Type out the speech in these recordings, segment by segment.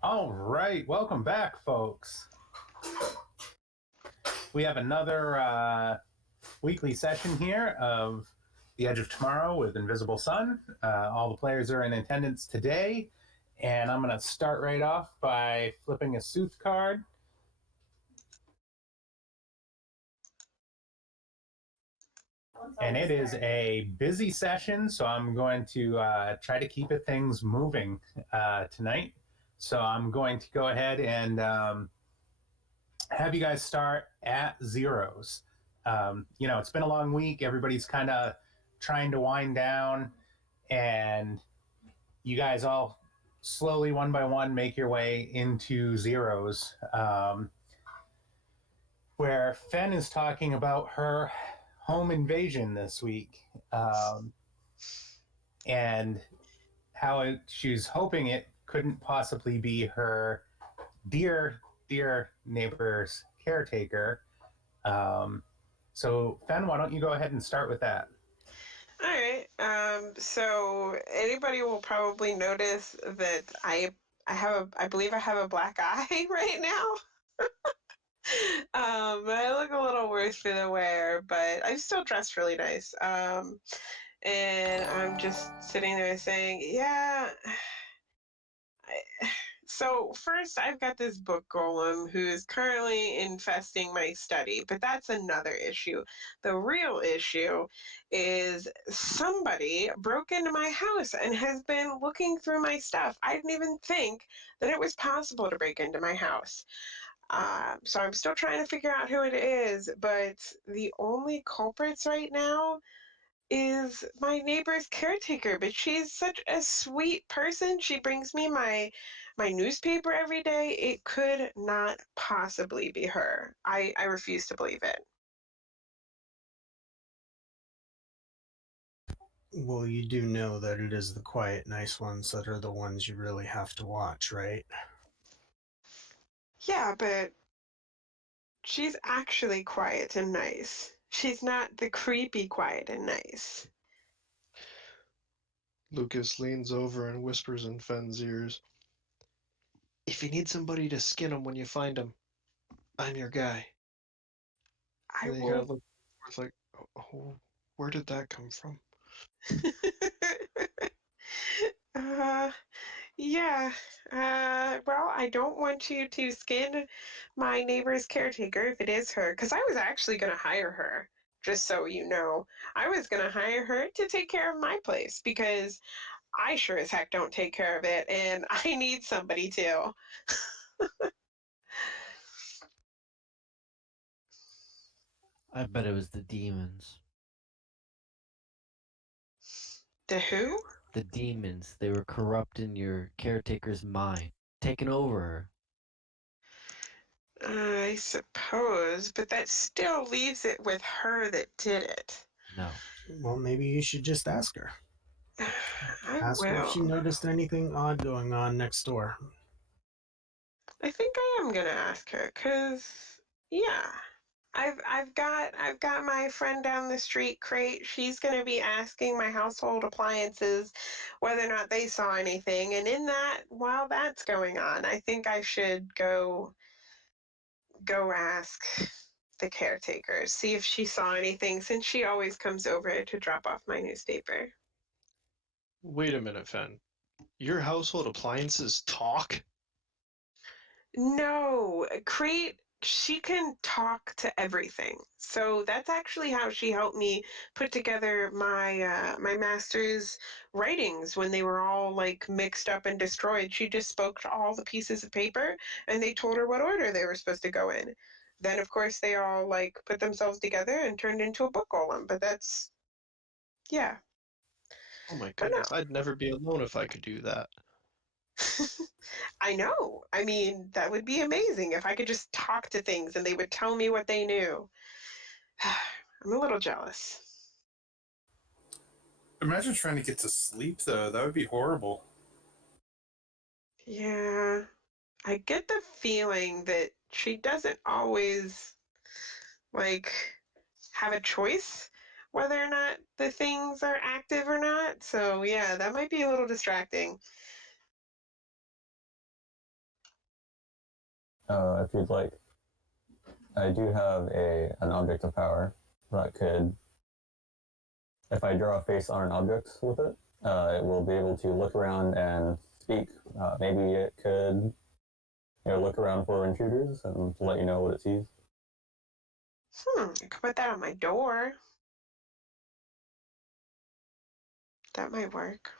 All right, welcome back, folks. We have another weekly session here of The Edge of Tomorrow with Invisible Sun. All the players are in attendance today, and I'm going to start right off by flipping a Sooth card. And it is a busy session, so I'm going to try to keep things moving tonight. So I'm going to go ahead and have you guys start at zeros. It's been a long week. Everybody's kind of trying to wind down, and you guys all slowly, one by one, make your way into zeros. Where Fen is talking about her home invasion this week, and how she's hoping it couldn't possibly be her dear neighbor's caretaker. So, Fen, why don't you go ahead and start with that? All right. So anybody will probably notice that I believe I have a black eye right now. I look a little worse for the wear, but I'm still dressed really nice. And I'm just sitting there saying, yeah. I, so first, I've got this book golem who's currently infesting my study, but that's another issue. The real issue is somebody broke into my house and has been looking through my stuff. I didn't even think that it was possible to break into my house. So I'm still trying to figure out who it is, but the only culprits right now is my neighbor's caretaker, but she's such a sweet person. She brings me my newspaper every day. It could not possibly be her. I refuse to believe it. Well, you do know that it is the quiet, nice ones that are the ones you really have to watch, right? Yeah, but she's actually quiet and nice. She's not the creepy quiet and nice. Lucas leans over and whispers in Fenn's ears. If you need somebody to skin him when you find him, I'm your guy. I And then you gotta will. look forth like, oh, where did that come from? uh, yeah. Well, I don't want you to skin my neighbor's caretaker if it is her, because I was actually going to hire her, just so you know. I was going to hire her to take care of my place because I sure as heck don't take care of it, and I need somebody to. I bet it was the demons. The who? The demons. They were corrupting your caretaker's mind, taking over her. I suppose, but that still leaves it with her that did it. No. Well, maybe you should just ask her. I Ask her if she will. noticed anything odd going on next door. I think I am gonna ask her, cause yeah, I've got my friend down the street, Crate. She's gonna be asking my household appliances whether or not they saw anything, and in that, while that's going on, I think I should go ask the caretaker, see if she saw anything, since she always comes over to drop off my newspaper. Wait a minute, Fenn. Your household appliances talk? No, Crate, she can talk to everything. So that's actually how she helped me put together my master's writings when they were all like mixed up and destroyed. She just spoke to all the pieces of paper and they told her what order they were supposed to go in. Then of course they all like put themselves together and turned into a book golem. But that's yeah. Oh my But no. goodness, I'd never be alone if I could do that. I know. I mean, that would be amazing if I could just talk to things and they would tell me what they knew. I'm a little jealous. Imagine trying to get to sleep, though. That would be horrible. Yeah. I get the feeling that she doesn't always, like, have a choice whether or not the things are active or not. So, yeah, that might be a little distracting. if you'd like, I do have an object of power that could, if I draw a face on an object with it, it will be able to look around and speak. Maybe it could, look around for intruders and let you know what it sees. I could put that on my door. That might work.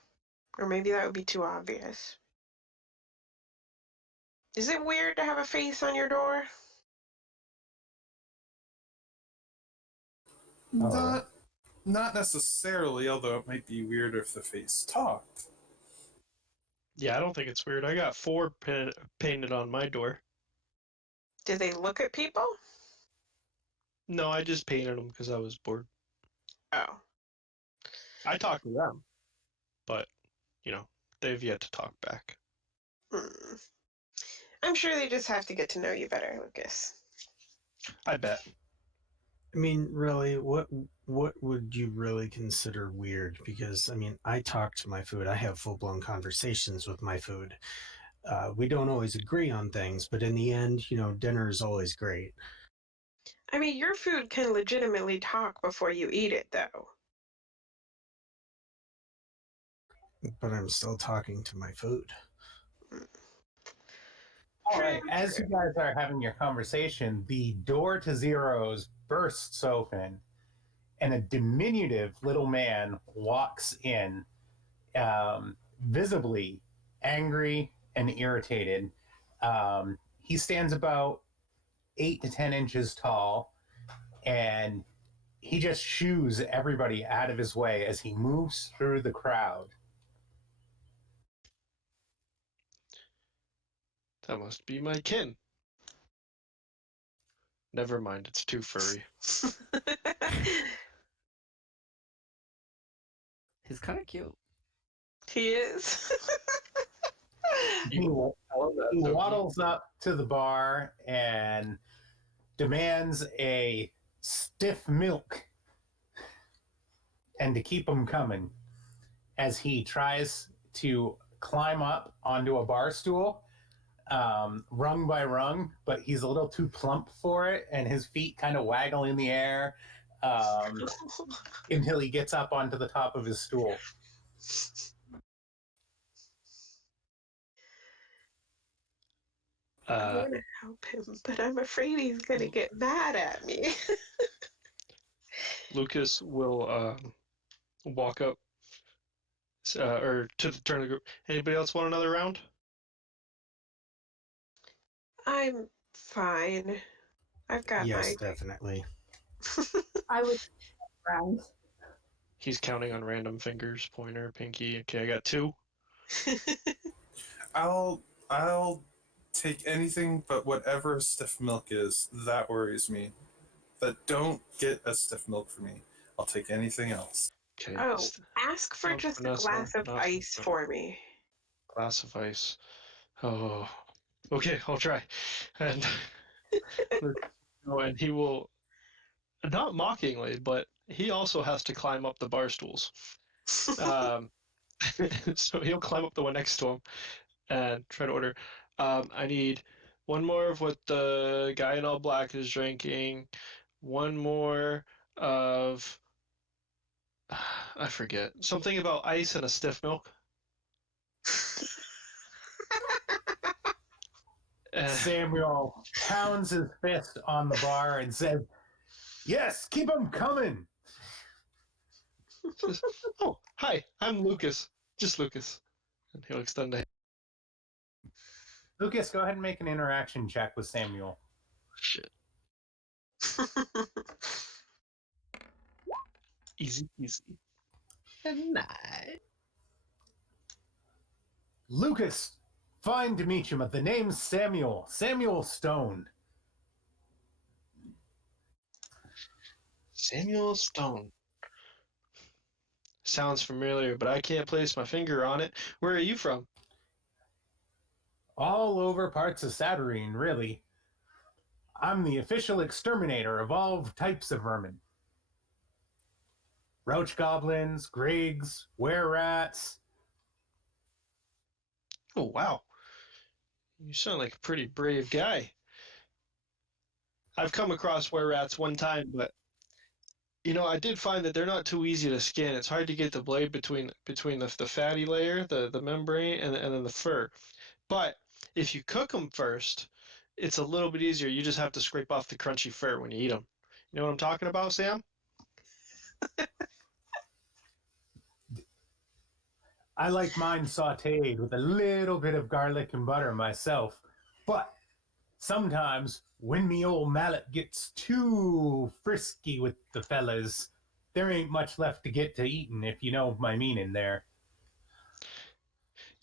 Or maybe that would be too obvious. Is it weird to have a face on your door? Not necessarily, although it might be weird if the face talked. Yeah, I don't think it's weird. I got 4 painted on my door. Do they look at people? No, I just painted them because I was bored. Oh. I talked to them, but, they've yet to talk back. I'm sure they just have to get to know you better, Lucas. I bet. I mean, really, what would you really consider weird? Because, I mean, I talk to my food. I have full-blown conversations with my food. We don't always agree on things, but in the end, dinner is always great. I mean, your food can legitimately talk before you eat it, though. But I'm still talking to my food. All right, as you guys are having your conversation, the door to Zero's bursts open, and a diminutive little man walks in, visibly angry and irritated. He stands about 8 to 10 inches tall, and he just shoos everybody out of his way as he moves through the crowd. That must be my kin. Never mind, it's too furry. He's kind of cute. He is. He waddles up to the bar and demands a stiff milk, and to keep him coming, as he tries to climb up onto a bar stool, rung by rung, but he's a little too plump for it, and his feet kind of waggle in the air until he gets up onto the top of his stool. I want to help him, but I'm afraid he's going to get mad at me. Lucas will walk up or to the turn of the group. Anybody else want another round? I'm fine. I've got Yes, definitely. I would round. He's counting on random fingers, pointer, pinky. Okay, I got 2. I'll take anything but whatever stiff milk is. That worries me. But don't get a stiff milk for me. I'll take anything else. Okay. Oh, ask for just a glass of ice for me. Glass of ice. Oh, okay, I'll try. And and he will, not mockingly, but he also has to climb up the bar stools. So he'll climb up the one next to him and try to order. I need 1 more of what the guy in all black is drinking. 1 more of, I forget, something about ice and a stiff milk. Samuel pounds his fist on the bar and says, "Yes, keep him coming." Says, "Oh, hi, I'm Lucas. Just Lucas." And he'll extend a hand. Lucas, go ahead and make an interaction check with Samuel. Shit. Easy, easy. And nice. Lucas, fine to meet you, but the name's Samuel. Samuel Stone. Samuel Stone. Sounds familiar, but I can't place my finger on it. Where are you from? All over parts of Saturnine, really. I'm the official exterminator of all types of vermin. Roach goblins, grigs, were-rats. Oh, wow. You sound like a pretty brave guy. I've come across were rats one time, but I did find that they're not too easy to skin. It's hard to get the blade between the fatty layer, the membrane, and then the fur. But if you cook them first, it's a little bit easier. You just have to scrape off the crunchy fur when you eat them. You know what I'm talking about, Sam? I like mine sauteed with a little bit of garlic and butter myself, but sometimes when me old mallet gets too frisky with the fellas, there ain't much left to get to eating, if you know my meaning there.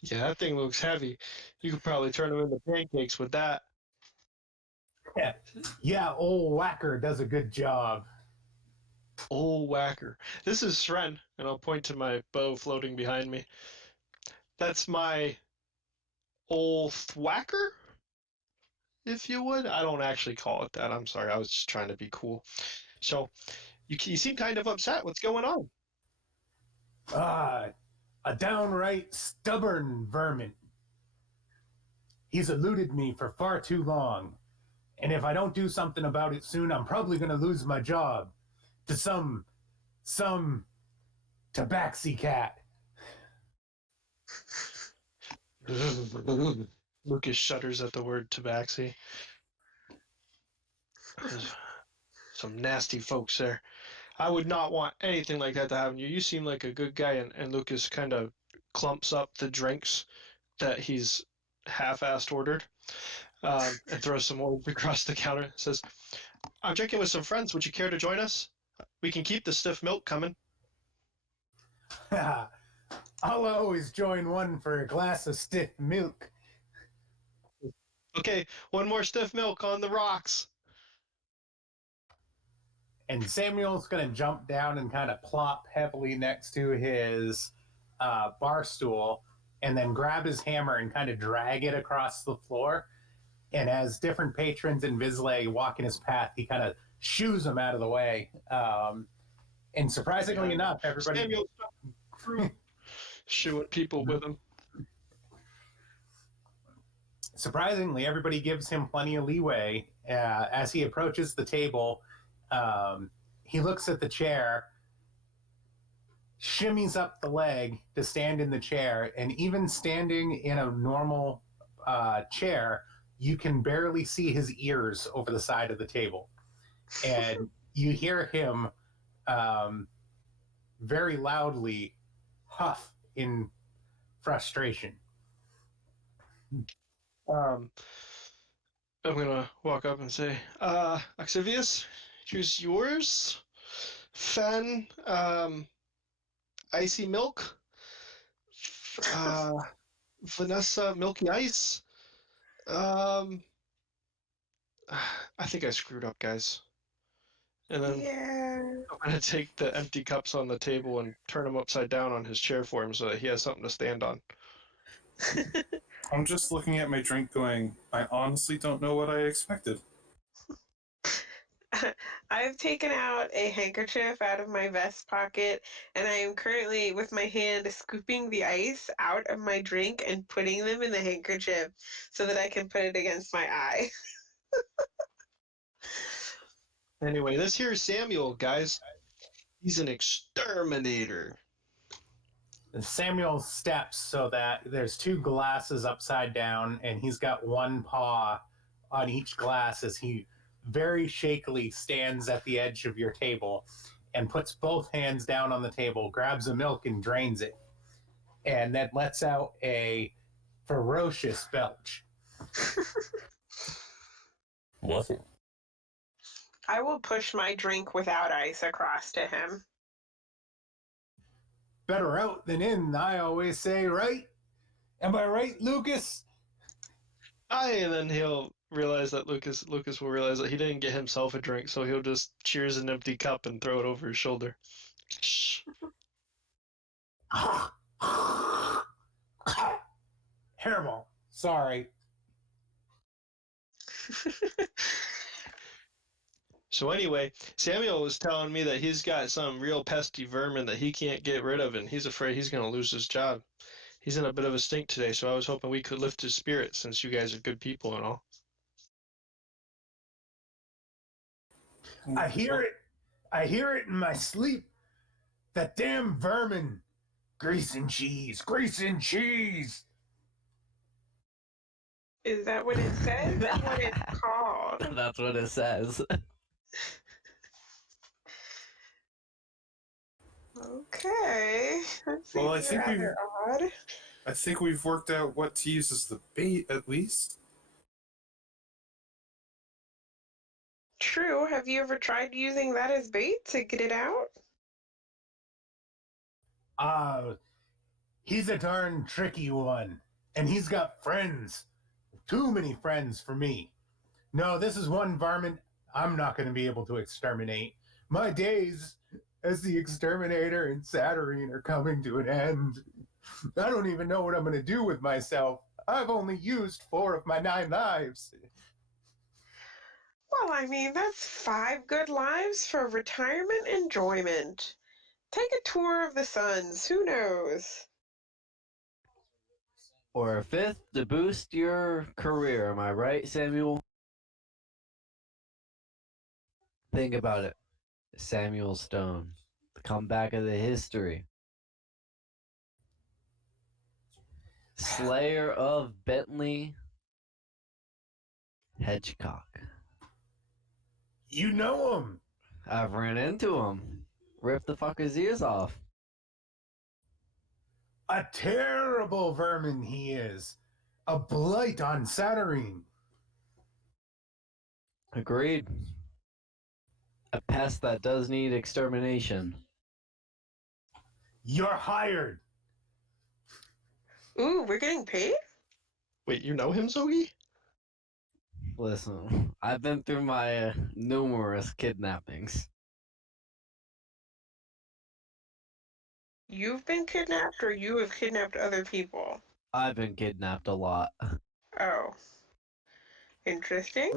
Yeah, that thing looks heavy. You could probably turn them into pancakes with that. Yeah, old Whacker does a good job. Old whacker. This is Sren, and I'll point to my bow floating behind me. That's my old whacker, if you would. I don't actually call it that. I'm sorry. I was just trying to be cool. So, you seem kind of upset. What's going on? A downright stubborn vermin. He's eluded me for far too long, and if I don't do something about it soon, I'm probably going to lose my job to some tabaxi cat. Lucas shudders at the word tabaxi. There's some nasty folks there. I would not want anything like that to happen to you. You seem like a good guy, and Lucas kind of clumps up the drinks that he's half-assed ordered and throws some more across the counter. Says, I'm drinking with some friends. Would you care to join us? We can keep the stiff milk coming. I'll always join one for a glass of stiff milk. Okay, one more stiff milk on the rocks. And Samuel's going to jump down and kind of plop heavily next to his bar stool and then grab his hammer and kind of drag it across the floor. And as different patrons in Vizsla walk in his path, he kind of shoos them out of the way. And surprisingly enough, everybody... Samuel's shooing people with him. Surprisingly, everybody gives him plenty of leeway. As he approaches the table, he looks at the chair, shimmies up the leg to stand in the chair, and even standing in a normal chair, you can barely see his ears over the side of the table. And you hear him very loudly huff in frustration. I'm gonna walk up and say, Octavius, here's yours. Fen, icy milk. Vanessa, milky ice. I think I screwed up, guys. And then I'm gonna take the empty cups on the table and turn them upside down on his chair for him so that he has something to stand on. I'm just looking at my drink going, I honestly don't know what I expected. I've taken out a handkerchief out of my vest pocket, and I am currently, with my hand, scooping the ice out of my drink and putting them in the handkerchief so that I can put it against my eye. Anyway, this here is Samuel, guys. He's an exterminator. Samuel steps so that there's two glasses upside down, and he's got one paw on each glass as he very shakily stands at the edge of your table and puts both hands down on the table, grabs the milk and drains it, and then lets out a ferocious belch. Bless you. I will push my drink without ice across to him. Better out than in, I always say, right? Am I right, Lucas? And then he'll realize that Lucas will realize that he didn't get himself a drink, so he'll just cheers an empty cup and throw it over his shoulder. Shh. Hairball. Sorry. So anyway, Samuel was telling me that he's got some real pesky vermin that he can't get rid of, and he's afraid he's going to lose his job. He's in a bit of a stink today, so I was hoping we could lift his spirits since you guys are good people and all. I hear it. I hear it in my sleep. That damn vermin. Grease and cheese. Grease and cheese. Is that what it says or what it's called? That's what it says. Okay. That Well, I seems think we've rather odd. I think we've worked out what to use as the bait, at least. True. Have you ever tried using that as bait to get it out? He's a darn tricky one. And he's got friends. Too many friends for me. No, this is one varmint I'm not going to be able to exterminate. My days as the exterminator in Saturnine are coming to an end. I don't even know what I'm going to do with myself. I've only used 4 of my 9 lives. Well, I mean, that's 5 good lives for retirement enjoyment. Take a tour of the suns. Who knows? Or a 5th to boost your career. Am I right, Samuel? Think about it. Samuel Stone. The comeback of the history. Slayer of Bentley Hedgecock. You know him. I've ran into him. Ripped the fucker's ears off. A terrible vermin he is. A blight on Saturnine. Agreed. A pest that does need extermination. You're hired. Ooh, we're getting paid? Wait, you know him, Zogi? Listen, I've been through my numerous kidnappings. You've been kidnapped or you have kidnapped other people? I've been kidnapped a lot. Oh. Interesting.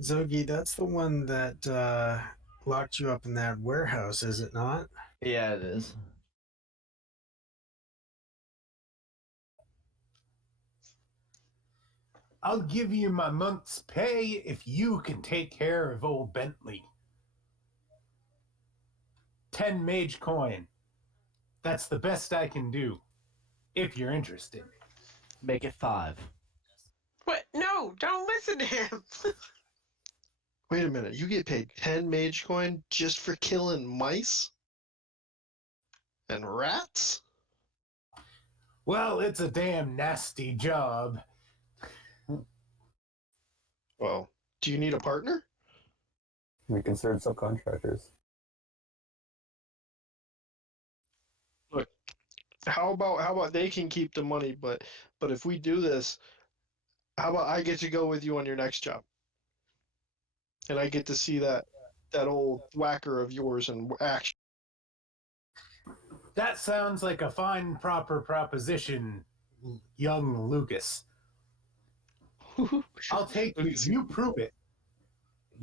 Zogi, that's the one that locked you up in that warehouse, is it not? Yeah, it is. I'll give you my month's pay if you can take care of old Bentley. 10 mage coin. That's the best I can do, if you're interested. Make it 5. What? No, don't listen to him. Wait a minute, you get paid 10 mage coin just for killing mice? And rats? Well, it's a damn nasty job. Well, do you need a partner? We considered subcontractors. Look, how about they can keep the money, but if we do this, how about I get to go with you on your next job? And I get to see that old whacker of yours in action. That sounds like a fine, proper proposition, young Lucas. I'll take you. You prove it.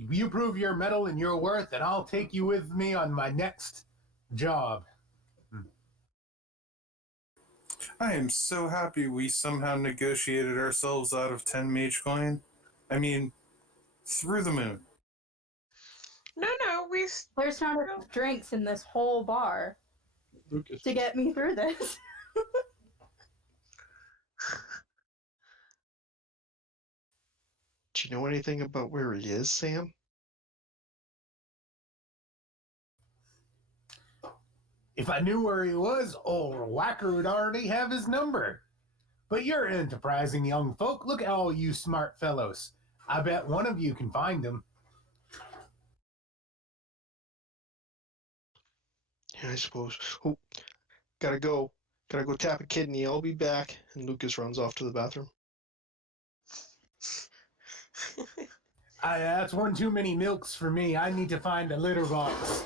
You prove your mettle and your worth, and I'll take you with me on my next job. I am so happy we somehow negotiated ourselves out of 10 mage coin. I mean, through the moon. No, There's not enough drinks in this whole bar Lucas. to get me through this. Do you know anything about where he is, Sam? If I knew where he was, old Whacker would already have his number. But you're enterprising young folk. Look at all you smart fellows. I bet one of you can find him. Yeah, I suppose. Oh, gotta go. Gotta go tap a kidney. I'll be back. And Lucas runs off to the bathroom. That's one too many milks for me. I need to find a litter box.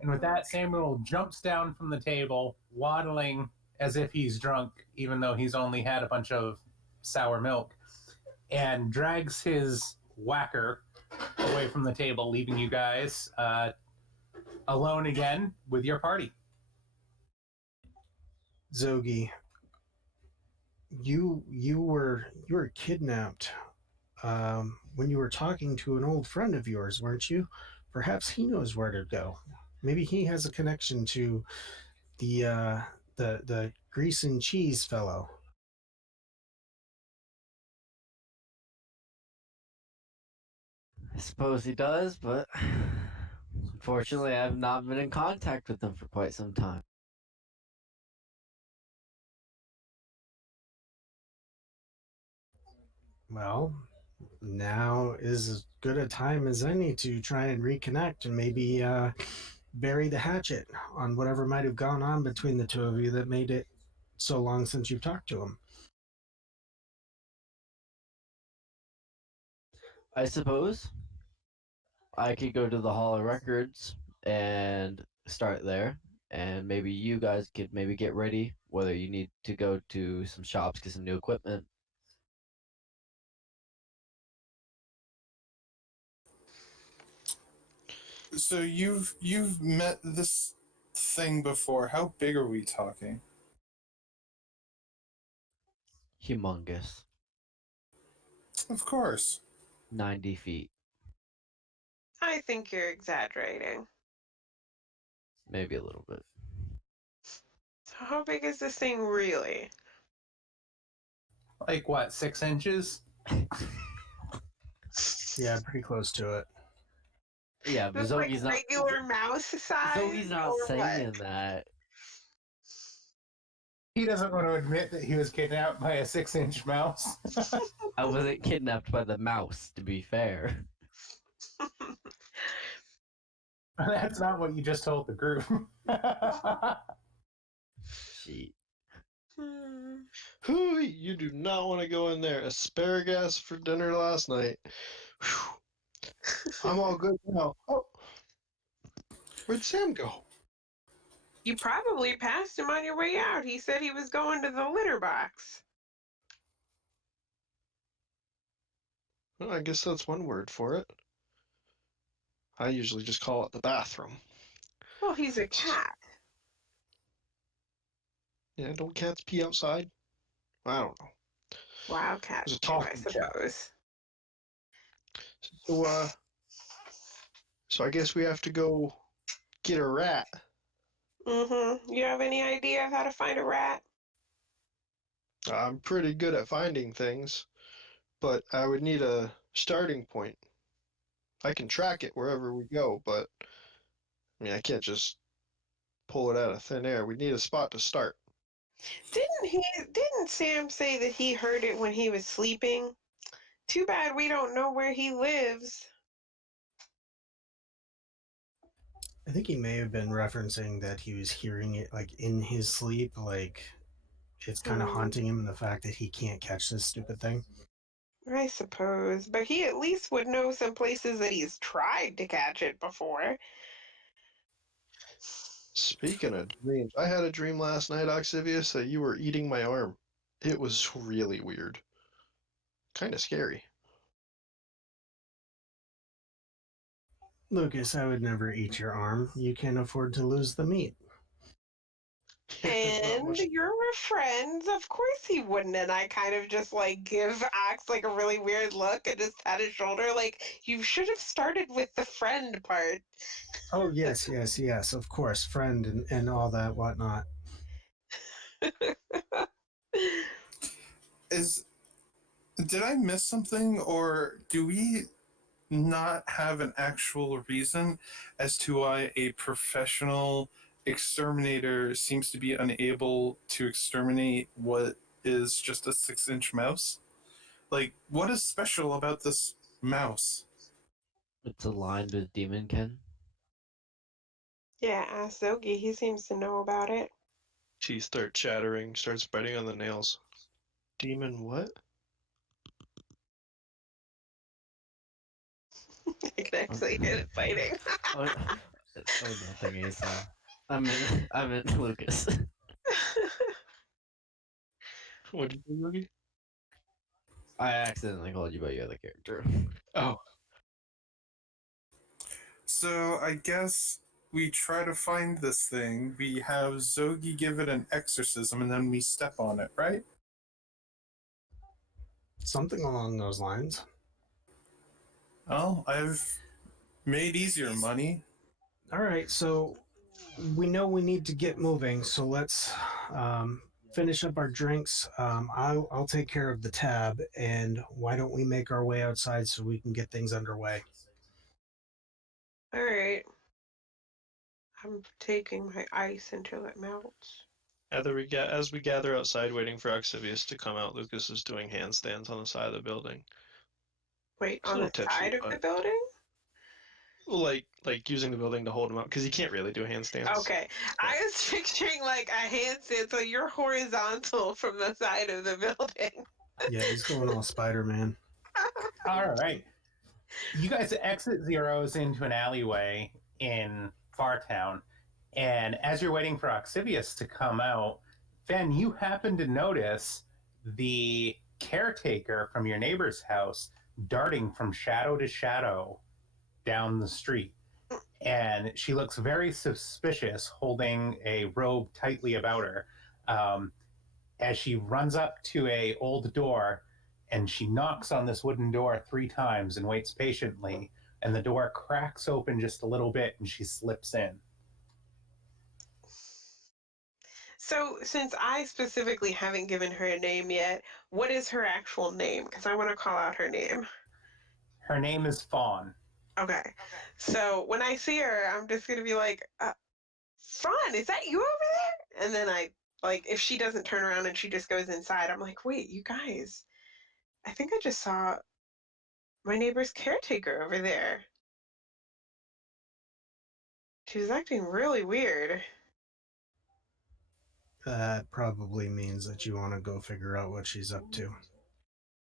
And with that, Samuel jumps down from the table, waddling as if he's drunk, even though he's only had a bunch of sour milk, and drags his whacker away from the table, leaving you guys alone again with your party. Zogi, you were kidnapped when you were talking to an old friend of yours, weren't you? Perhaps he knows where to go. Maybe he has a connection to the the grease and cheese fellow. I suppose he does, but unfortunately, I've not been in contact with him for quite some time. Well, now is as good a time as any to try and reconnect and maybe bury the hatchet on whatever might have gone on between the two of you that made it so long since you've talked to him. I suppose I could go to the Hall of Records and start there, and maybe you guys could maybe get ready, whether you need to go to some shops, get some new equipment. So you've met this thing before. How big are we talking? Humongous. Of course. 90 feet, I think you're exaggerating. maybe a little bit. So how big is this thing really? Like what, 6 inches? Yeah, pretty close to it. Yeah, but Just like Zogi's not. regular mouse size? Zogi's not or saying what? that. He doesn't want to admit that he was kidnapped by a 6-inch mouse. I wasn't kidnapped by the mouse, to be fair. That's not what you just told the group. She. Hooey, you do not want to go in there. Asparagus for dinner last night. Whew. I'm all good now. Oh, where'd Sam go? You probably passed him on your way out. He said he was going to the litter box. Well, I guess that's one word for it. I usually just call it the bathroom. Well, he's a cat. Yeah, don't cats pee outside? I don't know. Wild It cat was a too, I talking cat. suppose. So I guess we have to go get a rat. Mm-hmm. You have any idea of how to find a rat? I'm pretty good at finding things, but I would need a starting point. I can track it wherever we go, but I mean, I can't just pull it out of thin air. We need a spot to start. Didn't Sam say that he heard it when he was sleeping? Too bad we don't know where he lives. I think he may have been referencing that he was hearing it like in his sleep, like it's kind of haunting him, the fact that he can't catch this stupid thing. I suppose, but he at least would know some places that he's tried to catch it before. Speaking of dreams, I had a dream last night, Oxivius, that you were eating my arm. It was really weird. Kind of scary. Lucas, I would never eat your arm. You can't afford to lose the meat. And you're a friend. Of course he wouldn't. And I kind of just like give Axe like a really weird look and just pat his shoulder like, you should have started with the friend part. Oh, yes, yes, yes, of course. Friend and all that whatnot. Did I miss something, or do we not have an actual reason as to why a professional exterminator seems to be unable to exterminate what is just a 6-inch mouse? Like, what is special about this mouse? It's aligned with Demonkin. Yeah, ask Zogi. He seems to know about it. Teeth start chattering, starts biting on the nails. Demon what? I can actually hit it fighting. Oh, nothing, Asa. I meant Lucas. What did you do, Yogi? I accidentally called you by your other character. Oh, So I guess we try to find this thing. We have Zogi give it an exorcism, and then we step on it, right? Something along those lines. Well, I've made easier money. All right, so we know we need to get moving, so let's finish up our drinks. I'll take care of the tab, and why don't we make our way outside so we can get things underway? All right. I'm taking my ice until it melts. As we gather outside waiting for Oxivius to come out, Lucas is doing handstands on the side of the building. Wait, It's a on the little tipsy, side of the but building? like using the building to hold him up because he can't really do handstands. Okay. I was picturing like a handstand, so you're horizontal from the side of the building. Yeah, he's going all Spider-Man. All right. You guys exit Zeros into an alleyway in Fartown, and as you're waiting for Oxivius to come out, Fen, you happen to notice the caretaker from your neighbor's house darting from shadow to shadow down the street. And she looks very suspicious, holding a robe tightly about her. As she runs up to a old door, and she knocks on this wooden door 3 times and waits patiently, and the door cracks open just a little bit and she slips in. So, since I specifically haven't given her a name yet, what is her actual name? Because I want to call out her name. Her name is Fawn. Okay. So, when I see her, I'm just going to be like, Fawn, is that you over there? And then if she doesn't turn around and she just goes inside, I'm like, wait, you guys, I think I just saw my neighbor's caretaker over there. She was acting really weird. That probably means that you want to go figure out what she's up to.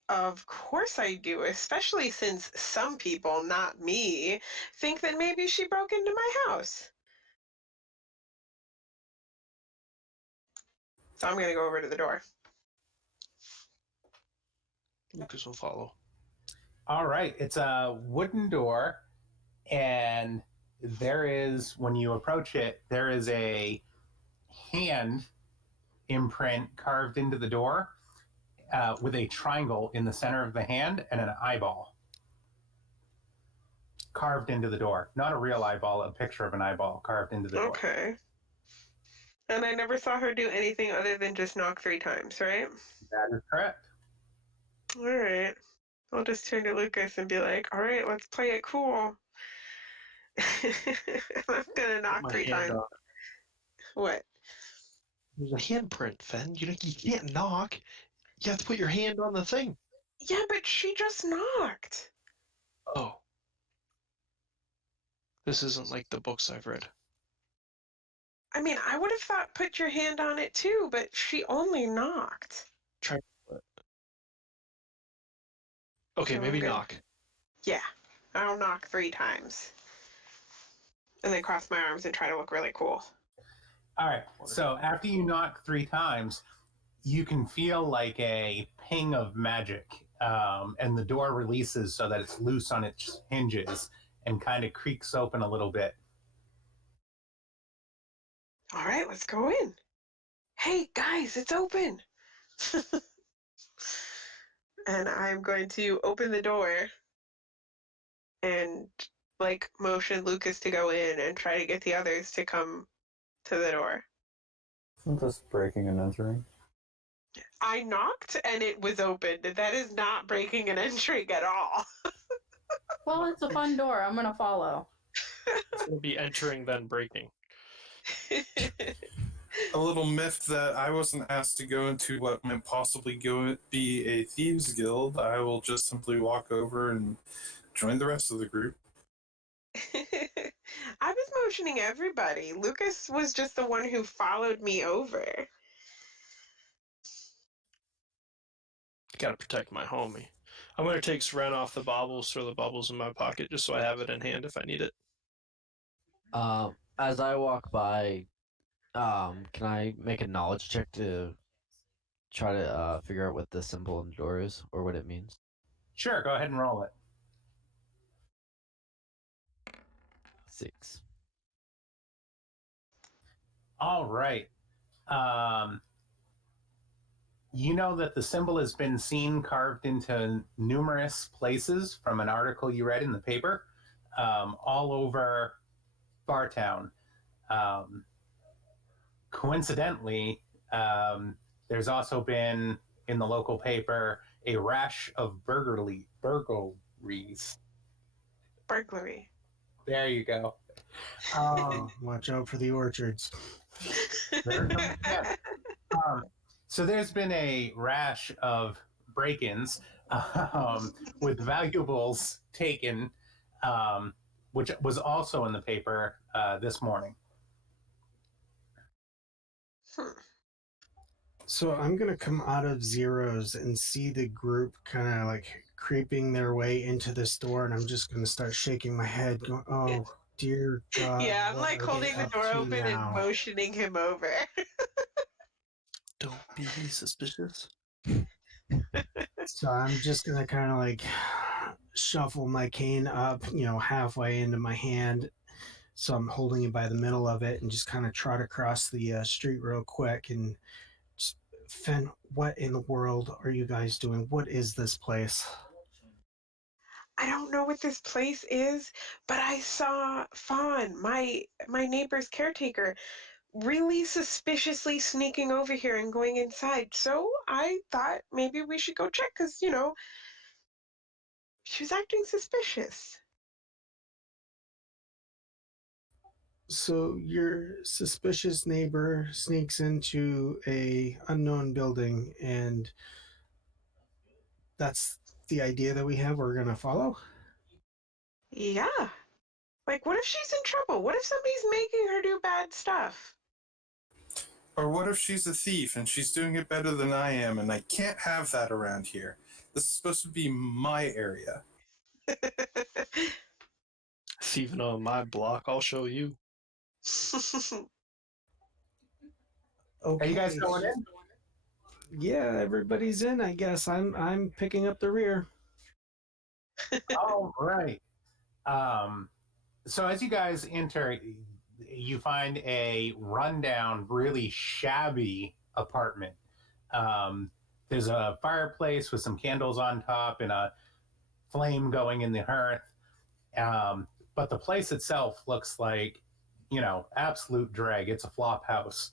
Of course I do, especially since some people, not me, think that maybe she broke into my house. So I'm going to go over to the door. Lucas will follow. All right, it's a wooden door, and there is, when you approach it, there is a hand imprint carved into the door with a triangle in the center of the hand and an eyeball carved into the door. Not a real eyeball, a picture of an eyeball carved into the door. Okay. And I never saw her do anything other than just knock 3 times, right? That is correct. All right. I'll just turn to Lucas and be like, all right, let's play it cool. I'm going to knock My 3 hand times. on. What? There's a handprint, Fen. You can't knock. You have to put your hand on the thing. Yeah, but she just knocked. Oh. This isn't like the books I've read. I mean, I would have thought put your hand on it too, but she only knocked. Try. Okay, So maybe I'm good. knock. Yeah, I'll knock 3 times. And then cross my arms and try to look really cool. All right, so after you knock 3 times, you can feel like a ping of magic, and the door releases so that it's loose on its hinges and kind of creaks open a little bit. All right, let's go in. Hey, guys, it's open. And I'm going to open the door and motion Lucas to go in and try to get the others to come to the door. Isn't this breaking and entering? I knocked and it was opened. That is not breaking and entering at all. Well, it's a fun door. I'm gonna follow. It's going to be entering, then breaking. A little miffed that I wasn't asked to go into what might possibly be a thieves guild, I will just simply walk over and join the rest of the group. I was motioning everybody. Lucas was just the one who followed me over. Gotta protect my homie. I'm going to take Sren off the baubles, throw the baubles in my pocket just so I have it in hand if I need it. As I walk by, can I make a knowledge check to try to figure out what the symbol on the door is or what it means? Sure, go ahead and roll it. 6. All right. You know that the symbol has been seen carved into numerous places from an article you read in the paper, all over Bartown. Coincidentally, there's also been in the local paper a rash of burglaries. Burglary. There you go. Watch out for the orchards. Yeah. So there's been a rash of break-ins with valuables taken, which was also in the paper this morning. So I'm gonna come out of zeros and see the group kind of like creeping their way into the store, and I'm just gonna start shaking my head, going, "Oh dear God!" Yeah, I'm what like are holding they the up door to open and now?" motioning him over. Don't be suspicious. So I'm just gonna kind of like shuffle my cane up, halfway into my hand. So I'm holding it by the middle of it and just kind of trot across the street real quick and just, Finn, what in the world are you guys doing? What is this place? I don't know what this place is, but I saw Fawn, my neighbor's caretaker, really suspiciously sneaking over here and going inside. So I thought maybe we should go check because, she was acting suspicious. So your suspicious neighbor sneaks into a unknown building, and that's the idea that we have. We're gonna follow. Yeah. Like, what if she's in trouble? What if somebody's making her do bad stuff? Or what if she's a thief and she's doing it better than I am, and I can't have that around here? This is supposed to be my area. Thieving on my block, I'll show you. Okay. Are you guys going in? Yeah, everybody's in. I guess I'm picking up the rear. All right. So as you guys enter, you find a rundown, really shabby apartment. There's a fireplace with some candles on top and a flame going in the hearth. But the place itself looks like, absolute drag. It's a flop house.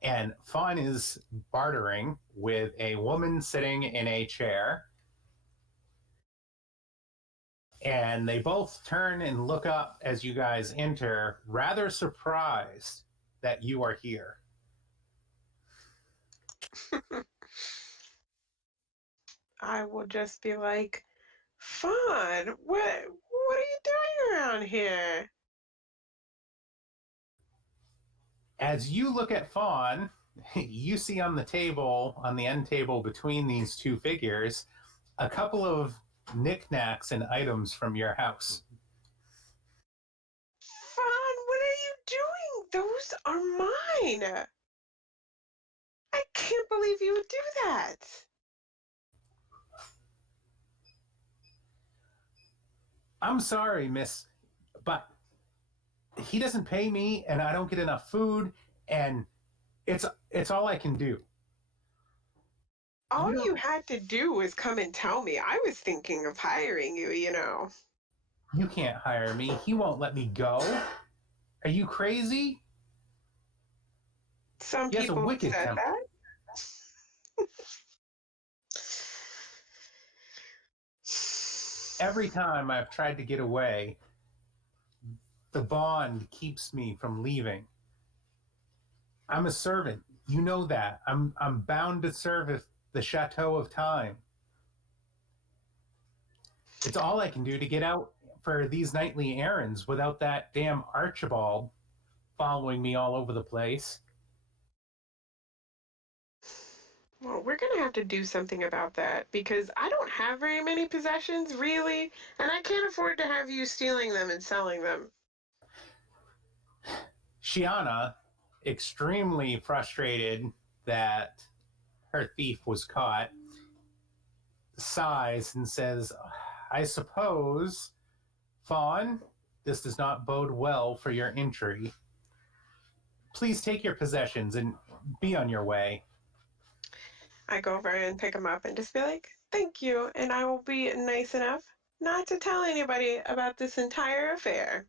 And Fawn is bartering with a woman sitting in a chair. And they both turn and look up as you guys enter, rather surprised that you are here. I will just be like, Fawn, what are you doing around here? As you look at Fawn, you see on the table, on the end table between these two figures, a couple of knickknacks and items from your house. Fawn, what are you doing? Those are mine. I can't believe you would do that. I'm sorry, miss, but he doesn't pay me and I don't get enough food, and it's all I can do. All you had to do was come and tell me. I was thinking of hiring you, You can't hire me. He won't let me go. Are you crazy? Some He has a people have wicked said temper. that. Every time I've tried to get away, the bond keeps me from leaving. I'm a servant. You know that. I'm bound to serve at the Chateau of Time. It's all I can do to get out for these nightly errands without that damn Archibald following me all over the place. Well, we're going to have to do something about that because I don't have very many possessions, really, and I can't afford to have you stealing them and selling them. Shiana, extremely frustrated that her thief was caught, sighs and says, I suppose, Fawn, this does not bode well for your entry. Please take your possessions and be on your way. I go over and pick him up and just be like, thank you, and I will be nice enough not to tell anybody about this entire affair.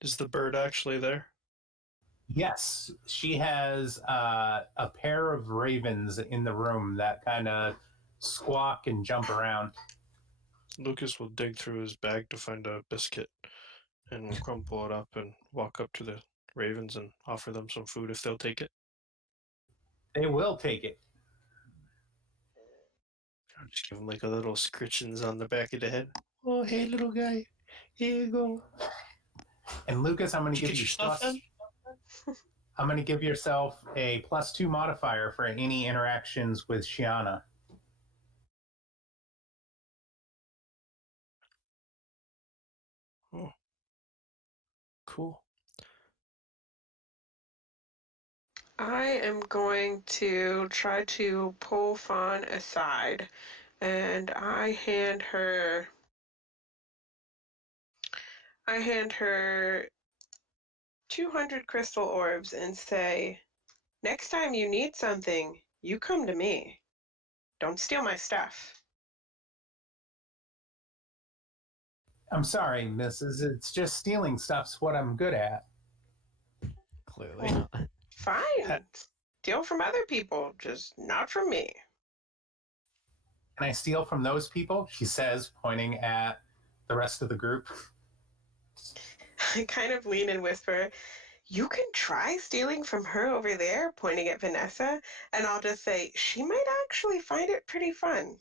Is the bird actually there? Yes, she has a pair of ravens in the room that kind of squawk and jump around. Lucas will dig through his bag to find a biscuit and will crumple it up and walk up to the ravens and offer them some food if they'll take it. They will take it. I'll just give them like a little scritchings on the back of the head. Oh, hey, little guy. Here you go. And Lucas, I'm going to Did you give get you your stuff plus. then? I'm going to give yourself a +2 modifier for any interactions with Shiana. Oh, cool. I am going to try to pull Fawn aside, and I hand her 200 crystal orbs and say, next time you need something, you come to me. Don't steal my stuff. I'm sorry, Mrs. It's just stealing stuff's what I'm good at. Clearly Oh. not. Fine. Steal from other people, just not from me. Can I steal from those people? She says, pointing at the rest of the group. I kind of lean and whisper, you can try stealing from her over there, pointing at Vanessa, and I'll just say, she might actually find it pretty fun.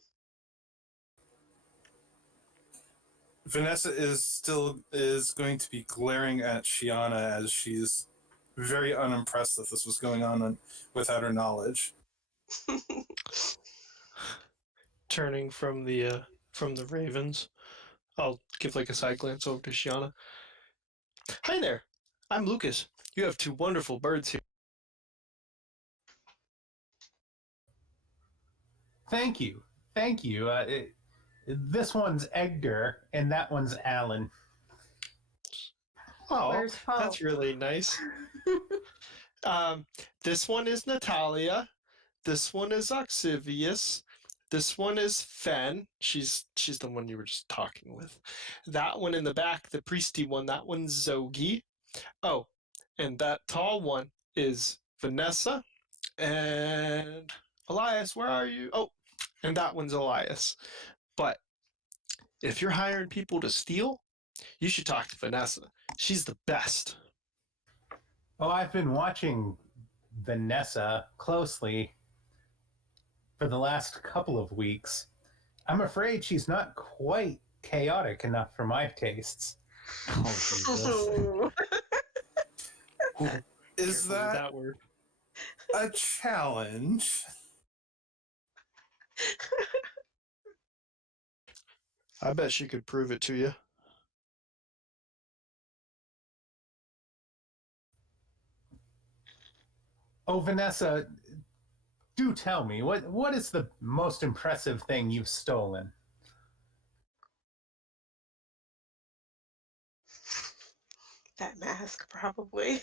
Vanessa is going to be glaring at Shiana as she's very unimpressed that this was going on without her knowledge. Turning from the ravens, I'll give like a side glance over to Shiana. Hi there. I'm Lucas. You have two wonderful birds here. Thank you. Thank you. This one's Edgar, and that one's Alan. Oh, Where's Poe? that's really nice. This one is Natalia. This one is Oxivius. This one is Fen. She's the one you were just talking with. That one in the back, the priesty one, that one's Zogi. Oh, and that tall one is Vanessa. And Elias, where are you? Oh, and that one's Elias. But if you're hiring people to steal, you should talk to Vanessa. She's the best. Oh, I've been watching Vanessa closely for the last couple of weeks. I'm afraid she's not quite chaotic enough for my tastes. Oh, Jesus. Is Careful with that word? a challenge? I bet she could prove it to you. Oh, Vanessa, do tell me, what is the most impressive thing you've stolen? That mask, probably.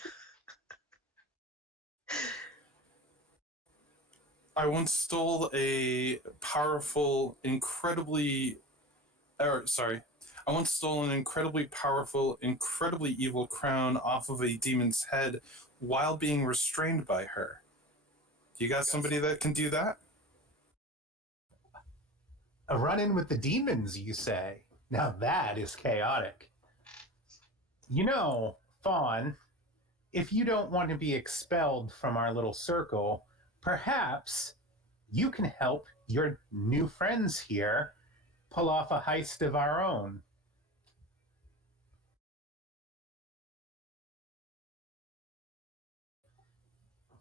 I once stole a powerful, I once stole an incredibly powerful, incredibly evil crown off of a demon's head while being restrained by her. You got somebody that can do that? A run-in with the demons, you say? Now that is chaotic. You know, Fawn, if you don't want to be expelled from our little circle, perhaps you can help your new friends here pull off a heist of our own.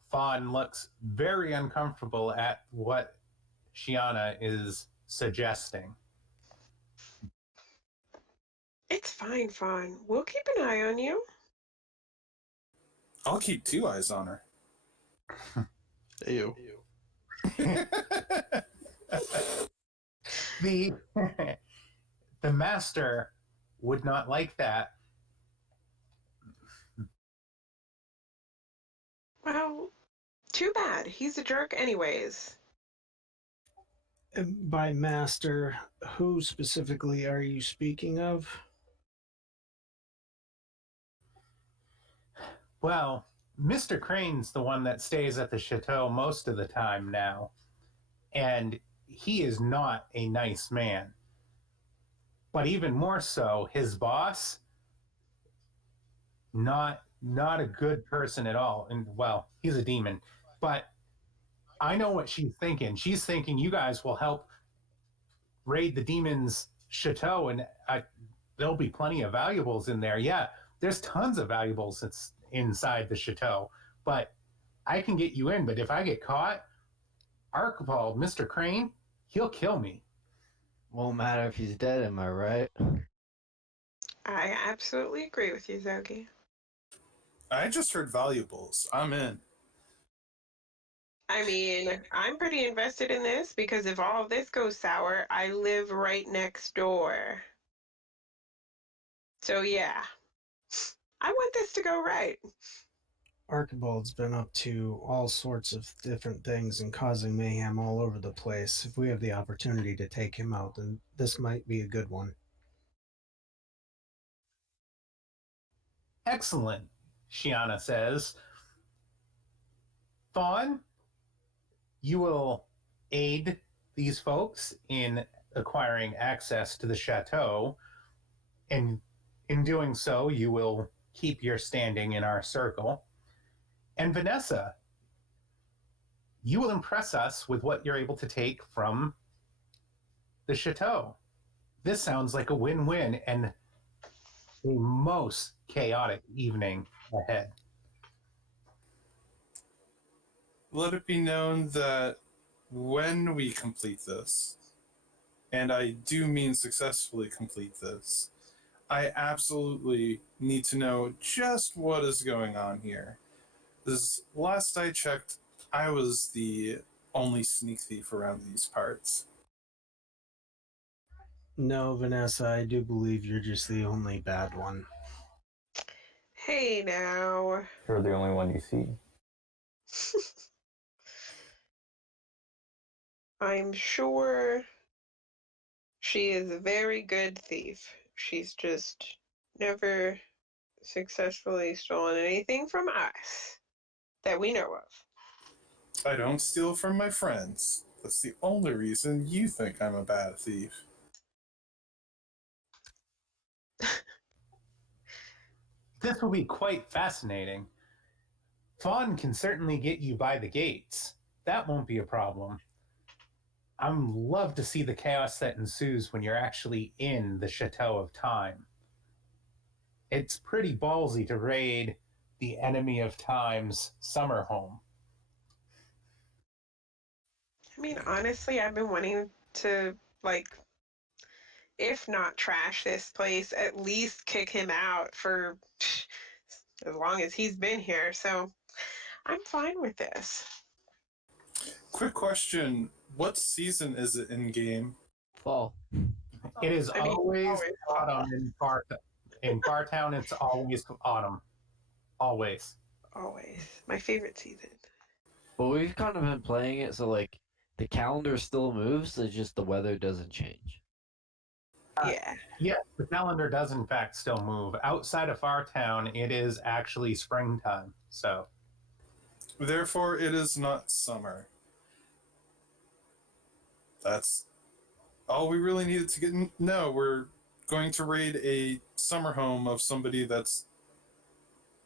Fawn looks very uncomfortable at what Shiana is suggesting. It's fine, Fawn. We'll keep an eye on you. I'll keep two eyes on her. Ew. The the master would not like that. Well, Too bad. He's a jerk anyways. By master, who specifically are you speaking of? Well, Mr. Crane's the one that stays at the chateau most of the time now, and he is not a nice man. But even more so, his boss, not a good person at all. And well, he's a demon. But I know what she's thinking. She's thinking you guys will help raid the demon's chateau, and there'll be plenty of valuables in there. Yeah, there's tons of valuables that's inside the chateau. But I can get you in. But if I get caught, Archibald, Mr. Crane, he'll kill me. Won't matter if he's dead, am I right? I absolutely agree with you, Zogi. I just heard valuables. I'm in. I mean, I'm pretty invested in this because if all of this goes sour, I live right next door. So yeah, I want this to go right. Archibald's been up to all sorts of different things and causing mayhem all over the place. If we have the opportunity to take him out, then this might be a good one. Excellent, Shiana says. Fawn, you will aid these folks in acquiring access to the chateau, and in doing so, you will keep your standing in our circle. And Vanessa, you will impress us with what you're able to take from the chateau. This sounds like a win-win and a most chaotic evening ahead. Let it be known that when we complete this, and I do mean successfully complete this, I absolutely need to know just what is going on here. Because last I checked, I was the only sneak thief around these parts. No, Vanessa, I do believe you're just the only bad one. Hey now. You're the only one you see. I'm sure she is a very good thief. She's just never successfully stolen anything from us that we know of. I don't steal from my friends. That's the only reason you think I'm a bad thief. This will be quite fascinating. Fawn can certainly get you by the gates. That won't be a problem. I'd love to see the chaos that ensues when you're actually in the Chateau of Time. It's pretty ballsy to raid the enemy of Time's summer home. I mean, honestly, I've been wanting to, like, if not trash this place, at least kick him out for as long as he's been here. So I'm fine with this. Quick question. What season is it in game? Fall. It is I mean, always always. autumn in Fartown. In Fartown, it's always autumn. Always. Always. My favorite season. But we've kind of been playing it, so like the calendar still moves, it's just the weather doesn't change. Yeah. Yes, the calendar does in fact still move. Outside of Fartown, it is actually springtime. So Therefore, it is not summer. That's all we really needed to get. No, we're going to raid a summer home of somebody that's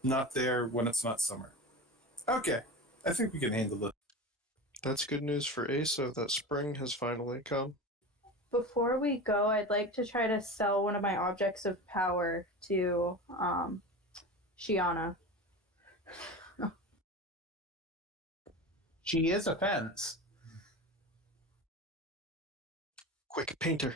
not there when it's not summer. Okay, I think we can handle it. That's good news for Asa that spring has finally come. Before we go, I'd like to try to sell one of my objects of power to Shiana. she is a fence. Quick, painter.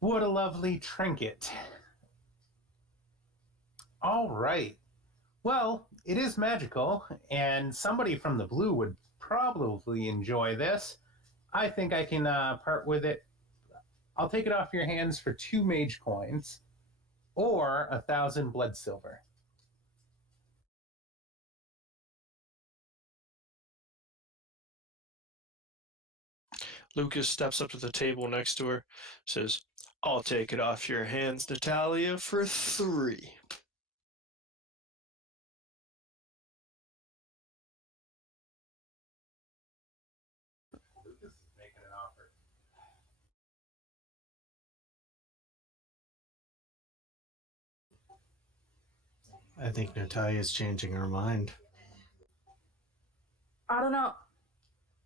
What a lovely trinket. All right. Well, it is magical, and somebody from the blue would probably enjoy this. I think I can part with it. I'll take it off your hands for 2 mage coins or 1,000 blood silver. Lucas steps up to the table next to her, says, I'll take it off your hands, Natalia, for 3. Lucas is making an offer. I think Natalia's changing her mind. I don't know.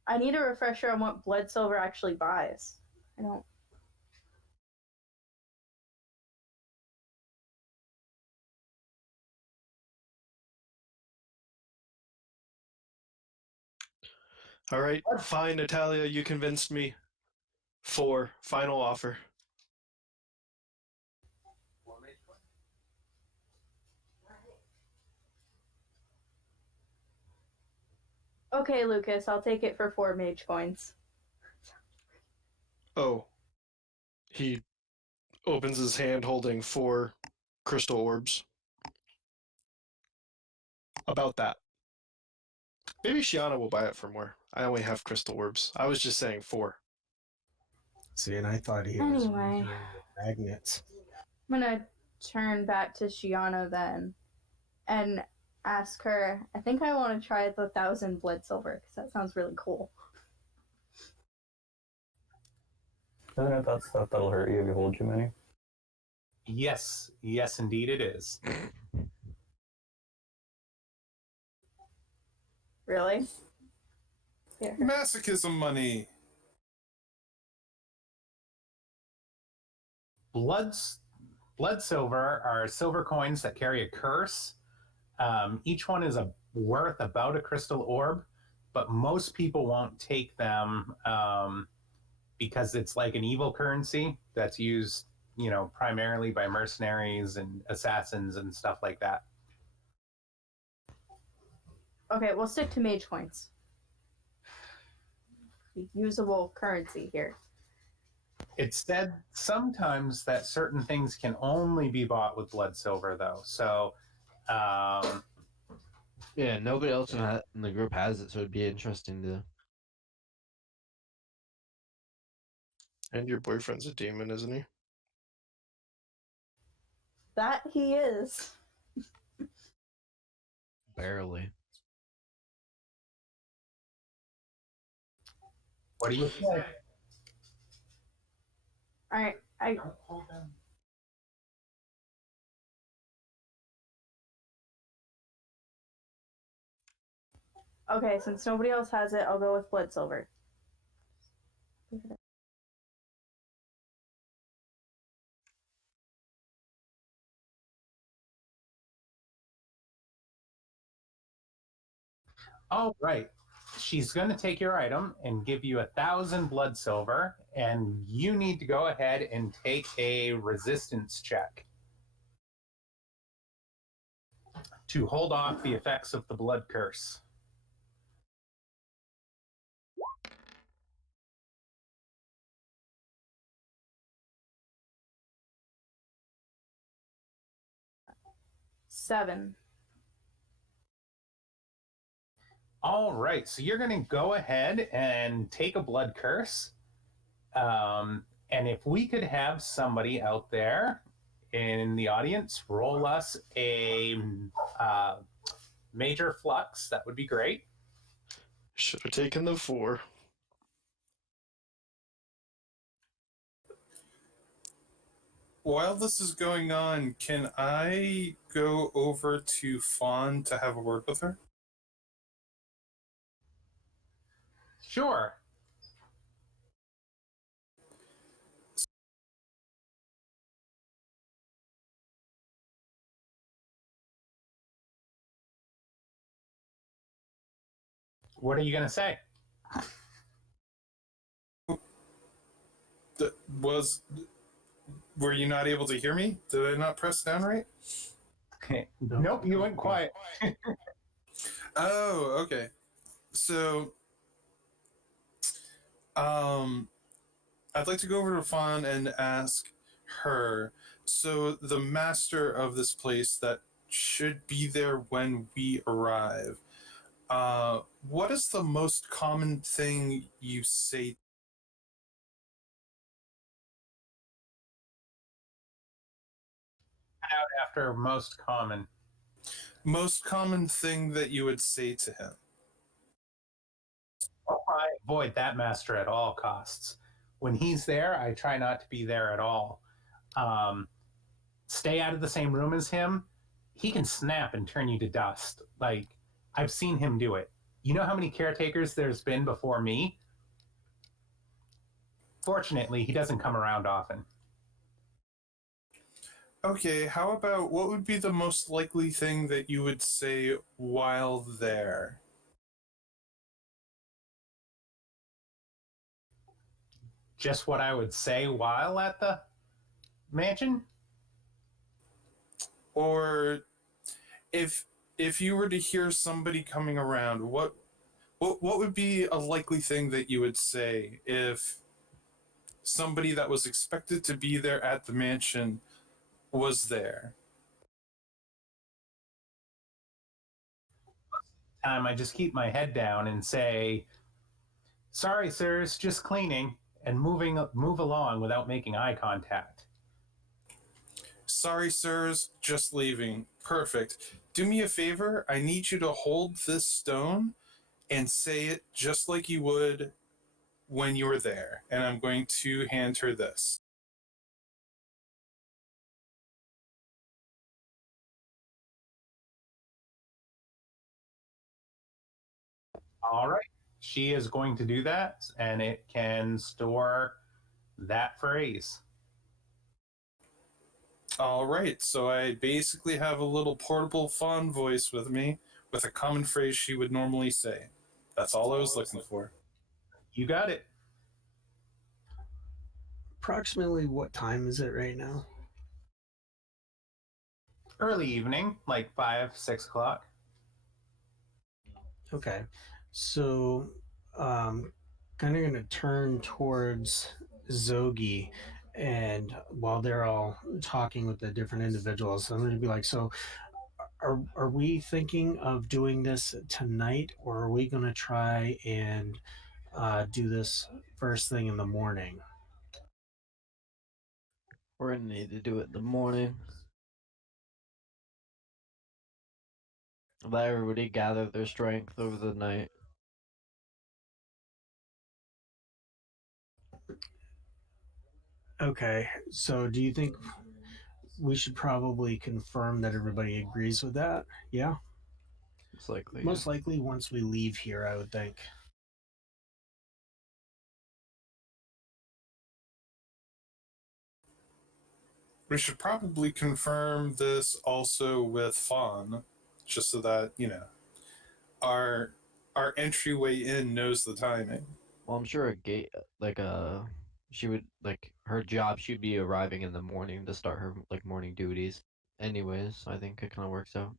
I need a refresher on what blood silver actually buys. I don't. All right, fine, Natalia, you convinced me. 4, final offer. 4 mage coins? Okay, Lucas, I'll take it for 4 mage coins. Oh. He opens his hand holding 4 crystal orbs. About that. Maybe Shiana will buy it for more. I only have crystal orbs. I was just saying 4. See, and I thought he was Anyway. measuring the magnets. I'm gonna turn back to Shiana then and ask her. I think I want to try the 1,000 blood silver because that sounds really cool. Isn't it that stuff that'll hurt you if you hold too many? Yes, yes, indeed it is. Really? Yeah. Masochism money. Blood silver are silver coins that carry a curse. Each one is worth about a crystal orb, but most people won't take them because it's like an evil currency that's used, primarily by mercenaries and assassins and stuff like that. Okay, we'll stick to mage coins. Usable currency here. It's said sometimes that certain things can only be bought with blood silver, though. So, Yeah, nobody else in the group has it, so it'd be interesting to. And your boyfriend's a demon, isn't he? That he is. Barely. what do you say? All right, Don't hold them. okay. Since nobody else has it, I'll go with blood silver. All right. She's going to take your item and give you 1,000 blood silver, and you need to go ahead and take a resistance check to hold off the effects of the blood curse. Seven. All right, so you're going to go ahead and take a blood curse. And if we could have somebody out there in the audience roll us a major flux, that would be great. Should have taken the 4. While this is going on, can I go over to Fawn to have a word with her? Sure. What are you going to say? Were you not able to hear me? Did I not press down right? Nope, you went quiet. Oh, okay. So, I'd like to go over to Fawn and ask her. So, the master of this place that should be there when we arrive. What is the most common thing you say? Out after most common. Most common thing that you would say to him? I avoid that master at all costs. When he's there, I try not to be there at all. Stay out of the same room as him. He can snap and turn you to dust. Like, I've seen him do it. You know how many caretakers there's been before me? Fortunately, he doesn't come around often. Okay, how about what would be the most likely thing that you would say while there? Just what I would say while at the mansion? Or if you were to hear somebody coming around, what would be a likely thing that you would say if somebody that was expected to be there at the mansion was there? I just keep my head down and say, "Sorry, sirs, just cleaning," and move along without making eye contact. Sorry, sirs, just leaving. Perfect. Do me a favor. I need you to hold this stone and say it just like you would when you were there. And I'm going to hand her this. All right. She is going to do that, and it can store that phrase. All right, so I basically have a little portable fawn voice with me with a common phrase she would normally say. That's all I was looking for. You got it. Approximately what time is it right now? Early evening, like 5, 6 o'clock. Okay. So, kind of going to turn towards Zogi, and while they're all talking with the different individuals, I'm going to be like, so are we thinking of doing this tonight, or are we going to try and do this first thing in the morning? We're gonna need to do it in the morning. Let everybody gather their strength over the night. Okay. So, do you think we should probably confirm that everybody agrees with that? Yeah. Most likely. Most likely once we leave here, I would think. We should probably confirm this also with Fawn, just so that, our entryway in knows the timing. Well, I'm sure a gate, she would like her job. She'd be arriving in the morning to start her like morning duties. Anyways, I think it kind of works out.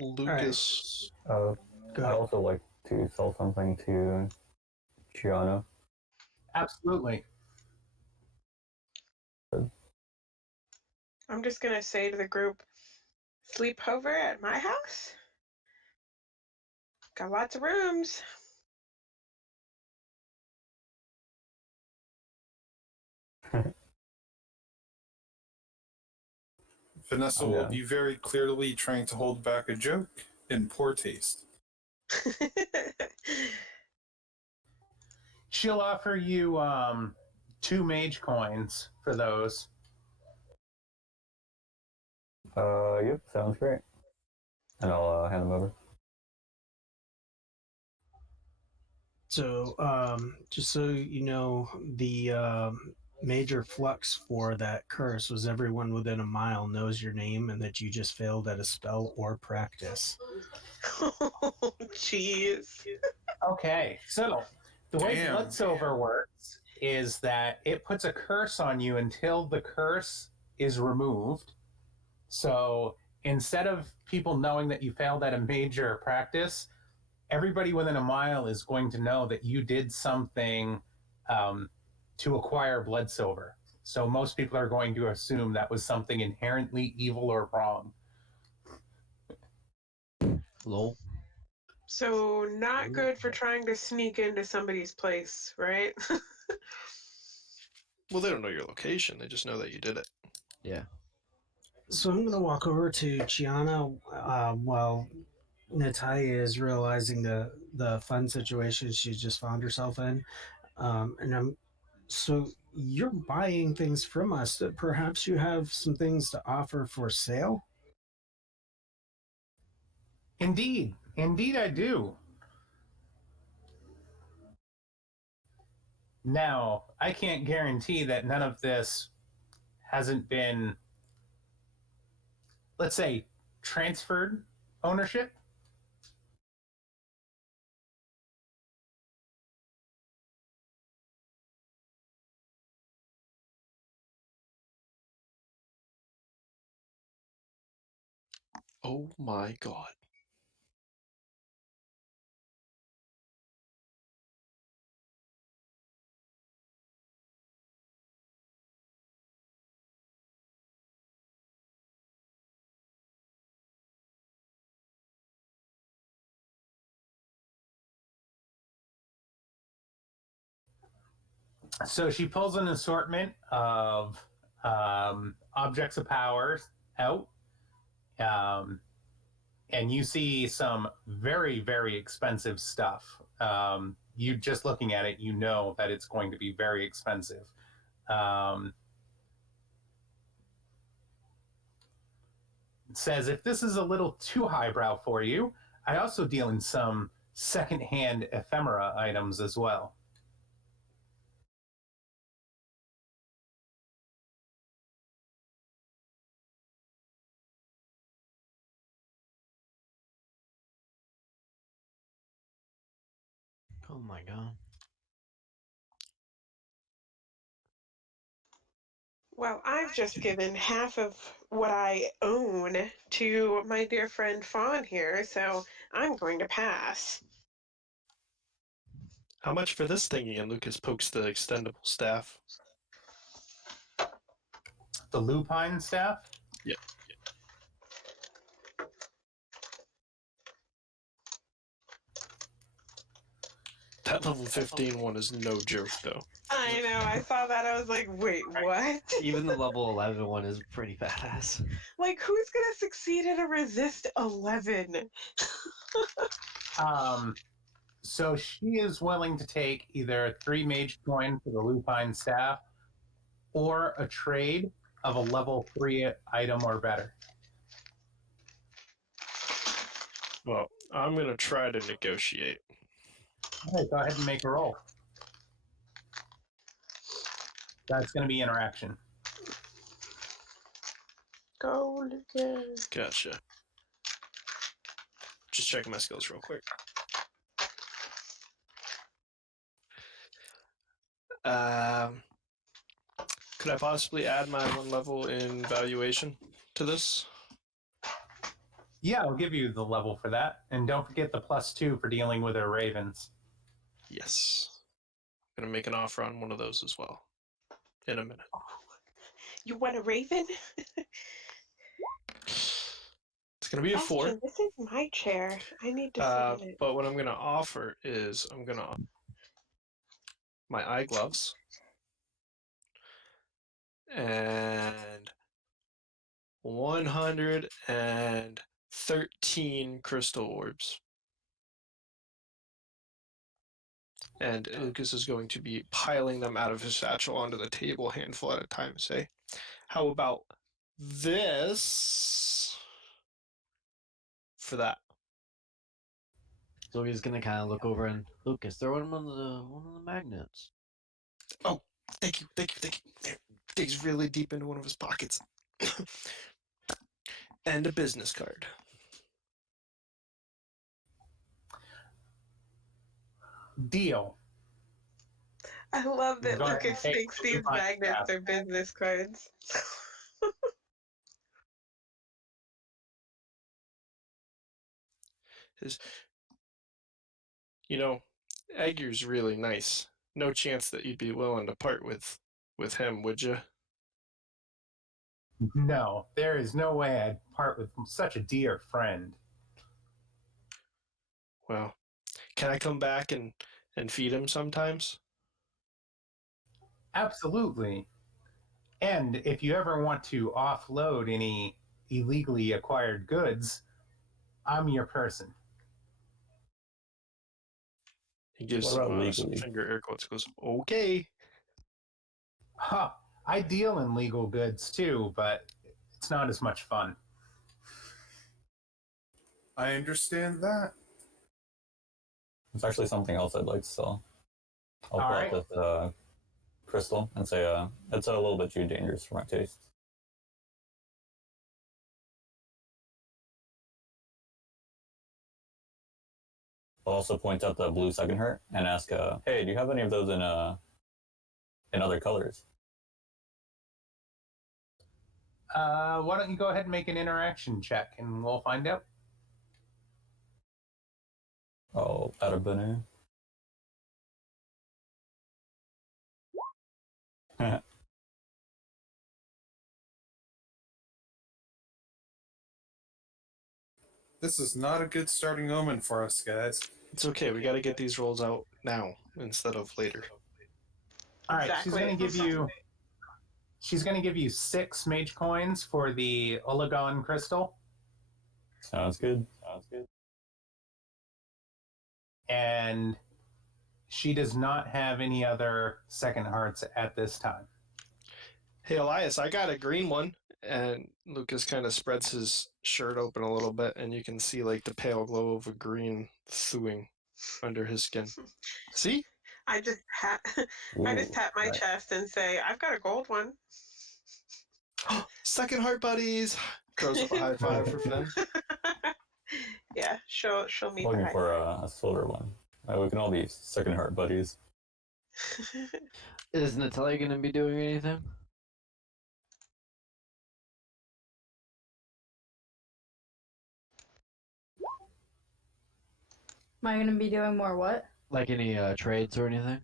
Lucas. Uh, Go I'd ahead. also like to sell something to Gianna. Absolutely. I'm just gonna say to the group, sleep over at my house. Got lots of rooms. Vanessa Oh, will yeah. be very clearly trying to hold back a joke in poor taste. She'll offer you 2 mage coins for those. Yep, sounds great. And I'll hand them over. So, just so you know, the major flux for that curse was everyone within a mile knows your name and that you just failed at a spell or practice. Oh, jeez. Okay, so the way Damn. Bloodsilver works is that it puts a curse on you until the curse is removed. So instead of people knowing that you failed at a major practice, everybody within a mile is going to know that you did something to acquire Bloodsilver. So most people are going to assume that was something inherently evil or wrong. Lol. So not good for trying to sneak into somebody's place, right? Well, they don't know your location. They just know that you did it. Yeah. So I'm gonna walk over to Chiana while Natalia is realizing the fun situation she just found herself in, and I'm so you're buying things from us. Perhaps you have some things to offer for sale. Indeed, indeed, I do. Now, I can't guarantee that none of this hasn't been, let's say, transferred ownership. Oh my god. So she pulls an assortment of objects of power out, um, and you see some very, very expensive stuff. You just looking at it, you know that it's going to be very expensive. It says, if this is a little too highbrow for you, I also deal in some secondhand ephemera items as well. Oh my god. Well, I've just given half of what I own to my dear friend Fawn here, so I'm going to pass. How much for this thingy? And Lucas pokes the extendable staff. The lupine staff? Yeah. That level 15 one is no joke, though. I know, I saw that. I was like, wait, what? Even the level 11 one is pretty badass. Like, who's gonna succeed at a resist 11? So she is willing to take either a 3 mage coin for the lupine staff or a trade of a level 3 item or better. Well, I'm going to try to negotiate. Okay, go ahead and make a roll. That's going to be interaction. Go, Lucas. Gotcha. Just checking my skills real quick. Could I possibly add my 1 level in valuation to this? Yeah, I'll give you the level for that. And don't forget the +2 for dealing with her ravens. Yes. I'm going to make an offer on one of those as well. In a minute. You want a raven? It's going to be a 4. Bastion, this is my chair. I need to sit in it. But what I'm going to offer is I'm going to my eye gloves and 113 crystal orbs. And Lucas is going to be piling them out of his satchel onto the table, handful at a time. Say, how about this for that? So he's gonna kind of look over and Lucas, throw him on one of the magnets. Oh, thank you. There, digs really deep into one of his pockets. And a business card. Deal. I love that Go ahead and Lucas take thinks these 200 magnets craft. are business cards. His, Aguir's really nice. No chance that you'd be willing to part with him, would you? No, there is no way I'd part with such a dear friend. Well, can I come back and feed him sometimes? Absolutely. And if you ever want to offload any illegally acquired goods, I'm your person. He gives What about some legally? finger air quotes. Goes, okay. Huh. I deal in legal goods too, but it's not as much fun. I understand that. It's actually something else I'd like to sell. I'll All pull right. out this crystal and say it's a little bit too dangerous for my taste. I'll also point out the blue second heart and ask, hey, do you have any of those in other colors? Why don't you go ahead and make an interaction check and we'll find out. Oh, out of banana. This is not a good starting omen for us, guys. It's okay. We got to get these rolls out now instead of later. All right, Exactly. she's gonna give you 6 mage coins for the Olagon crystal, Sounds good. Sounds good. and she does not have any other second hearts at this time. Hey, Elias, I got a green one. And Lucas kind of spreads his shirt open a little bit, and you can see like the pale glow of a green thawing under his skin. See? I just pat my Right. chest and say, "I've got a gold one." Second heart buddies. Throws up a high five for Finn. Yeah, she'll meet the Looking high for a silver one. We can all be second heart buddies. five. Is Natalia going to be doing anything? Am I going to be doing more what? Like any trades or anything?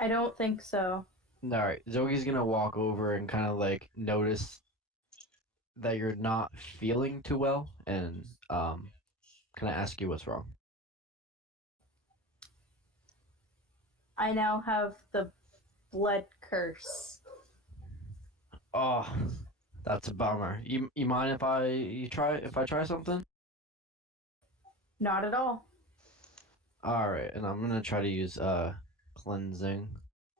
I don't think so. Alright, Zogi's going to walk over and kind of like notice that you're not feeling too well and kind of ask you what's wrong. I now have the blood curse. Oh, that's a bummer. You mind if I try something? Not at all. All right, and I'm gonna try to use cleansing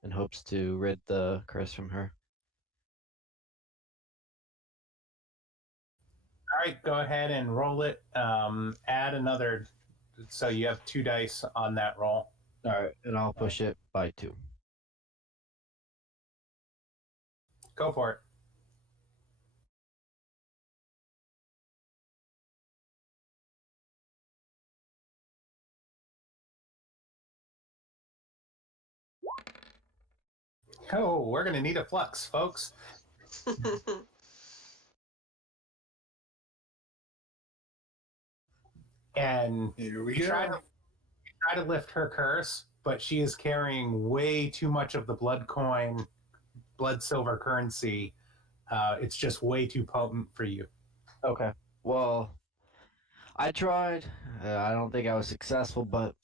in hopes to rid the curse from her. All right, go ahead and roll it. Add another, so you have 2 dice on that roll. All right, and I'll push it by 2. Go for it. Oh, we're gonna need a flux, folks. And Here we you go. try to lift her curse, but she is carrying way too much of the blood silver currency. It's just way too potent for you. Okay. Well, I tried. I don't think I was successful, but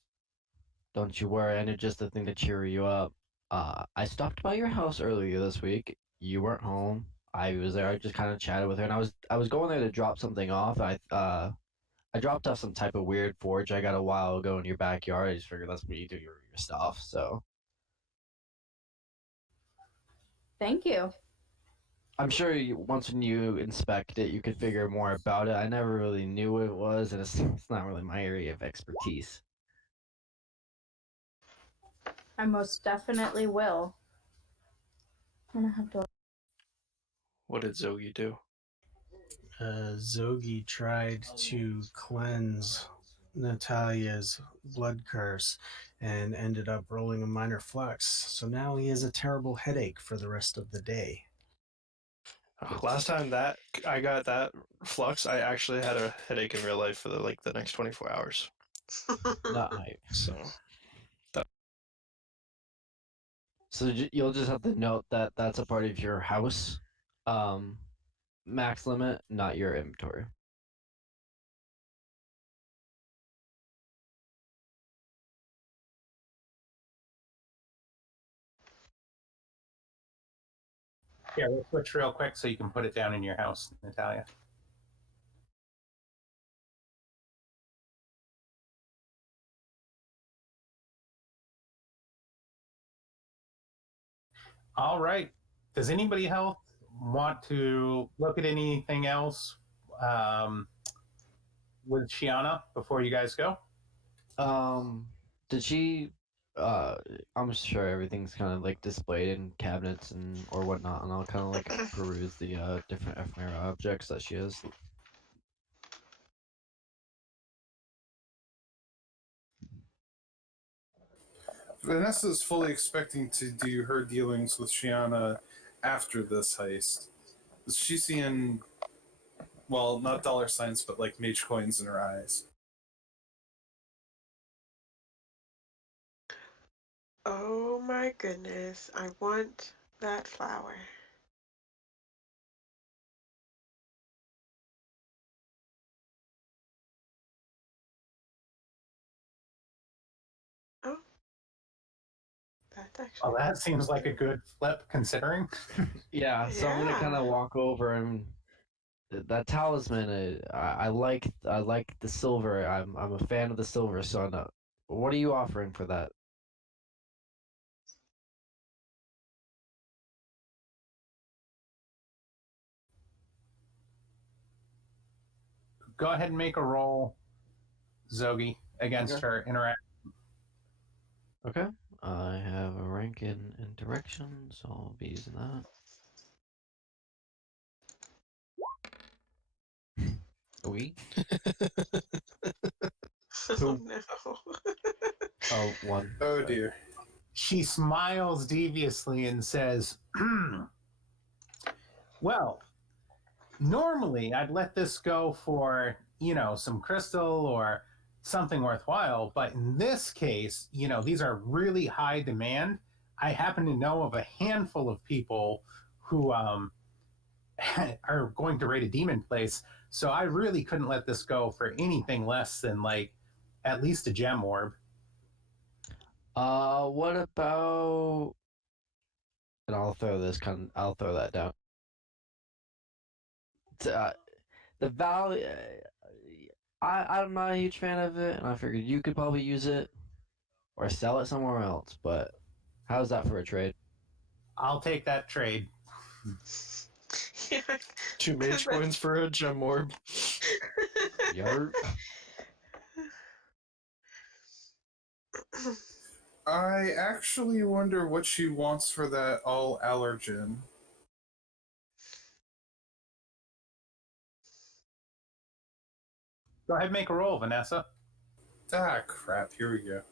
don't you worry. I knew just the thing to cheer you up. I stopped by your house earlier this week. You weren't home. I was there. I just kind of chatted with her, and I was going there to drop something off. I dropped off some type of weird forge I got a while ago in your backyard. I just figured that's where you do your stuff. So Thank you. I'm sure once when you inspect it, you could figure more about it. I never really knew what it was, and it's not really my area of expertise. I most definitely will. I'm gonna have to. What did Zogi do? Zogi tried to cleanse Natalia's blood curse and ended up rolling a minor flux. So now he has a terrible headache for the rest of the day. Last time that I got that flux, I actually had a headache in real life for the next 24 hours. Nice. So So you'll just have to note that that's a part of your house max limit, not your inventory. Yeah, we'll switch real quick so you can put it down in your house, Natalia. All right. Does anybody else want to look at anything else with Shiana before you guys go? Did she? I'm sure everything's kind of like displayed in cabinets and or whatnot, and I'll kind of like peruse the different ephemera objects that she has. Vanessa is fully expecting to do her dealings with Shiana after this heist. She's seeing, well, not dollar signs, but like mage coins in her eyes. Oh my goodness, I want that flower. Oh, that's actually. Well, that seems like a good flip considering. Yeah, so I'm gonna kind Yeah. of walk over and that talisman. I like the silver. I'm a fan of the silver. So no, what are you offering for that? Go ahead and make a roll, Zogi, against Okay. her interact. Okay. I have a rank in interaction, so I'll be using that. We. Oh no. Oh, one. Oh Sorry. dear. She smiles deviously and says, well, normally I'd let this go for, some crystal or something worthwhile. But in this case, these are really high demand. I happen to know of a handful of people who are going to raid a demon place. So I really couldn't let this go for anything less than like at least a gem orb. What about? And I'll throw that down. The value. I'm not a huge fan of it, and I figured you could probably use it or sell it somewhere else. But how's that for a trade? I'll take that trade. Yeah, 2 mage coins for a gem orb. Yar. I actually wonder what she wants for that all allergen. Go ahead and make a roll, Vanessa. Ah, crap. Here we go.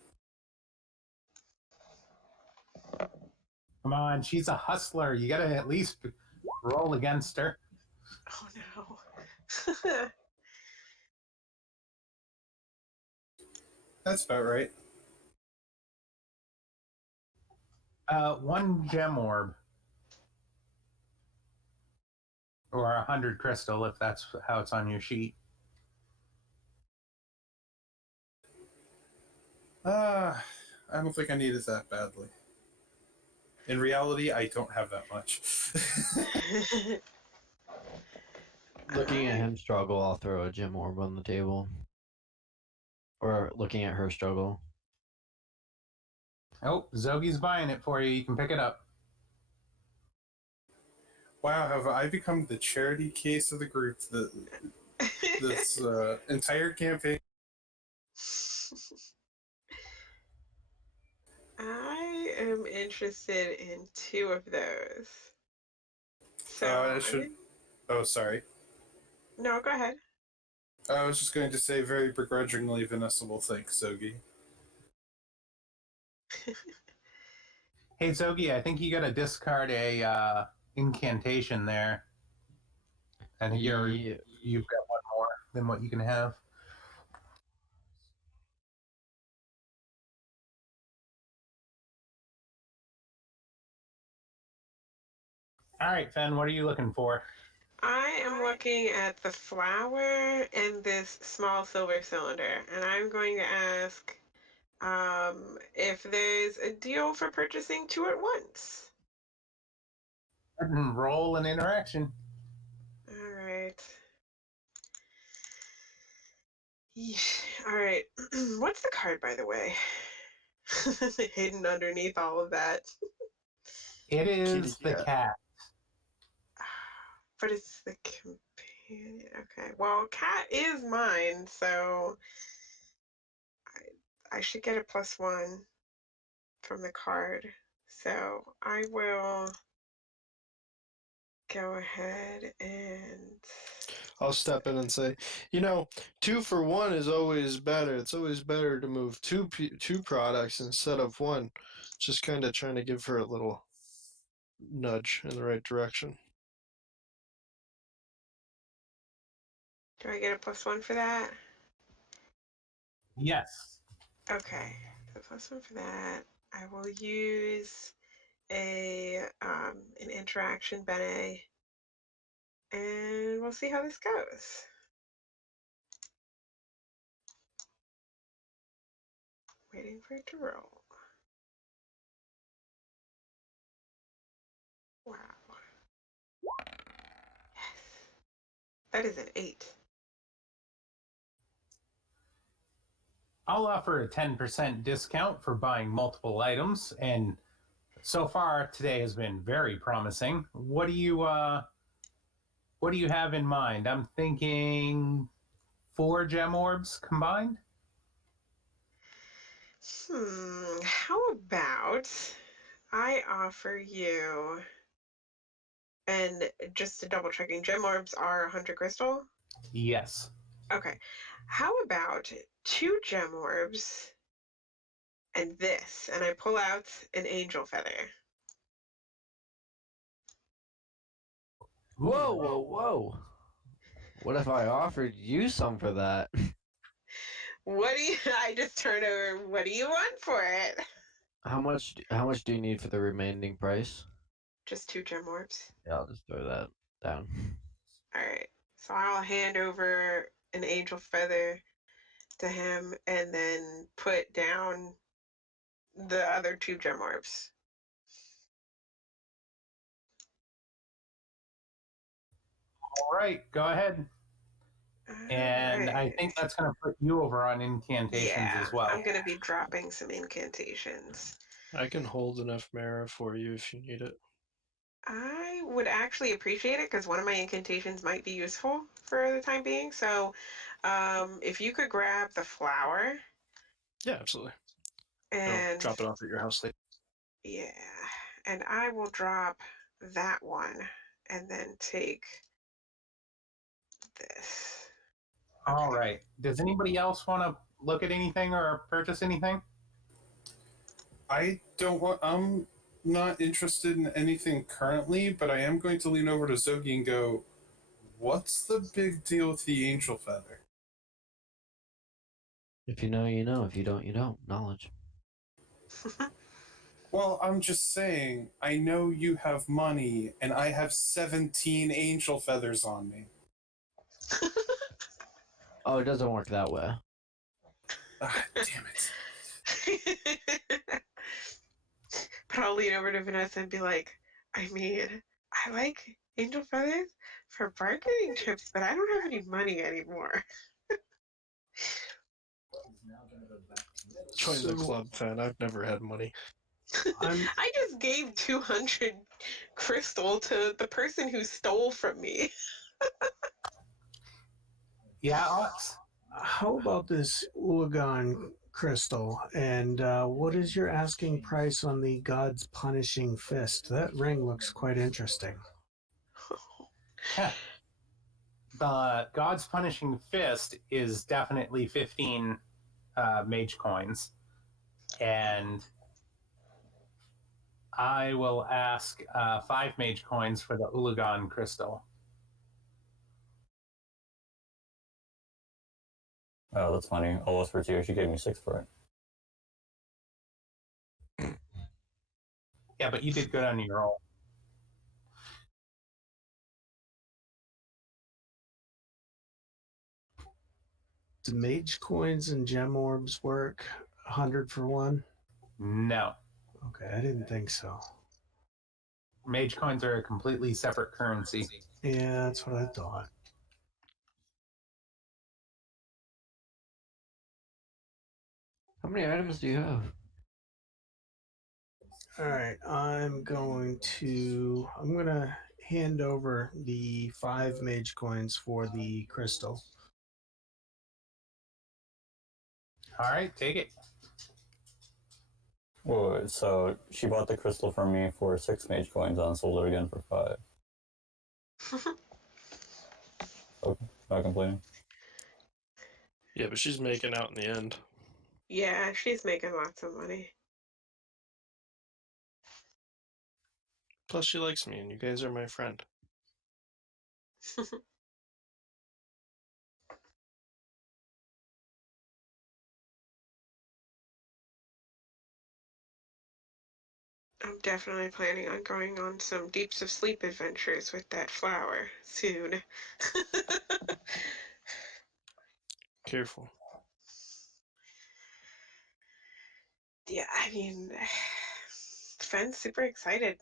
Come on, she's a hustler. You gotta at least roll against her. Oh no. That's about right. One gem orb. Or 100 crystal, if that's how it's on your sheet. I don't think I need it that badly. In reality, I don't have that much. Looking at him struggle, I'll throw a gem orb on the table. Or looking at her struggle. Oh, Zogi's buying it for you. You can pick it up. Wow, have I become the charity case of the group? This entire campaign. I am interested in 2 of those. So I should. Oh, sorry. no, go ahead. I was just going to say very begrudgingly, Vanessa will thank Sogi. Hey, Zogi, I think you got to discard a incantation there. I think you've got one more than what you can have. All right, Fen, what are you looking for? I am looking at the flower and this small silver cylinder, and I'm going to ask if there's a deal for purchasing two at once. Roll an interaction. All right. Yeesh. All right. What's the card, by the way? Hidden underneath all of that. It is the cat. But it's the companion. Okay. Well, cat is mine, so I should get a +1 from the card. So I will go ahead and I'll step in and say, 2 for 1 is always better. It's always better to move two products instead of one. Just kind of trying to give her a little nudge in the right direction. do I get a +1 for that? Yes. Okay. So +1 for that. I will use an interaction Bene, and we'll see how this goes. Waiting for it to roll. Wow. Yes. That is an 8. I'll offer a 10% discount for buying multiple items, and so far today has been very promising. What do you have in mind? I'm thinking 4 gem orbs combined. How about I offer you, and just to double checking, gem orbs are 100 crystal? Yes. Okay. How about 2 gem orbs and this? And I pull out an angel feather. Whoa, whoa, whoa. What if I offered you some for that? What do you, I just turned over, what do you want for it? How much do you need for the remaining price? Just 2 gem orbs. Yeah, I'll just throw that down. All right. So I'll hand over an angel feather to him and then put down the other 2 gem orbs. All right, go ahead. And I think that's going to put you over on incantations as well. I'm going to be dropping some incantations. I can hold enough Mara for you if you need it. I would actually appreciate it because one of my incantations might be useful for the time being. So if you could grab the flower. Yeah, absolutely. And I'll drop it off at your house later. Yeah. And I will drop that one and then take this. All right. Does anybody else want to look at anything or purchase anything? I'm not interested in anything currently, but I am going to lean over to Zogi and go, what's the big deal with the angel feather? If you know, you know. If you don't, you don't. Knowledge. Well, I'm just saying, I know you have money, and I have 17 angel feathers on me. Oh, it doesn't work that way. Ah, damn it. But I'll lean over to Vanessa and be like, I mean, I like angel feathers for bargaining chips, but I don't have any money anymore. Join the club, fan. I've never had money. I just gave 200 crystal to the person who stole from me. Yeah, Alex? How about this Ulagan crystal? And what is your asking price on the God's punishing fist? That ring looks quite interesting. the God's Punishing Fist is definitely 15 mage coins. And I will ask 5 mage coins for the Ulagan crystal. Oh, that's funny. Almost for 2. She gave me 6 for it. Yeah, but you did good on your roll. Do mage coins and gem orbs work 100 for 1? No. Okay, I didn't think so. Mage coins are a completely separate currency. Yeah, that's what I thought. How many items do you have? All right, I'm gonna hand over the 5 mage coins for the crystal. All right, take it. Whoa, so she bought the crystal from me for 6 mage coins and sold it again for 5. Okay, not complaining. Yeah, but she's making out in the end. Yeah, she's making lots of money. Plus, she likes me, and you guys are my friend. I'm definitely planning on going on some Deeps of Sleep adventures with that flower soon. Careful. Yeah, I mean, Fen's super excited.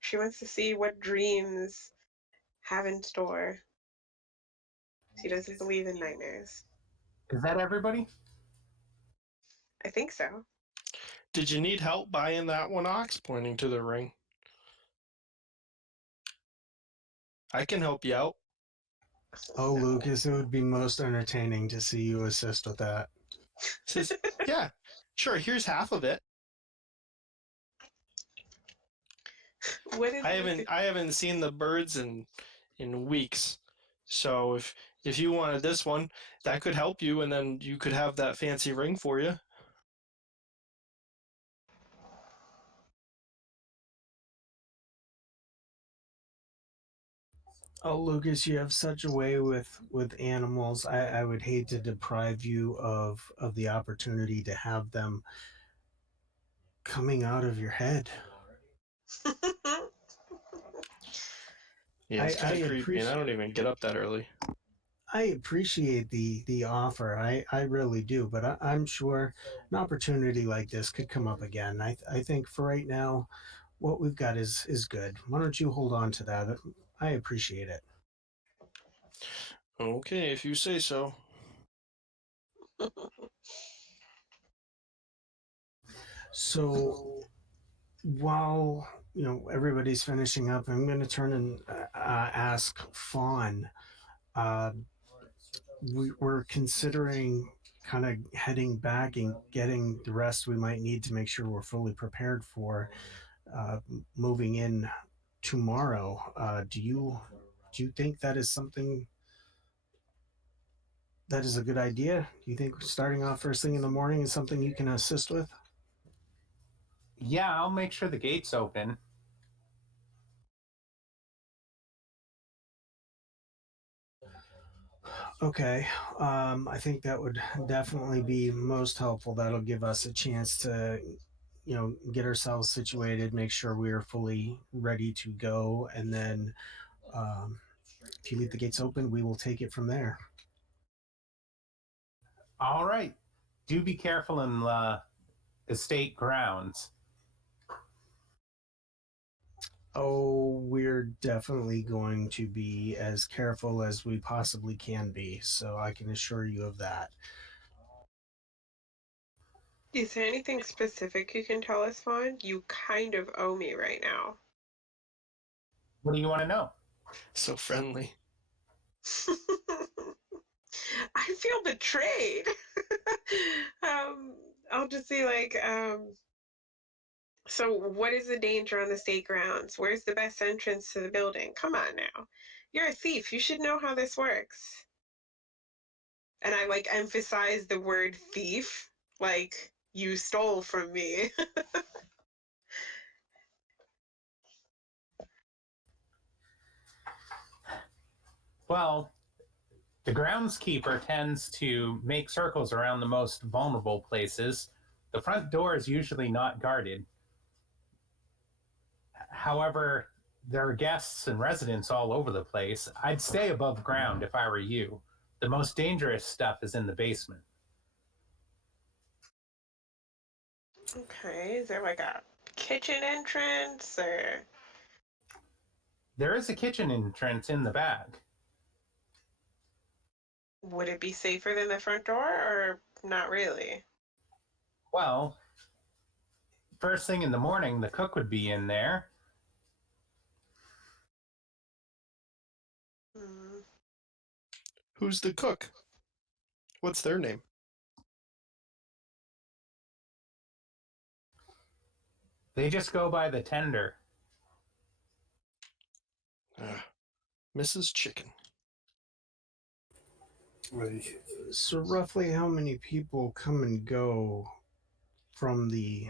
She wants to see what dreams have in store. She doesn't believe in nightmares. Is that everybody? I think so. Did you need help buying that one, Ox? Pointing to the ring. I can help you out. Oh, No. Lucas, it would be most entertaining to see you assist with that. Says, yeah, sure. Here's half of it. What is I haven't seen the birds in weeks. So if you wanted this one, that could help you, and then you could have that fancy ring for you. Oh, Lucas, you have such a way with animals. I would hate to deprive you of the opportunity to have them coming out of your head. Yeah, it's I kind of creepy, and I appreciate don't even get up that early. I appreciate the offer. I really do, but I'm sure an opportunity like this could come up again. I think for right now, what we've got is good. Why don't you hold on to that? I appreciate it. Okay, if you say so. So while everybody's finishing up, I'm going to turn and ask Fawn. Uh, we're considering kind of heading back and getting the rest we might need to make sure we're fully prepared for moving in tomorrow. Do you think that is something that is a good idea? Do you think starting off first thing in the morning is something you can assist with? Yeah, I'll make sure the gate's open. Okay, I think that would definitely be most helpful. That'll give us a chance to, get ourselves situated, make sure we are fully ready to go, and then if you leave the gates open, we will take it from there. All right. Do be careful in the estate grounds. Oh, we're definitely going to be as careful as we possibly can be, so I can assure you of that. Is there anything specific you can tell us, Fawn? You kind of owe me right now. What do you want to know? So friendly. I feel betrayed. I'll just be like, So, what is the danger on the state grounds? Where's the best entrance to the building? Come on now. You're a thief. You should know how this works. And I like emphasize the word thief, like you stole from me. Well, the groundskeeper tends to make circles around the most vulnerable places. The front door is usually not guarded. However, there are guests and residents all over the place. I'd stay above ground if I were you. The most dangerous stuff is in the basement. Okay, is there like a kitchen entrance or? There is a kitchen entrance in the back. Would it be safer than the front door or not really? Well, first thing in the morning, the cook would be in there. Hmm. Who's the cook? What's their name? They just go by the tender. Mrs. Chicken. Like, So roughly how many people come and go from the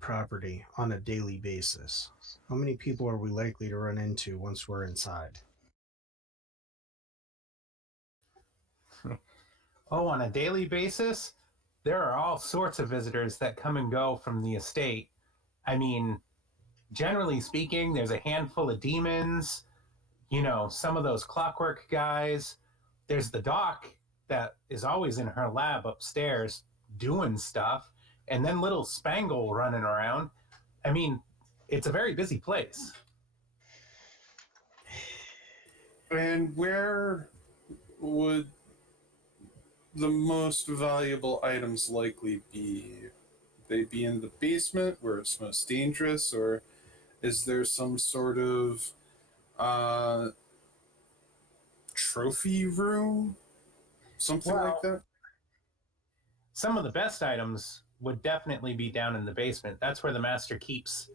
property on a daily basis? How many people are we likely to run into once we're inside? Oh, on a daily basis, there are all sorts of visitors that come and go from the estate. I mean, generally speaking, there's a handful of demons, some of those clockwork guys. There's the doc that is always in her lab upstairs doing stuff, and then little Spangle running around. I mean, it's a very busy place. and where would the most valuable items likely be? They be in the basement where it's most dangerous, or is there some sort of uh, trophy room, something like that? Some of the best items would definitely be down in the basement. That's where the master keeps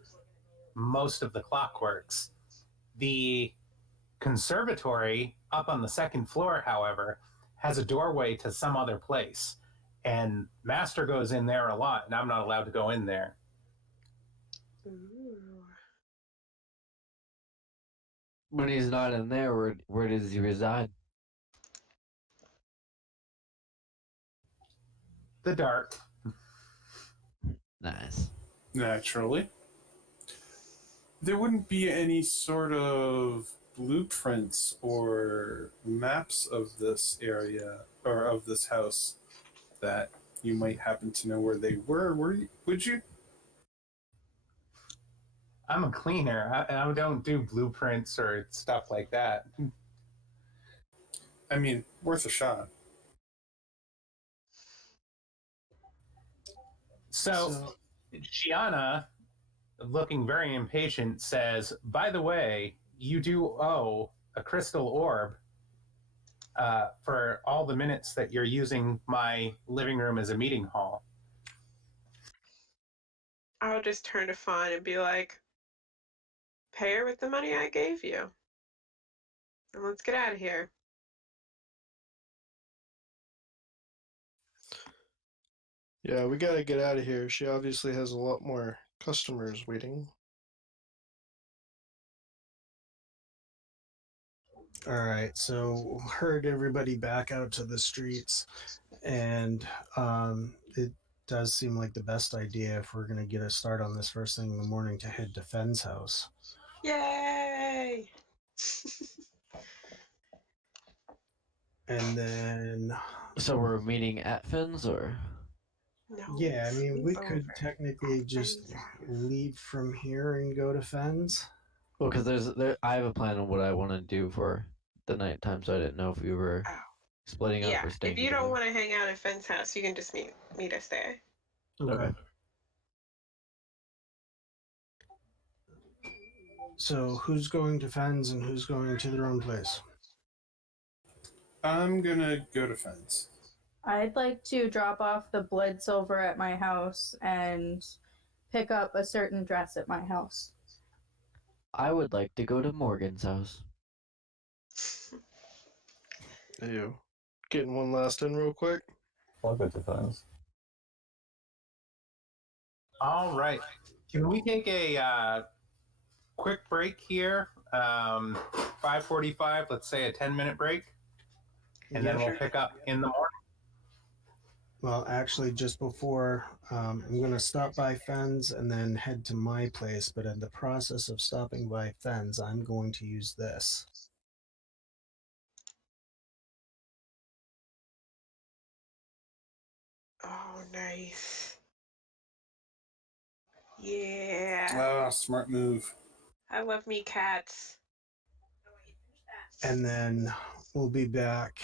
most of the clockworks. The conservatory up on the second floor, however, has a doorway to some other place. And Master goes in there a lot, and I'm not allowed to go in there. Ooh. When he's not in there, where does he reside? The dark. Nice. Naturally. There wouldn't be any sort of blueprints or maps of this area or of this house that you might happen to know where they were. Would you? I'm a cleaner. I don't do blueprints or stuff like that. I mean, worth a shot. So Shiana, looking very impatient, says, "By the way, you do owe a crystal orb for all the minutes that you're using my living room as a meeting hall." I'll just turn to Fawn and be like, pay her with the money I gave you. And let's get out of here. Yeah, we gotta get out of here. She obviously has a lot more customers waiting. All right, so herd everybody back out to the streets, and it does seem like the best idea if we're going to get a start on this first thing in the morning to head to Fenn's house. Yay! And then, So we're meeting at Finn's, or? No, yeah, I mean, we sleep could over technically at just Fenn's house. leave from here and go to Fenn's. Well, because I have a plan on what I want to do for the nighttime, so I didn't know if we were Oh. splitting up Yeah, or staying if you together. don't want to hang out at Fenn's house, you can just meet us there. Okay. So who's going to Fenn's and who's going to their own place? I'm gonna go to Fence. I'd like to drop off the blood silver at my house and pick up a certain dress at my house. I would like to go to Morgan's house. You getting one last in real quick? All good to friends. All right. Can we take a quick break here? 5:45. Let's say a 10-minute break, and Yeah, then we'll sure. pick up in the morning. Well, actually, just before, I'm going to stop by Fenn's and then head to my place. But in the process of stopping by Fenn's, I'm going to use this. Oh, nice. Yeah. Ah, smart move. I love me cats. And then we'll be back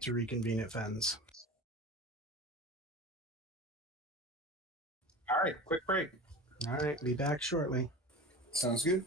to reconvene at Fenn's. All right, quick break. All right, be back shortly. Sounds good.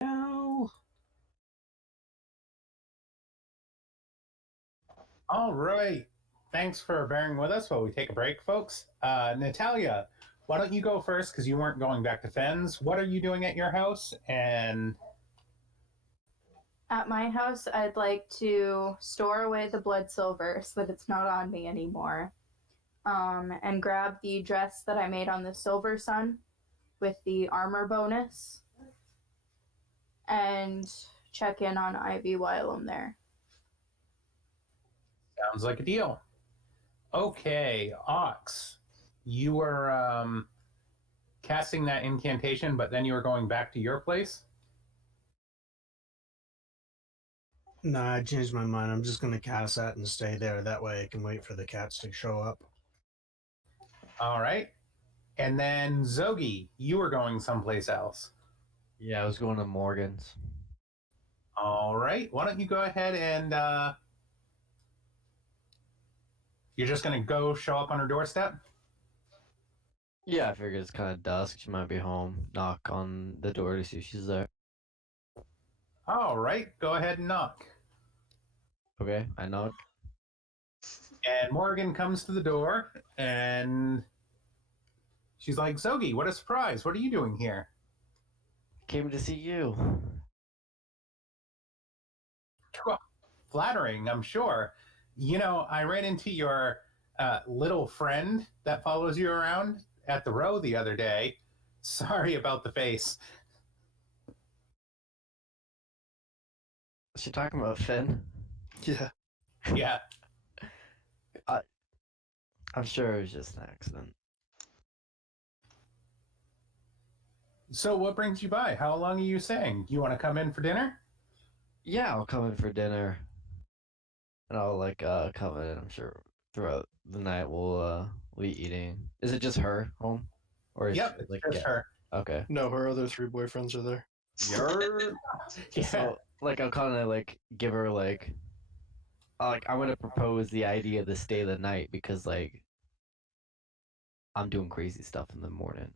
No. All right. Thanks for bearing with us while we take a break, folks. Natalia, why don't you go first because you weren't going back to Fens? What are you doing at your house? And At my house, I'd like to store away the blood silver so that it's not on me anymore. And grab the dress that I made on the Silver Sun with the armor bonus. And check in on Ivy while I'm there. sounds like a deal. Okay, Ox, you were casting that incantation, but then you were going back to your place? Nah, I changed my mind. I'm just gonna cast that and stay there. That way I can wait for the cats to show up. All right. And then Zogi, you were going someplace else. Yeah, I was going to Morgan's. All right. Why don't you go ahead and you're just going to go show up on her doorstep? Yeah, I figured it's kind of dusk. She might be home. Knock on the door to see if she's there. All right. Go ahead and knock. Okay, I knock. And Morgan comes to the door and she's like, Zogi, what a surprise. What are you doing here? Came to see you. Flattering, I'm sure. You know, I ran into your little friend that follows you around at the row the other day. Sorry about the face. Is she talking about Finn? Yeah. Yeah. I'm sure it was just an accident. So what brings you by? How long are you staying? You want to come in for dinner? Yeah, I'll come in for dinner. And I'll come in, I'm sure throughout the night we'll be eating. Is it just her home? Or is Yep, she, it's just her. Okay. No, her other 3 boyfriends are there. Yeah. So I'll kind of give her I'm gonna propose the idea to stay the night because I'm doing crazy stuff in the morning.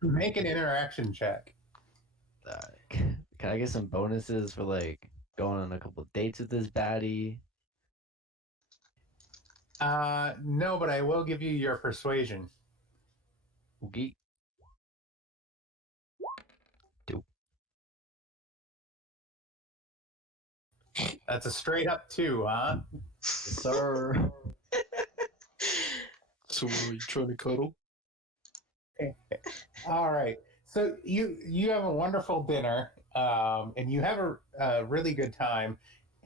Make an interaction check. Can I get some bonuses for going on a couple of dates with this baddie? No, but I will give you your persuasion. Oogie. That's a straight up 2, huh? Yes, sir. So what are you trying to cuddle? All right. So you have a wonderful dinner, and you have a really good time.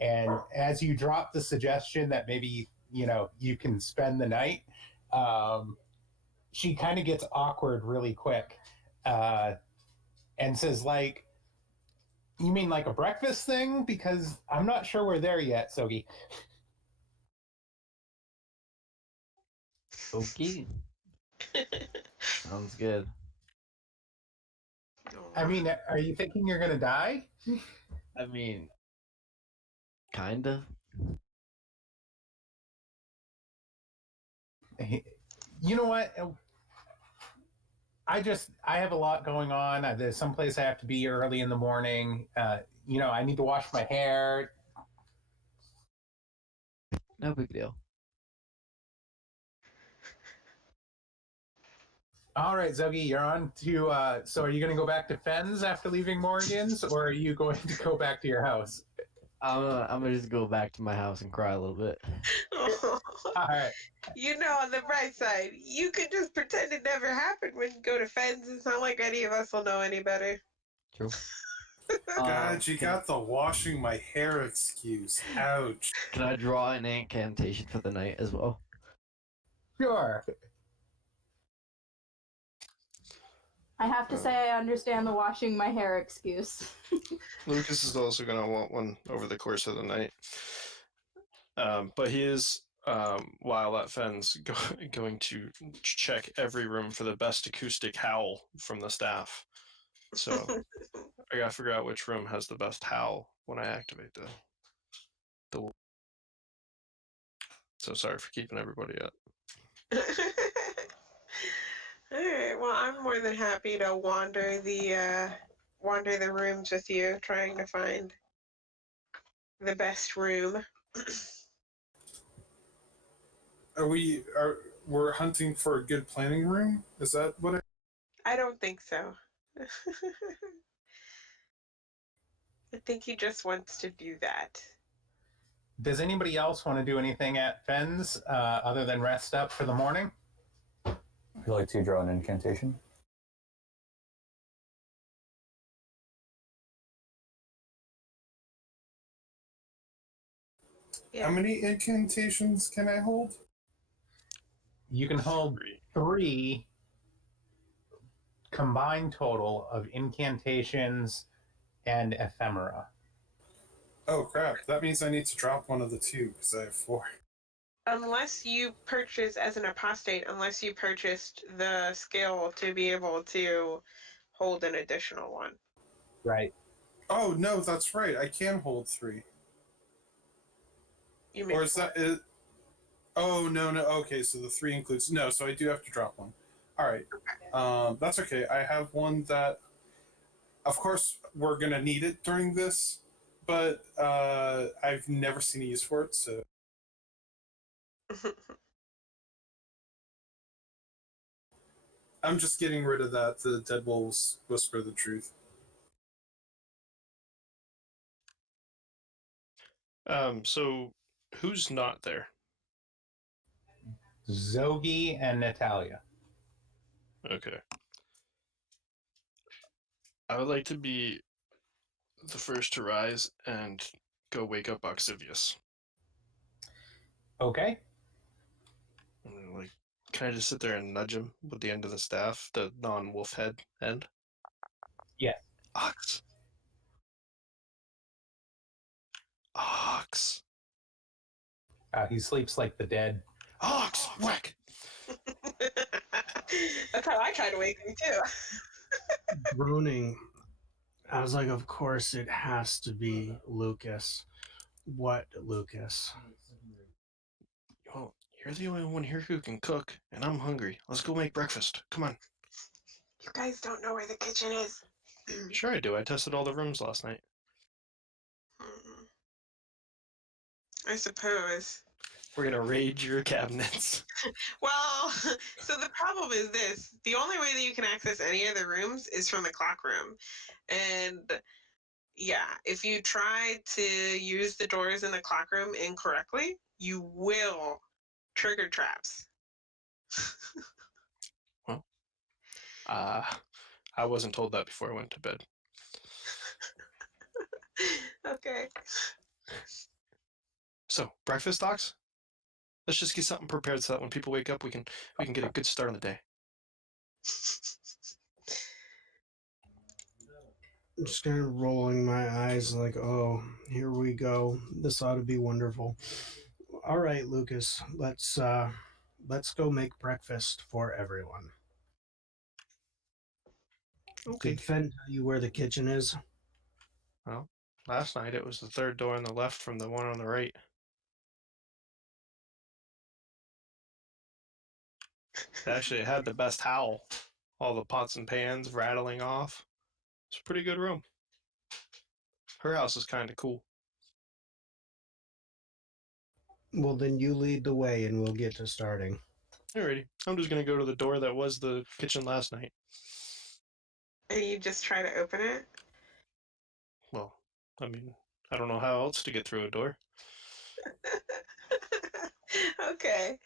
And as you drop the suggestion that maybe you can spend the night, she kind of gets awkward really quick, and says "You mean like a breakfast thing? Because I'm not sure we're there yet, Sogi." Okay. Sounds good. I mean, are you thinking you're gonna die? I mean, kind of. You know what? I have a lot going on. There's someplace I have to be early in the morning. I need to wash my hair. No big deal. All right, Zogi, you're on to. So, are you going to go back to Fens after leaving Morgan's, or are you going to go back to your house? I'm gonna just go back to my house and cry a little bit. All right. On the bright side, you could just pretend it never happened when you go to Fens. It's not like any of us will know any better. True. God, you got the washing my hair excuse. Ouch. Can I draw an incantation for the night as well? Sure. I have to say I understand the washing my hair excuse. Lucas is also going to want one over the course of the night. But he is, while at Fens, going to check every room for the best acoustic howl from the staff. So I got to figure out which room has the best howl when I activate the. So sorry for keeping everybody up. All right. Well, I'm more than happy to wander the wander the rooms with you, trying to find the best room. We're hunting for a good planning room? Is that what I don't think so. I think he just wants to do that. Does anybody else want to do anything at Fenn's other than rest up for the morning? Would you like to draw an incantation? Yeah. How many incantations can I hold? You can hold 3 combined total of incantations and ephemera. Oh crap! That means I need to drop one of the 2 because I have 4. Unless you purchase, as an apostate, unless you purchased the skill to be able to hold an additional one. Right. Oh no, that's right. I can hold 3. You may Or is that it? Oh no. Okay, so the 3 includes no. So I do have to drop one. All right. That's okay. I have one that, of course, we're gonna need it during this, but I've never seen a use for it. So I'm just getting rid of that. The dead wolves whisper the truth. So who's not there? Zogi and Natalia. Okay. I would like to be the first to rise and go wake up Oxivius. Okay. I'm gonna, like, can I just sit there and nudge him with the end of the staff, the non-wolf head end? Yes. Ox. Ox. He sleeps like the dead. Ox. Whack. That's how I try to wake him too. Groaning. I was like, of course it has to be Lucas. What Lucas? Well, you're the only one here who can cook, and I'm hungry. Let's go make breakfast. Come on. You guys don't know where the kitchen is. Sure I do. I tested all the rooms last night. I suppose. We're gonna raid your cabinets. Well, so the problem is this. The only way that you can access any of the rooms is from the clock room. And yeah, if you try to use the doors in the clock room incorrectly, you will trigger traps. Well, I wasn't told that before I went to bed. Okay. So, breakfast, Ox? Let's just get something prepared so that when people wake up, we can get a good start on the day. I'm just kind of rolling my eyes like, oh, here we go. This ought to be wonderful. All right, Lucas, let's go make breakfast for everyone. Okay. Did Fen tell you where the kitchen is? Well, last night it was the third door on the left from the one on the right. Actually, it had the best howl. All the pots and pans rattling off. It's a pretty good room. Her house is kind of cool. Well, then you lead the way and we'll get to starting. Alrighty. I'm just going to go to the door that was the kitchen last night. And you just try to open it? Well, I mean, I don't know how else to get through a door. Okay.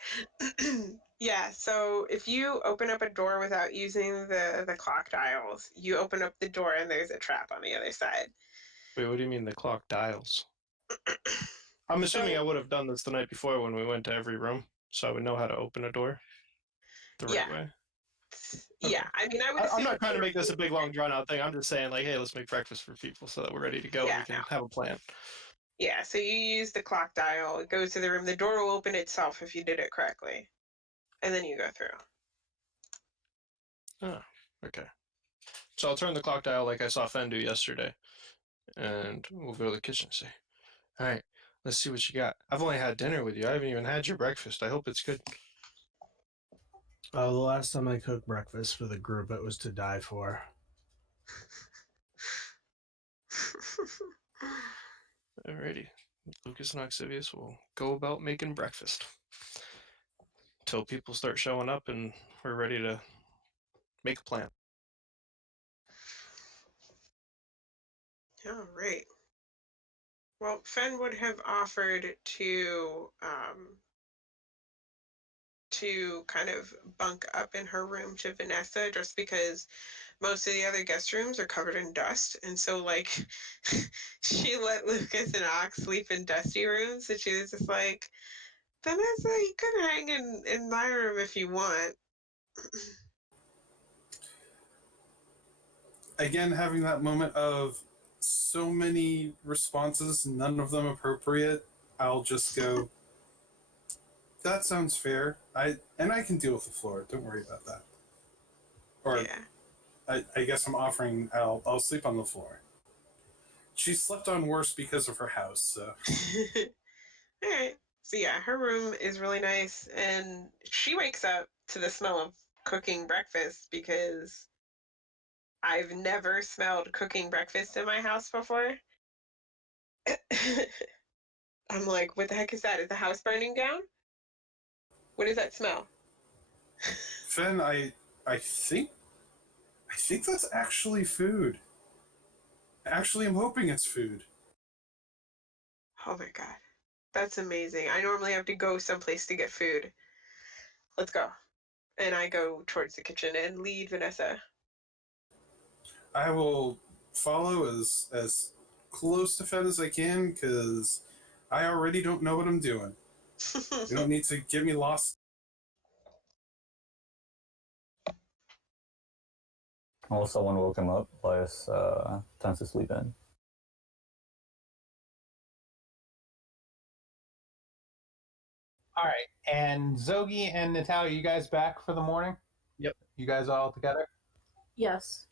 Yeah, so if you open up a door without using the clock dials, you open up the door and there's a trap on the other side. Wait, what do you mean the clock dials? I'm assuming I would have done this the night before when we went to every room, so I would know how to open a door the right way. Yeah, Okay. I mean, I would I'm assume not trying to make this a big, long, drawn-out thing. I'm just saying, like, hey, let's make breakfast for people so that we're ready to go and we can have a plan. Yeah, so you use the clock dial, it goes to the room, the door will open itself if you did it correctly. And then you go through. Oh, okay. So I'll turn the clock dial like I saw Fen do yesterday, and we'll go to the kitchen and say, all right, let's see what you got. I've only had dinner with you. I haven't even had your breakfast. I hope it's good. The last time I cooked breakfast for the group, it was to die for. Alrighty. Lucas and Octavius will go about making breakfast till people start showing up and we're ready to make a plan. All right. Well, Fen would have offered to kind of bunk up in her room to Vanessa, just because most of the other guest rooms are covered in dust, and so like she let Lucas and Ox sleep in dusty rooms, and she was just like, Vanessa, you can hang in my room if you want. Again, having that moment of so many responses, none of them appropriate, I'll just go, that sounds fair. I can deal with the floor. Don't worry about that. Or Yeah. I guess I'm offering I'll sleep on the floor. She slept on worse because of her house, so. All right. So yeah, her room is really nice, and she wakes up to the smell of cooking breakfast because I've never smelled cooking breakfast in my house before. I'm like, what the heck is that? Is the house burning down? What does that smell? Finn, I think that's actually food. Actually, I'm hoping it's food. Oh my god. That's amazing. I normally have to go someplace to get food. Let's go. And I go towards the kitchen and lead Vanessa. I will follow as close to Finn as I can, because I already don't know what I'm doing. You don't need to get me lost. Well, someone woke him up. Elias tends to sleep in. All right. And Zogi and Natalia, you guys back for the morning? Yep. You guys all together? Yes.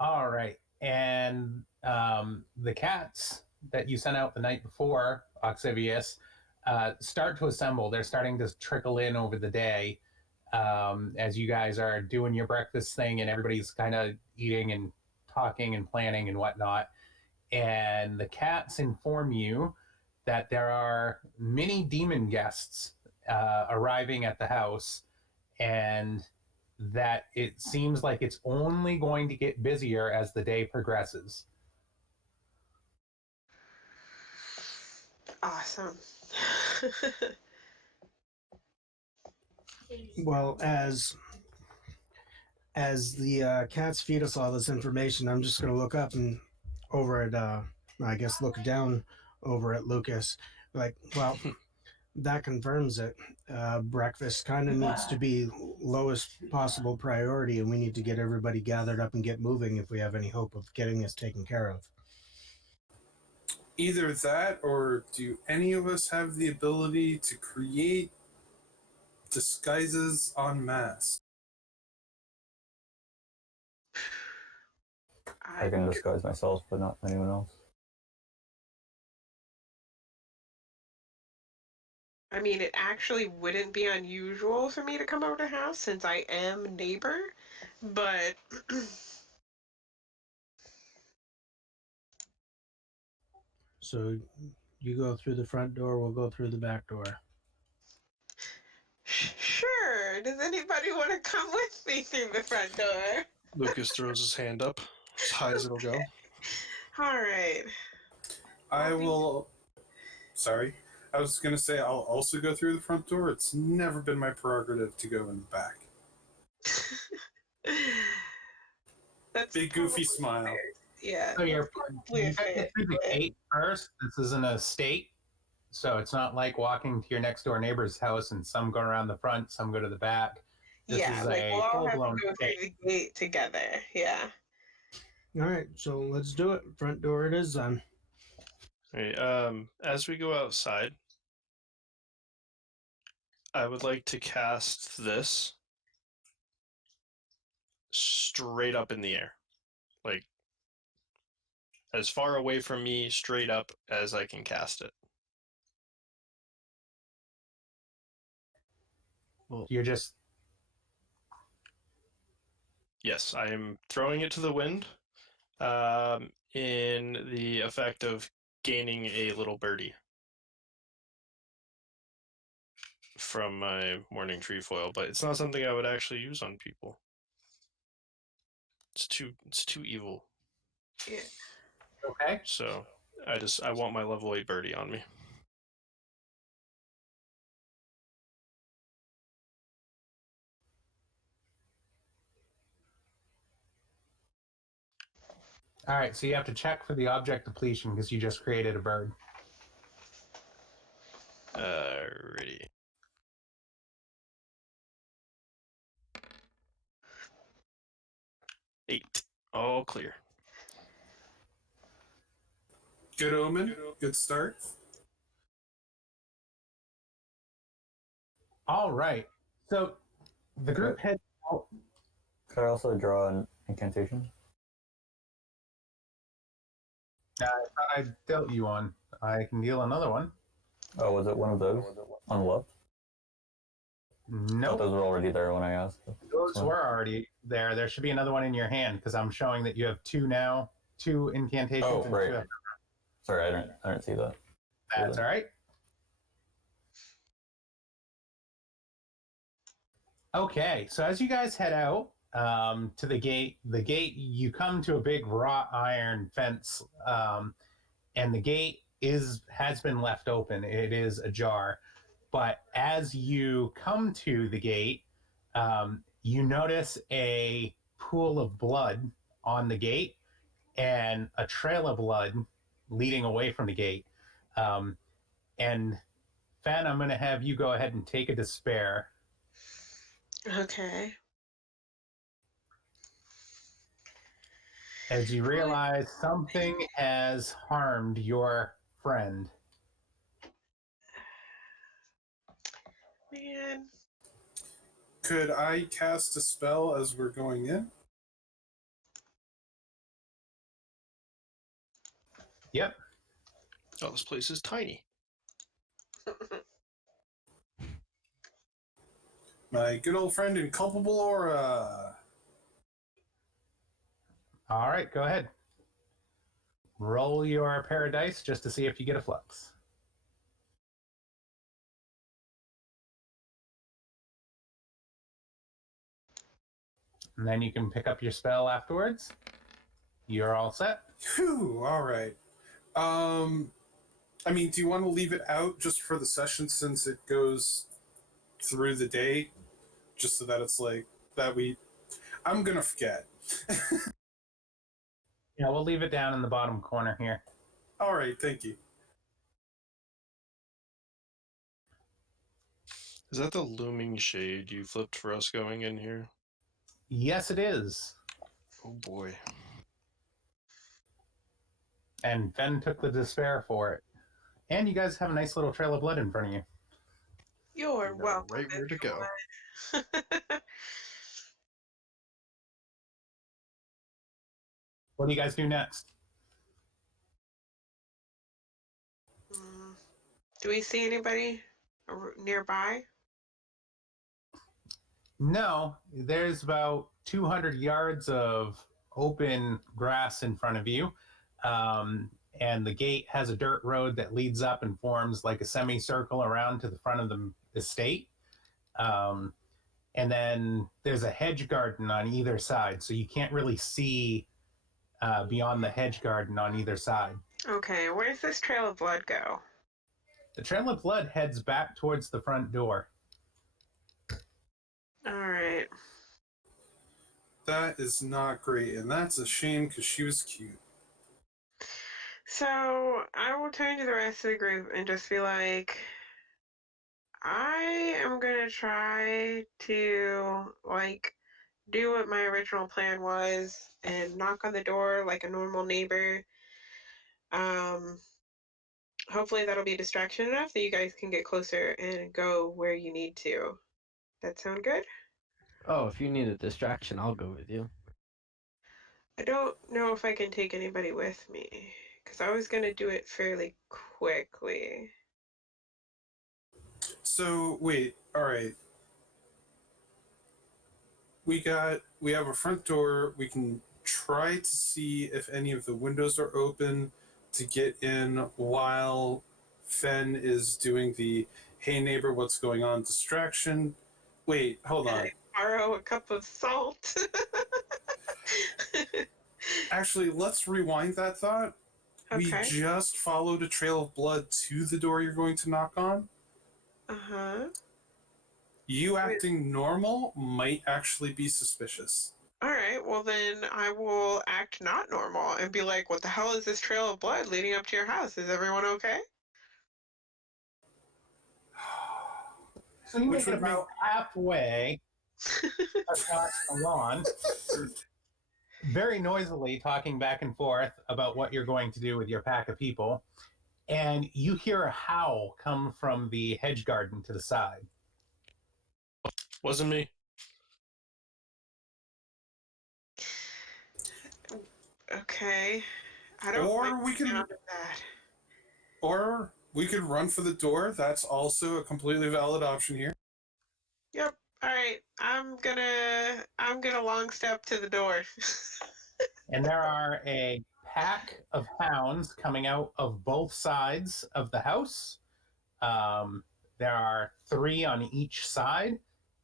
All right. And the cats that you sent out the night before, Oxivius, start to assemble. They're starting to trickle in over the day as you guys are doing your breakfast thing and everybody's kind of eating and talking and planning and whatnot. And the cats inform you that there are many demon guests arriving at the house, and that it seems like it's only going to get busier as the day progresses. Awesome. Well, as the cats feed us all this information, I'm just going to look up and over at, I guess, look down over at Lucas. Like, well, that confirms it. Breakfast kind of needs to be lowest possible priority, and we need to get everybody gathered up and get moving if we have any hope of getting this taken care of. Either that, or do any of us have the ability to create disguises en masse? I can disguise myself, but not anyone else. I mean, it actually wouldn't be unusual for me to come over to the house since I am neighbor, but So you go through the front door, we'll go through the back door. sure. Does anybody want to come with me through the front door? Lucas throws his hand up as high as it'll go. All right. I will. Sorry. I was going to say I'll also go through the front door. It's never been my prerogative to go in the back. That's Big goofy probably smile. fair. Yeah. So you're probably fair, get through the but- gate first. This is an estate, so it's not like walking to your next door neighbor's house and some go around the front, some go to the back. This yeah, is like a we'll all have to full-blown go estate. through the gate together. Yeah. All right, so let's do it. Front door it is then. Right, as we go outside, I would like to cast this straight up in the air. Like, as far away from me, straight up as I can cast it. You're just Yes, I am throwing it to the wind. In the effect of gaining a little birdie from my morning trefoil, but it's not something I would actually use on people. It's too evil. Yeah. Okay. So I want my level 8 birdie on me. All right, so you have to check for the object depletion because you just created a bird. Alrighty. Eight. All clear. Good omen. Good start. All right. So the group heads out. Could I also draw an incantation? I thought I dealt you one. I can deal another one. Oh, was it one of those on the left? No, Thought those were already there when I asked. those were already there. There should be another one in your hand because I'm showing that you have two now, two incantations. Oh, and right. two. Sorry, I didn't see that. That's all right. Okay, so as you guys head out to the gate, you come to a big wrought iron fence, and the gate has been left open. It is ajar, but as you come to the gate, you notice a pool of blood on the gate and a trail of blood leading away from the gate. And Fen, I'm going to have you go ahead and take a despair. Okay. As you realize something has harmed your friend. Man. Could I cast a spell as we're going in? Yep. Oh, this place is tiny. My good old friend Inculpable Aura. All right, go ahead. Roll your pair of dice just to see if you get a flux. And then you can pick up your spell afterwards. You're all set. Whew, all right. I mean, do you want to leave it out just for the session since it goes through the day? Just so that it's like, I'm gonna forget. Yeah, we'll leave it down in the bottom corner here. All right, thank you. Is that the looming shade you flipped for us going in here? Yes, it is. Oh boy. And Ben took the despair for it. And you guys have a nice little trail of blood in front of you. You're You know welcome. right where to go. What do you guys do next? Do we see anybody nearby? No, there's about 200 yards of open grass in front of you. And the gate has a dirt road that leads up and forms like a semicircle around to the front of the estate. And then there's a hedge garden on either side, so you can't really see beyond the hedge garden on either side. Okay, where's this trail of blood go? The trail of blood heads back towards the front door. All right. That is not great, and that's a shame because she was cute. So I will turn to the rest of the group and just be like, I am gonna try to do what my original plan was and knock on the door like a normal neighbor. Hopefully that'll be distraction enough that you guys can get closer and go where you need to. That sound good? Oh, if you need a distraction, I'll go with you. I don't know if I can take anybody with me because I was gonna do it fairly quickly. So wait, all right. We have a front door. We can try to see if any of the windows are open to get in while Fen is doing the "Hey neighbor, what's going on?" distraction. Wait, hold on. Borrow a cup of salt. Actually, let's rewind that thought. We Okay. just followed a trail of blood to the door you're going to knock on. Uh-huh. You acting normal might actually be suspicious. All right, well then I will act not normal and be like, what the hell is this trail of blood leading up to your house? Is everyone okay? So you Which make it would make- about halfway across the lawn, very noisily talking back and forth about what you're going to do with your pack of people, and you hear a howl come from the hedge garden to the side. Wasn't me. Okay. I don't Or like we the can- sound of that. Or we could run for the door. That's also a completely valid option here. Yep. All right. I'm gonna long step to the door. And there are a pack of hounds coming out of both sides of the house. There are 3 on each side,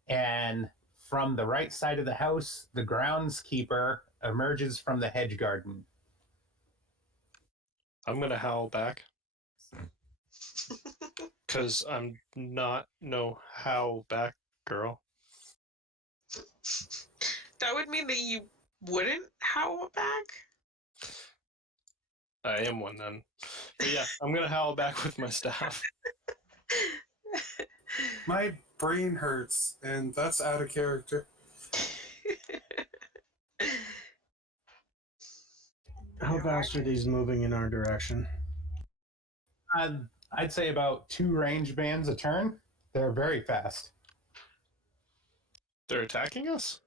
and from the right side of the house, the groundskeeper emerges from the hedge garden. I'm gonna howl back because I'm not no howl back girl. That would mean that you wouldn't howl back? I am one then. But yeah, I'm gonna howl back with my staff. My brain hurts, and that's out of character. How fast are these moving in our direction? I'd say about 2 range bands a turn. They're very fast. They're attacking us?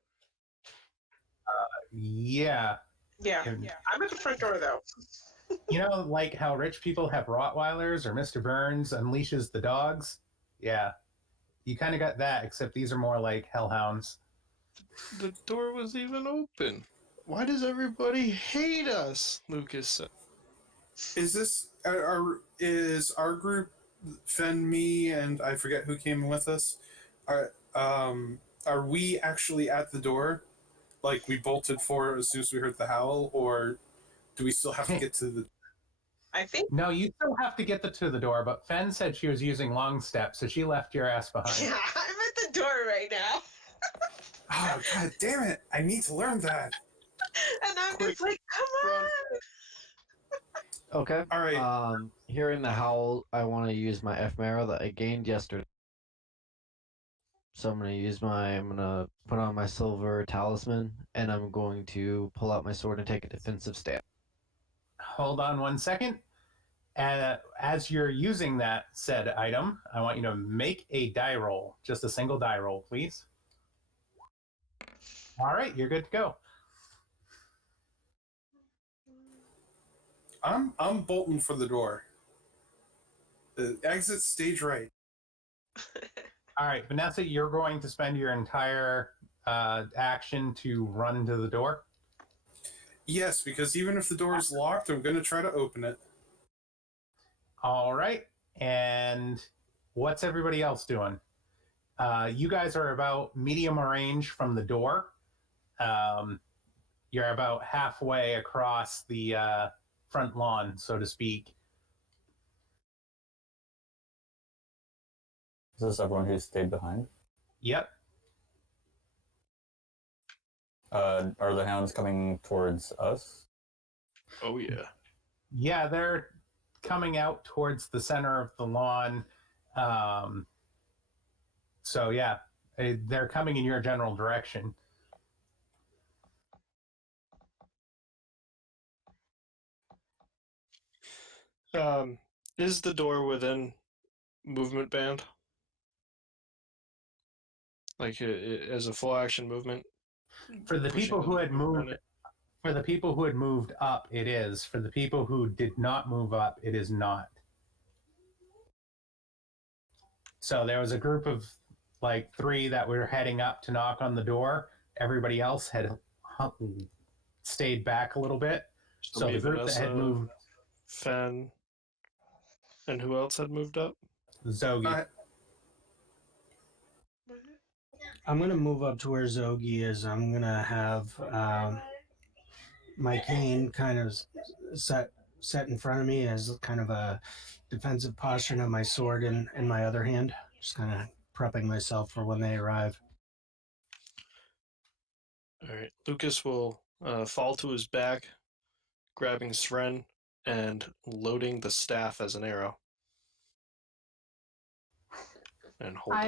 Yeah. Yeah. I'm at the front door though. You know, like how rich people have Rottweilers or Mr. Burns unleashes the dogs? Yeah. You kind of got that, except these are more like hellhounds. The door was even open. Why does everybody hate us? Lucas said. Is this is our group, Fen, me, and I forget who came with us? Are we actually at the door? Like we bolted for as soon as we heard the howl, or do we still have to get to the? I think. No, you still have to get to the door, but Fen said she was using long steps, so she left your ass behind. Yeah, I'm at the door right now. Oh, god damn it! I need to learn that. And I'm Quick, just like, come run. on. Okay. All right. Hearing the howl, I want to use my ephemera that I gained yesterday. So I'm gonna put on my silver talisman, and I'm going to pull out my sword and take a defensive stand. Hold on 1 second. As you're using that said item, I want you to make a die roll. Just a single die roll, please. All right, you're good to go. I'm bolting for the door. The exit stage right. All right, Vanessa, you're going to spend your entire action to run to the door. Yes, because even if the door is locked, I'm going to try to open it. All right, and what's everybody else doing? You guys are about medium range from the door. You're about halfway across the front lawn, so to speak. Is this everyone who stayed behind? Yep. Are the hounds coming towards us? Oh yeah. Yeah, they're coming out towards the center of the lawn. So yeah, they're coming in your general direction. Is the door within movement band? Like as a full action movement? For the people who had moved, it? for the people who had moved up, it is. For the people who did not move up, it is not. So there was a group of like 3 that were heading up to knock on the door. Everybody else had stayed back a little bit. So me, the group that had Vanessa, moved, Fen, and who else had moved up? Zogi. I'm gonna move up to where Zogi is. I'm gonna have my cane kind of set in front of me as kind of a defensive posture, and have my sword in my other hand, just kind of prepping myself for when they arrive. All right. Lucas will fall to his back, grabbing Sren and loading the staff as an arrow. And hold it.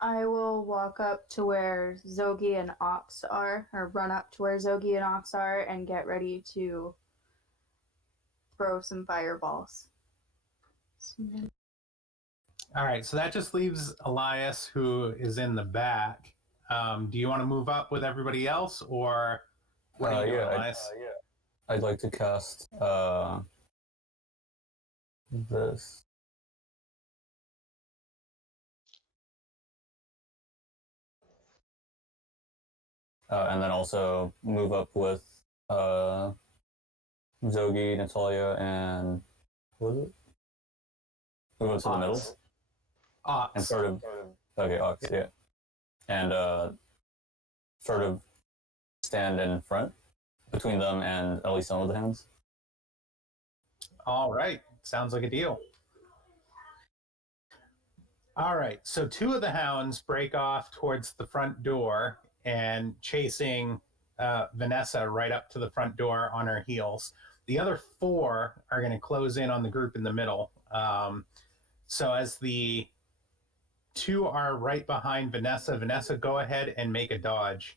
I will walk up to where Zogi and Ox are, or run up to where Zogi and Ox are, and get ready to throw some fireballs. All right, so that just leaves Elias, who is in the back. Do you want to move up with everybody else, or what are you doing, Elias? I'd like to cast this. And then also move up with Zogi, Natalia, and what was it? Move up to the middle. Ox. And sort of, okay, Ox, yeah. And sort of stand in front between them and at least some of the hounds. All right, sounds like a deal. All right, so 2 of the hounds break off towards the front door and chasing Vanessa right up to the front door on her heels. The other 4 are going to close in on the group in the middle. So as the 2 are right behind Vanessa, go ahead and make a dodge.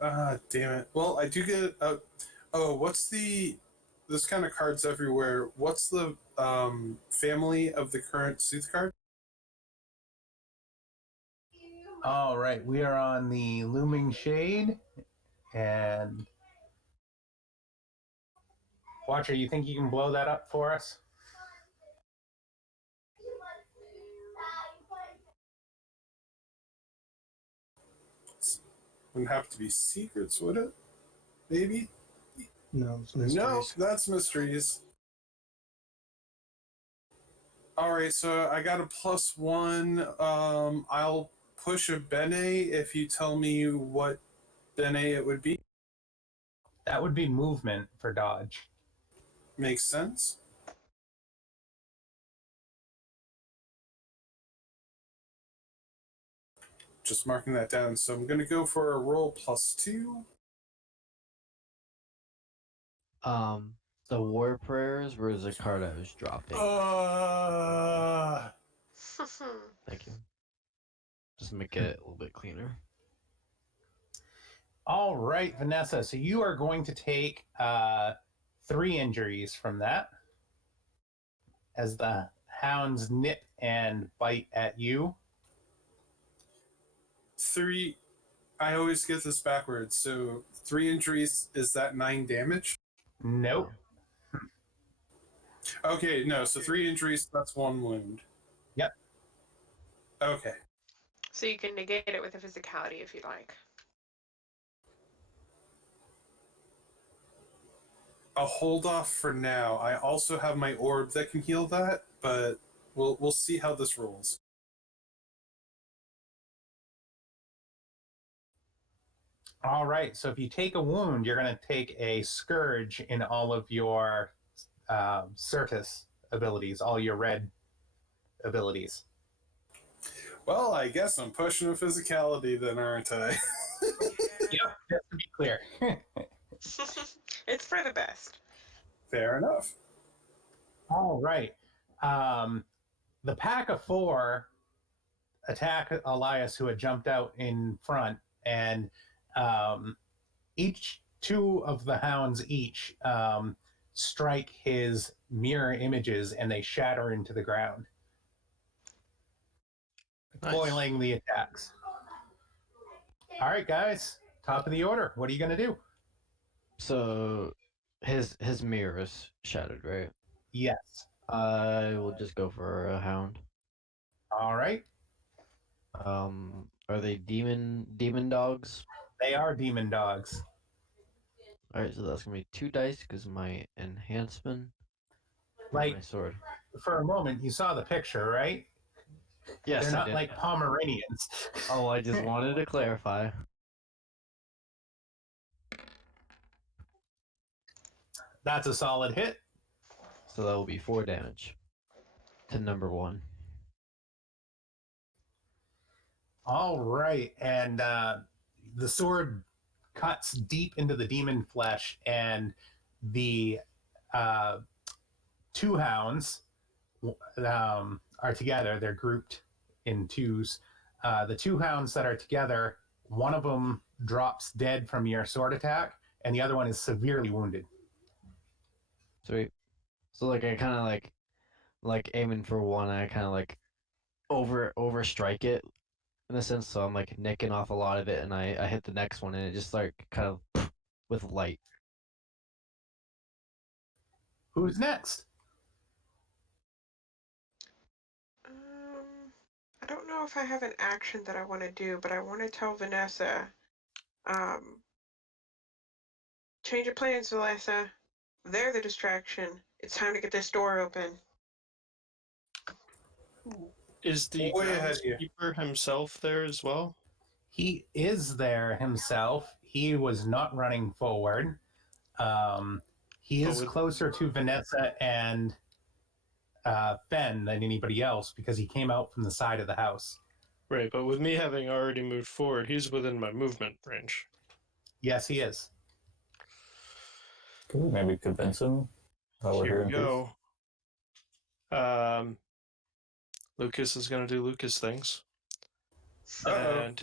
Damn it. Well, I do get what's the this kind of cards everywhere. What's the family of the current Sooth card? All right, we are on the Looming Shade, and Watcher, you think you can blow that up for us? Wouldn't have to be secrets, would it? Maybe? No, it's mysteries. No, that's mysteries. Alright, so I got a +1. I'll push a Bene if you tell me what Bene it would be. That would be movement for dodge. Makes sense. Just marking that down. So I'm going to go for a roll +2. The war prayers was a card I was dropping. Thank you. Just make it a little bit cleaner. All right, Vanessa. So you are going to take 3 injuries from that as the hounds nip and bite at you. 3. I always get this backwards. So 3 injuries, is that 9 damage? Nope. Okay, no. So 3 injuries, that's 1 wound. Yep. Okay. So you can negate it with a physicality if you like. I'll hold off for now. I also have my orb that can heal that, but we'll see how this rolls. All right. So if you take a wound, you're going to take a scourge in all of your Certus abilities, all your red abilities. Well, I guess I'm pushing a physicality then, aren't I? Yep, just to be clear. It's for the best. Fair enough. All right. The pack of 4 attack Elias, who had jumped out in front, and each 2 of the hounds each strike his mirror images, and they shatter into the ground, foiling the attacks. All right, guys, top of the order. What are you going to do? So his mirror is shattered, right? Yes. I will just go for a hound. All right. Are they demon dogs? They are demon dogs. All right, so that's gonna be 2 dice because my enhancement. Like My sword. for a moment, you saw the picture, right? Yes, They're I not did. like Pomeranians. Oh, I just wanted to clarify. That's a solid hit. So that will be 4 damage to number 1. All right, and the sword cuts deep into the demon flesh, and the uh, 2 hounds are together. They're grouped in twos. The 2 hounds that are together, one of them drops dead from your sword attack, and the other one is severely wounded. Sweet. So like I kind of like aiming for one. I kind of like overstrike it in a sense. So I'm like nicking off a lot of it, and I hit the next one, and it just like kind of with light. Who's next? I don't know if I have an action that I want to do, but I want to tell Vanessa, change your plans, Vanessa. They're the distraction. It's time to get this door open. Is the Way ahead of you. groundskeeper himself there as well? He is there himself. He was not running forward. He is closer to Vanessa and Fen than anybody else because he came out from the side of the house. Right, but with me having already moved forward, he's within my movement range. Yes, he is. Can we maybe convince him? Here we go. Lucas is going to do Lucas things. And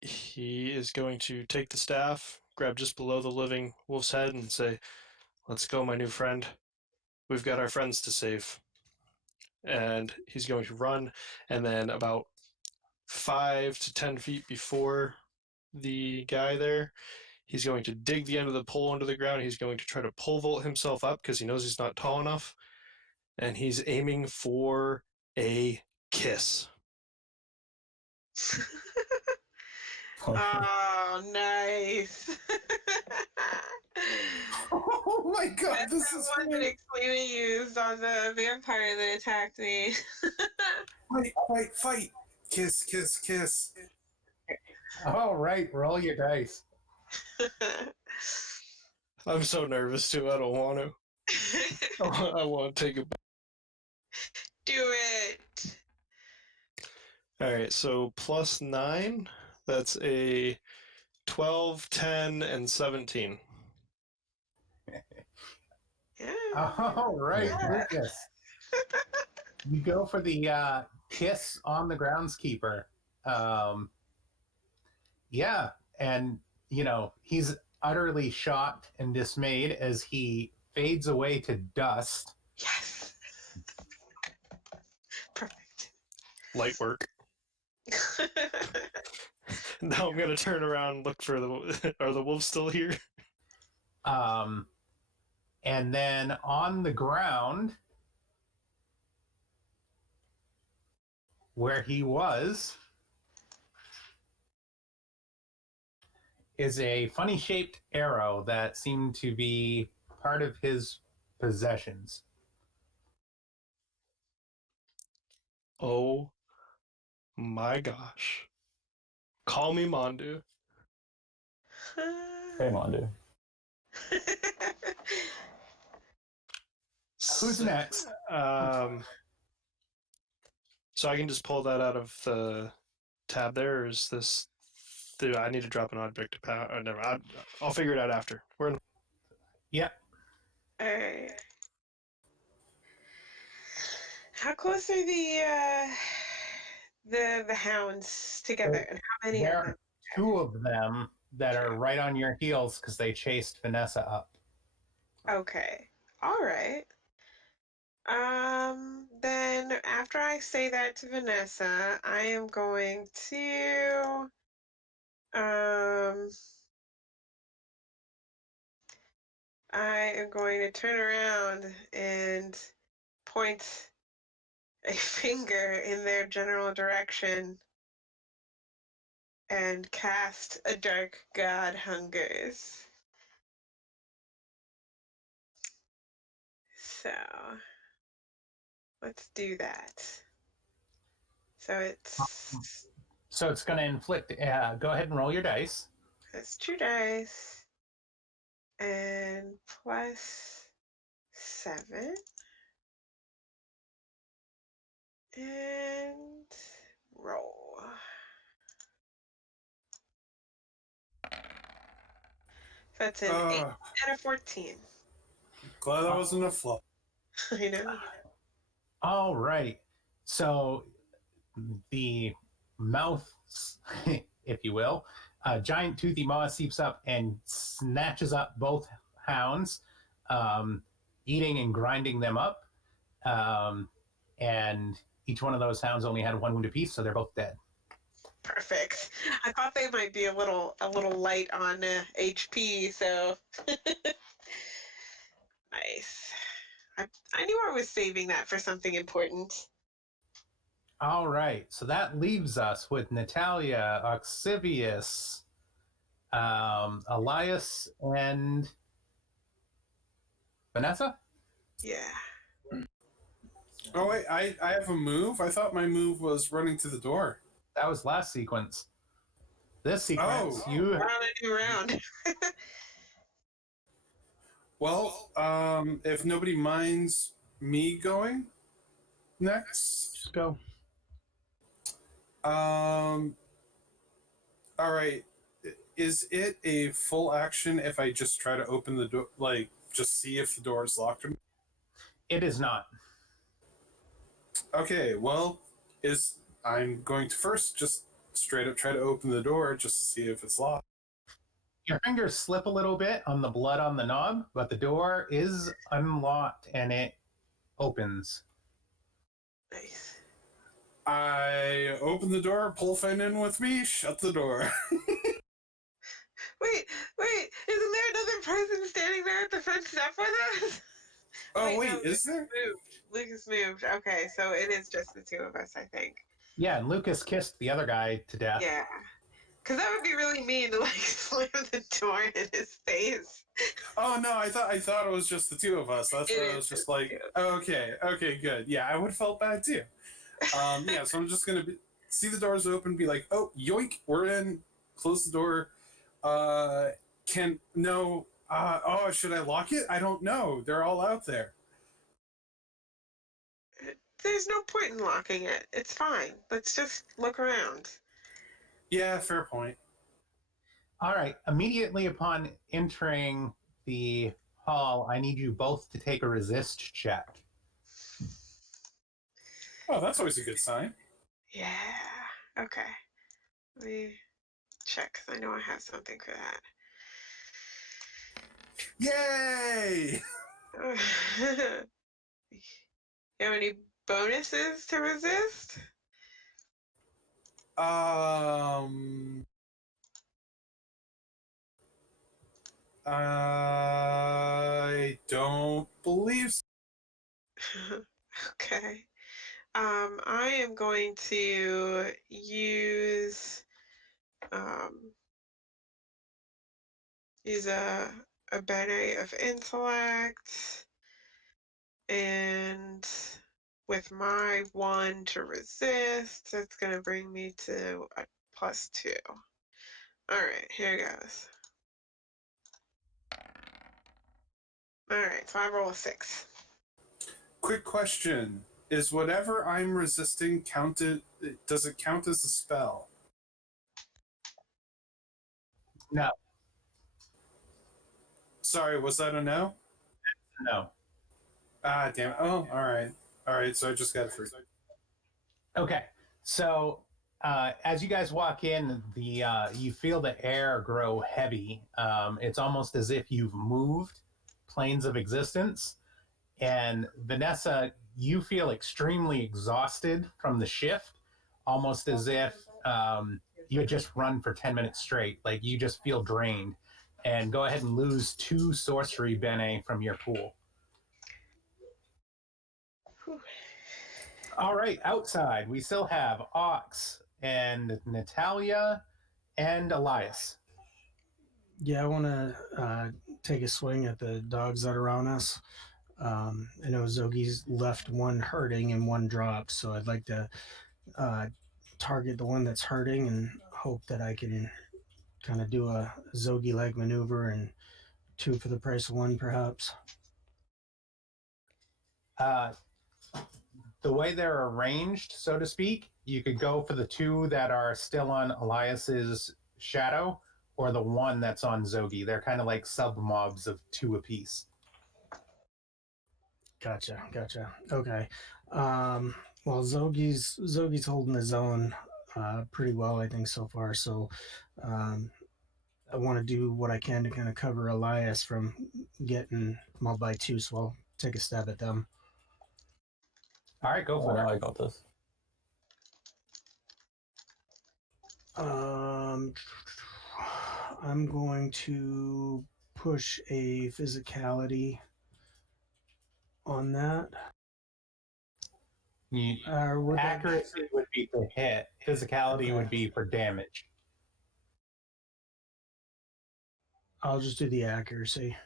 he is going to take the staff, grab just below the living wolf's head, and say, "Let's go, my new friend. We've got our friends to save." And he's going to run, and then about 5 to 10 feet before the guy there, he's going to dig the end of the pole into the ground. He's going to try to pole vault himself up because he knows he's not tall enough. And he's aiming for a kiss. Oh, nice. Oh my god, That's this the is one that Explaining used on the vampire that attacked me. fight. Kiss, kiss, kiss. All right, roll your dice. I'm so nervous too. I don't want to. I want to take it. Do it. All right, so +9. That's a 12, 10, and 17. Yeah. All right, Yeah. Lucas. You go for the kiss on the groundskeeper. Yeah, and he's utterly shocked and dismayed as he fades away to dust. Yes. Perfect. Light work. Now I'm gonna turn around and look for are the wolves still here? And then on the ground where he was is a funny shaped arrow that seemed to be part of his possessions. Oh my gosh. Call me Mandu. Hey, Mandu. Who's next? So I can just pull that out of the tab there, or is this... I need to drop an object to power. Oh, never. I'll figure it out after. We're in... Yeah. All right. How close are the hounds together, and how many There of them? are 2 of them that are right on your heels because they chased Vanessa up. Okay. All right. Then after I say that to Vanessa, I am going to turn around and point a finger in their general direction and cast A Dark God Hungers. So let's do that. So it's going to inflict. Go ahead and roll your dice. it's 2 dice and plus 7 and roll. So that's an 8 and a 14. Glad that wasn't a flop. I know. All right. So the mouth, if you will, giant toothy maw seeps up and snatches up both hounds, eating and grinding them up. And each one of those hounds only had 1 wound apiece, so they're both dead. Perfect. I thought they might be a little light on HP, so nice. I knew I was saving that for something important. All right, so that leaves us with Natalia, Oxivius, Elias, and Vanessa? Yeah. Oh wait, I have a move? I thought my move was running to the door. That was last sequence. This sequence, We're on a new round. Well, if nobody minds me going next. Just go. All right. Is it a full action if I just try to open the door, like just see if the door is locked? It is not. Okay, well, I'm going to first just straight up try to open the door just to see if it's locked. Your fingers slip a little bit on the blood on the knob, but the door is unlocked and it opens. Nice. I open the door, pull Finn in with me, shut the door. Wait, isn't there another person standing there at the front step with us? Oh, wait, no, is there? Lucas moved. Okay, so it is just the 2 of us, I think. Yeah, and Lucas kissed the other guy to death. Yeah. Because that would be really mean to, like, slam the door in his face. Oh, no, I thought it was just the 2 of us. That's what I was just like, okay, good. Yeah, I would have felt bad, too. Yeah, so I'm just going to see the doors open, be like, oh, yoink, we're in, close the door. Should I lock it? I don't know. They're all out there. There's no point in locking it. It's fine. Let's just look around. Yeah, fair point. All right. Immediately upon entering the hall, I need you both to take a resist check. Oh, that's always a good sign. Yeah. Okay. Let me check, because I know I have something for that. Yay! You have any bonuses to resist? I don't believe so. Okay. I am going to use a bene of intellect, and with my 1 to resist, that's going to bring me to a +2. All right, here goes. All right, so I roll a 6. Quick question. Is whatever I'm resisting counted? Does it count as a spell? No. Sorry, was that a no? No. Ah, damn it. Oh, all right. So I just got 3. Okay. So as you guys walk in, you feel the air grow heavy. It's almost as if you've moved planes of existence. And Vanessa, you feel extremely exhausted from the shift, almost as if you had just run for 10 minutes straight. Like you just feel drained. And go ahead and lose 2 sorcery bene from your pool. Whew. All right, outside, we still have Ox and Natalia and Elias. Yeah, I want to take a swing at the dogs that are on us. I know Zogi's left one hurting and one dropped, so I'd like to target the one that's hurting and hope that I can kind of do a Zogi-like maneuver and 2 for the price of 1, perhaps. The way they're arranged, so to speak, you could go for the 2 that are still on Elias's shadow, or the 1 that's on Zogi. They're kind of like sub mobs of 2 apiece. Gotcha. Okay. Well, Zogi's holding his own pretty well, I think, so far. So I want to do what I can to kind of cover Elias from getting mauled by 2. So I'll take a stab at them. All right, go for it. I got this. I'm going to push a physicality on that. Accuracy would be for hit. Physicality would be for damage. I'll just do the accuracy.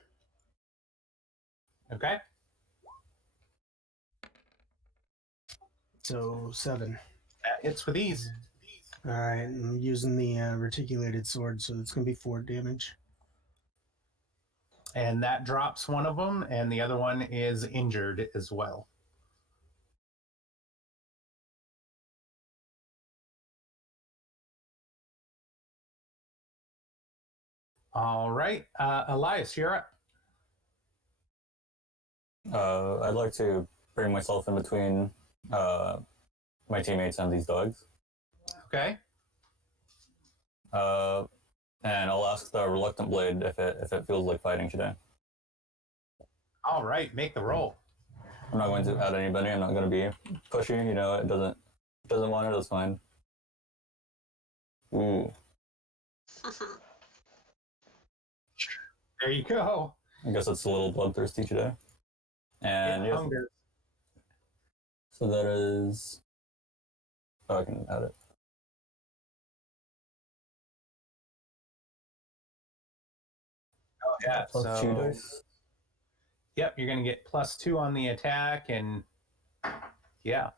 Okay. So 7. That hits with ease. All right, I'm using the reticulated sword, so it's going to be 4 damage. And that drops one of them, and the other one is injured as well. All right. Elias, you're up. I'd like to bring myself in between my teammates and these dogs. Okay. And I'll ask the Reluctant Blade if it feels like fighting today. All right, make the roll. I'm not going to add anybody. I'm not going to be pushy. You know, it doesn't want it. That's fine. Ooh. There you go. I guess it's a little bloodthirsty today. And yeah, Hunger. so that is. Oh, I can add it. Oh yeah. Plus 2 dice. Yep, you're gonna get +2 on the attack, and yeah.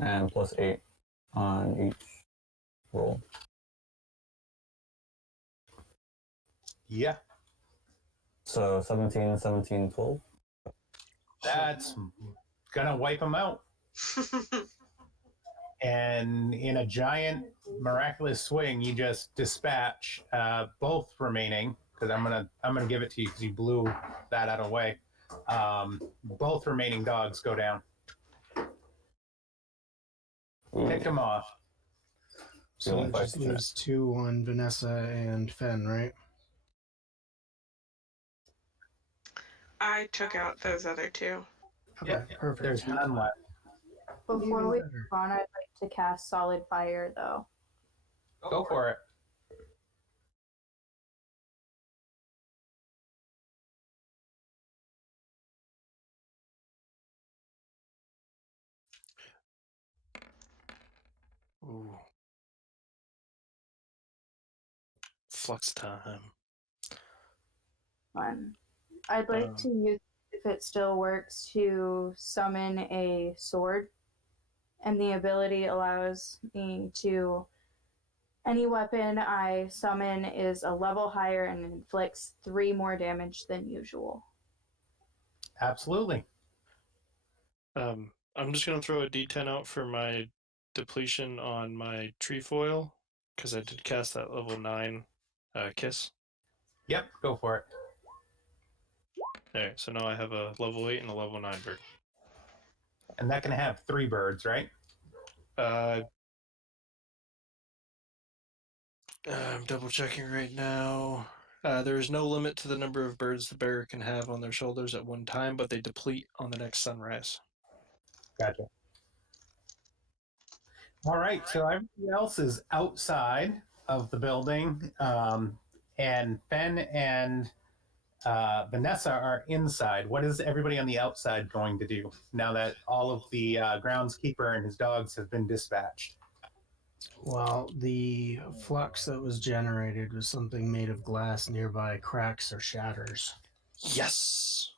And plus 8 on each roll. Yeah. So 17, 17, 12. That's gonna wipe them out. And in a giant miraculous swing, you just dispatch both remaining, because I'm gonna give it to you because you blew that out of the way. Both remaining dogs go down. Pick them off. So that just leaves 2 on Vanessa and Fen, right? I took out those other 2. Okay, Yeah, perfect. there's none left. Before we move on, I'd like to cast Solid Fire, though. Go for it. Ooh. Flux time. Fun. I'd like to use, if it still works, to summon a sword. And the ability allows me to. Any weapon I summon is a level higher and inflicts 3 more damage than usual. Absolutely. I'm just gonna throw a D10 out for my depletion on my trefoil because I did cast that level 9 kiss. Yep, go for it. Okay, so now I have a level 8 and a level 9 bird. And that can have 3 birds, right? I'm double checking right now. There is no limit to the number of birds the bearer can have on their shoulders at one time, but they deplete on the next sunrise. Gotcha. All right, so everybody else is outside of the building, and Fen and Vanessa are inside. What is everybody on the outside going to do now that all of the groundskeeper and his dogs have been dispatched? Well, the flux that was generated was something made of glass nearby cracks or shatters. Yes.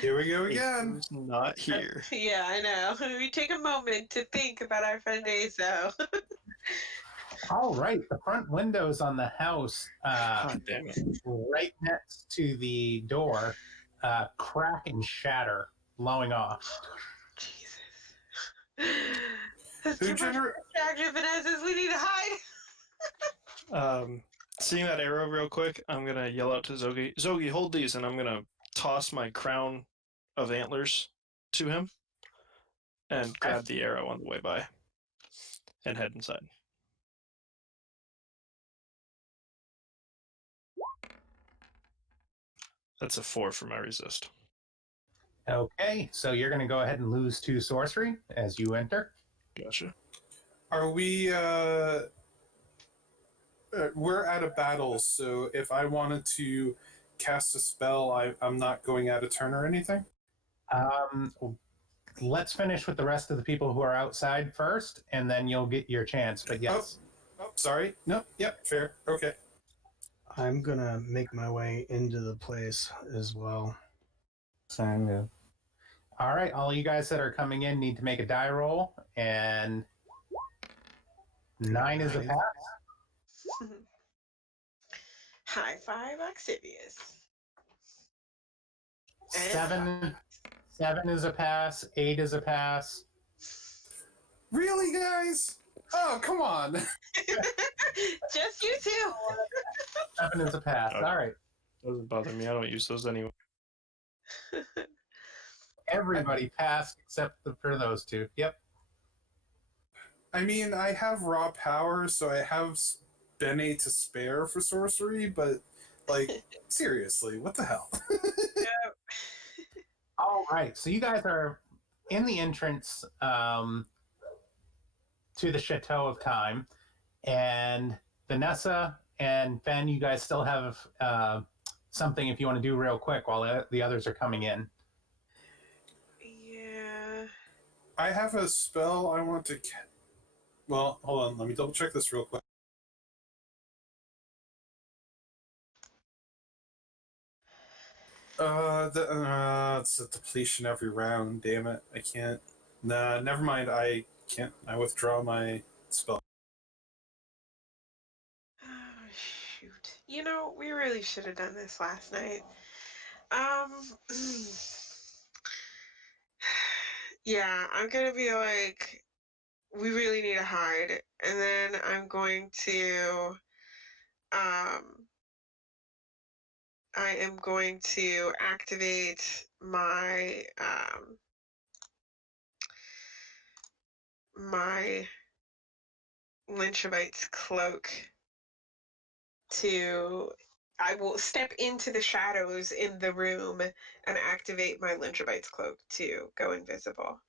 Here we go again. Who's not here? Yeah, I know. We take a moment to think about our friend Azo. All right, the front windows on the house, God damn it. right next to the door, crack and shatter, blowing off. Jesus. That's too much distraction, Vanessa's. We need to hide. Seeing that arrow real quick, I'm gonna yell out to Zogi. Zogi, hold these, and I'm gonna toss my crown of antlers to him, and grab the arrow on the way by, and head inside. That's a 4 for my resist. Okay, so you're going to go ahead and lose 2 sorcery as you enter. Gotcha. Are we? We're at a battle, so if I wanted to cast a spell, I'm not going out of turn or anything. Let's finish with the rest of the people who are outside first, and then you'll get your chance. But yes. Oh, sorry. No. Yep. Fair. Okay. I'm gonna make my way into the place as well. Same, yeah. All right, all you guys that are coming in need to make a die roll, and 9 is a pass. High five, Oxivius. 7 is a pass. 8 is a pass. Really, guys? Oh, come on. Just you two. 7 is a pass. Okay. All right. Doesn't bother me. I don't use those anyway. Everybody passed except for those 2. Yep. I mean, I have raw power, so I have Bene to spare for sorcery, but, like, seriously, what the hell? All right, so you guys are in the entrance to the Chateau of Time, and Vanessa and Ben, you guys still have something if you want to do real quick while the others are coming in. Yeah. I have a spell I want to... Well, hold on, let me double check this real quick. It's a depletion every round, damn it. I can't. Nah, never mind, I can't. I withdraw my spell. Oh, shoot. You know, we really should have done this last night. Yeah, I'm gonna be like, we really need to hide. And then I'm going to, I am going to activate my, my Lynchabite's cloak I will step into the shadows in the room and activate my Lynchabite's cloak to go invisible.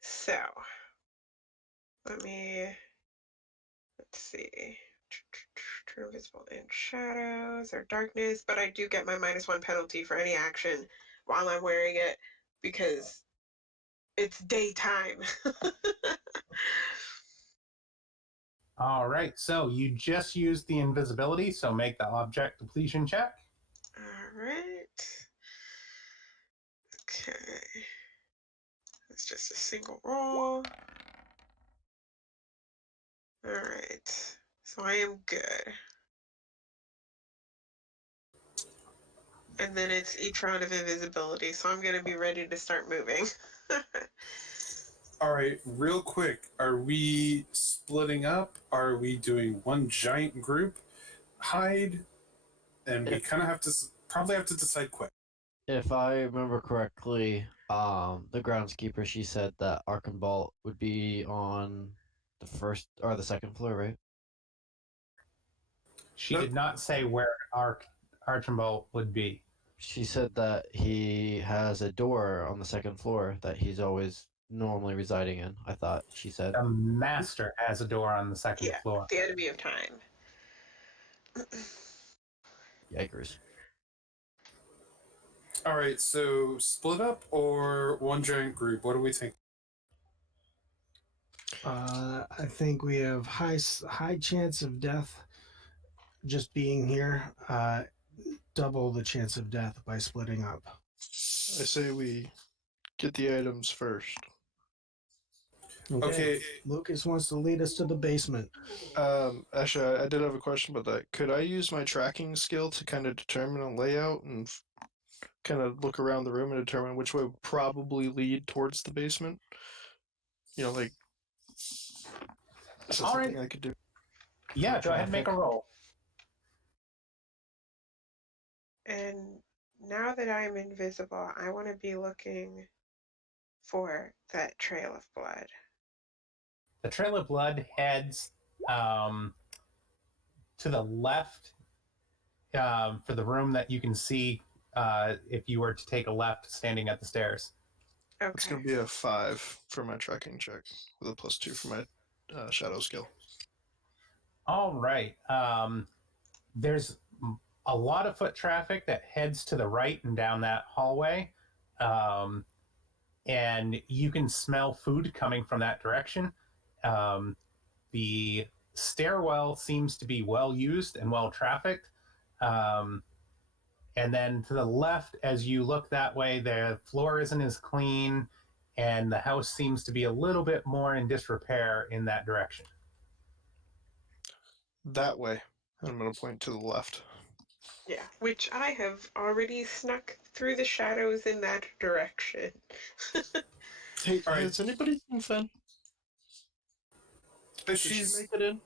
So, let's see. Turn invisible in shadows or darkness, but I do get my -1 penalty for any action while I'm wearing it because it's daytime. All right, so you just used the invisibility, so make the object depletion check. All right. Okay. It's just a single roll. All right. So I am good. And then it's each round of invisibility, so I'm going to be ready to start moving. All right, real quick, are we splitting up? Are we doing one giant group hide? And we kind of probably have to decide quick. If I remember correctly, the groundskeeper, she said that Archibault would be on the first or the second floor, right? She did not say where Archibault would be. She said that he has a door on the second floor that he's always normally residing in. I thought she said. The master has a door on the second floor. The enemy of time. Yikers. All right, so split up or one giant group? What do we think? I think we have high chance of death just being here. Double the chance of death by splitting up. I say we get the items first. Okay. Lucas wants to lead us to the basement. Actually, I did have a question about that. Could I use my tracking skill to kind of determine a layout and kind of look around the room and determine which way would probably lead towards the basement? You know, like, is that All something right. I could do? Yeah, go ahead and make a roll. And now that I'm invisible, I want to be looking for that trail of blood. The trail of blood heads to the left for the room that you can see if you were to take a left standing at the stairs. Okay. It's going to be a 5 for my tracking check with a +2 for my shadow skill. All right. There's a lot of foot traffic that heads to the right and down that hallway. And you can smell food coming from that direction. The stairwell seems to be well used and well trafficked. And then to the left, as you look that way, the floor isn't as clean, and the house seems to be a little bit more in disrepair in that direction. That way. I'm going to point to the left. Yeah, which I have already snuck through the shadows in that direction. Hey, All right. has anybody seen Fen? Did she make it in?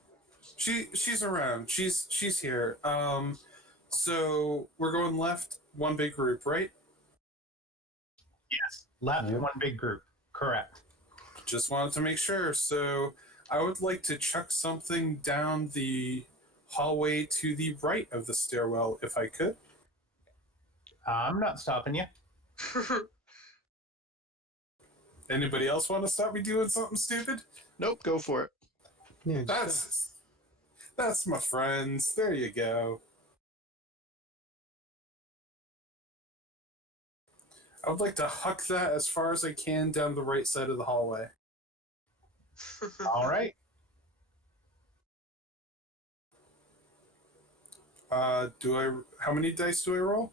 She's around. She's here. So we're going left, one big group, right? Yes, left, one big group. Correct. Just wanted to make sure. So I would like to chuck something down the hallway to the right of the stairwell, if I could. I'm not stopping you. Anybody else want to stop me doing something stupid? Nope, go for it. Yeah, That's my friends. There you go. I would like to huck that as far as I can down the right side of the hallway. All right. How many dice do I roll?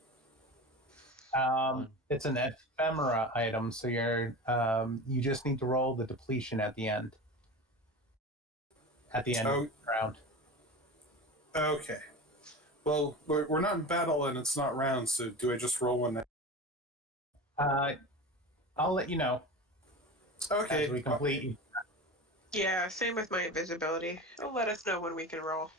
It's an ephemera item, so you just need to roll the depletion at the end. At the end of the round. Okay. Well, we're not in battle and it's not round, so do I just roll one? I'll let you know. Okay. As we complete. Yeah, same with my invisibility. It'll let us know when we can roll.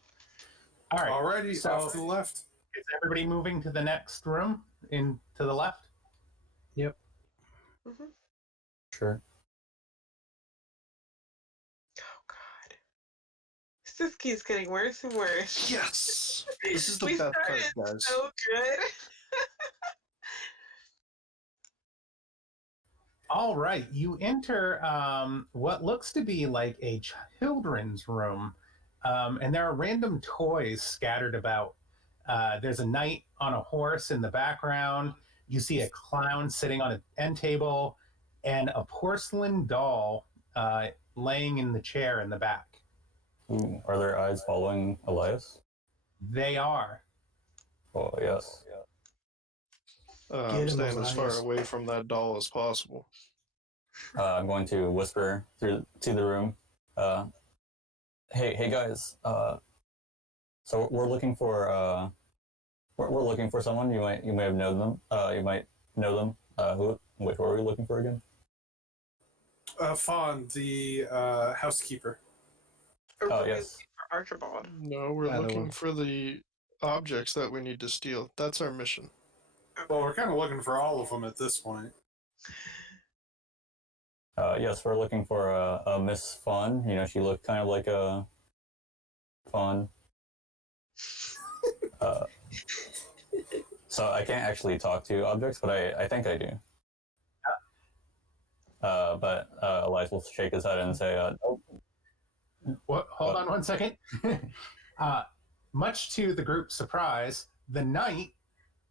All right. Alrighty, So off to the left. Is everybody moving to the next room to the left? Yep. Mm-hmm. Sure. Oh God, this keeps getting worse and worse. Yes! This is the we best part, started guys. so good. All right, you enter what looks to be like a children's room, and there are random toys scattered about. There's a knight on a horse in the background. You see a clown sitting on an end table, and a porcelain doll laying in the chair in the back. Ooh, are their eyes following Elias? They are. Oh, yes. I'm staying as far away from that doll as possible. I'm going to whisper to the room. Hey guys. So we're looking for we're looking for someone. You may have known them. You might know them. Who are we looking for again? Fawn, the housekeeper. Oh, yes. For Archibald. No, we're looking for the objects that we need to steal. That's our mission. Well, we're kind of looking for all of them at this point. Yes, we're looking for a Miss Fawn. You know, she looked kind of like a fawn. So I can't actually talk to objects, but I think I do. But Elias will shake his head and say, nope. Hold on one second. Much to the group's surprise, the knight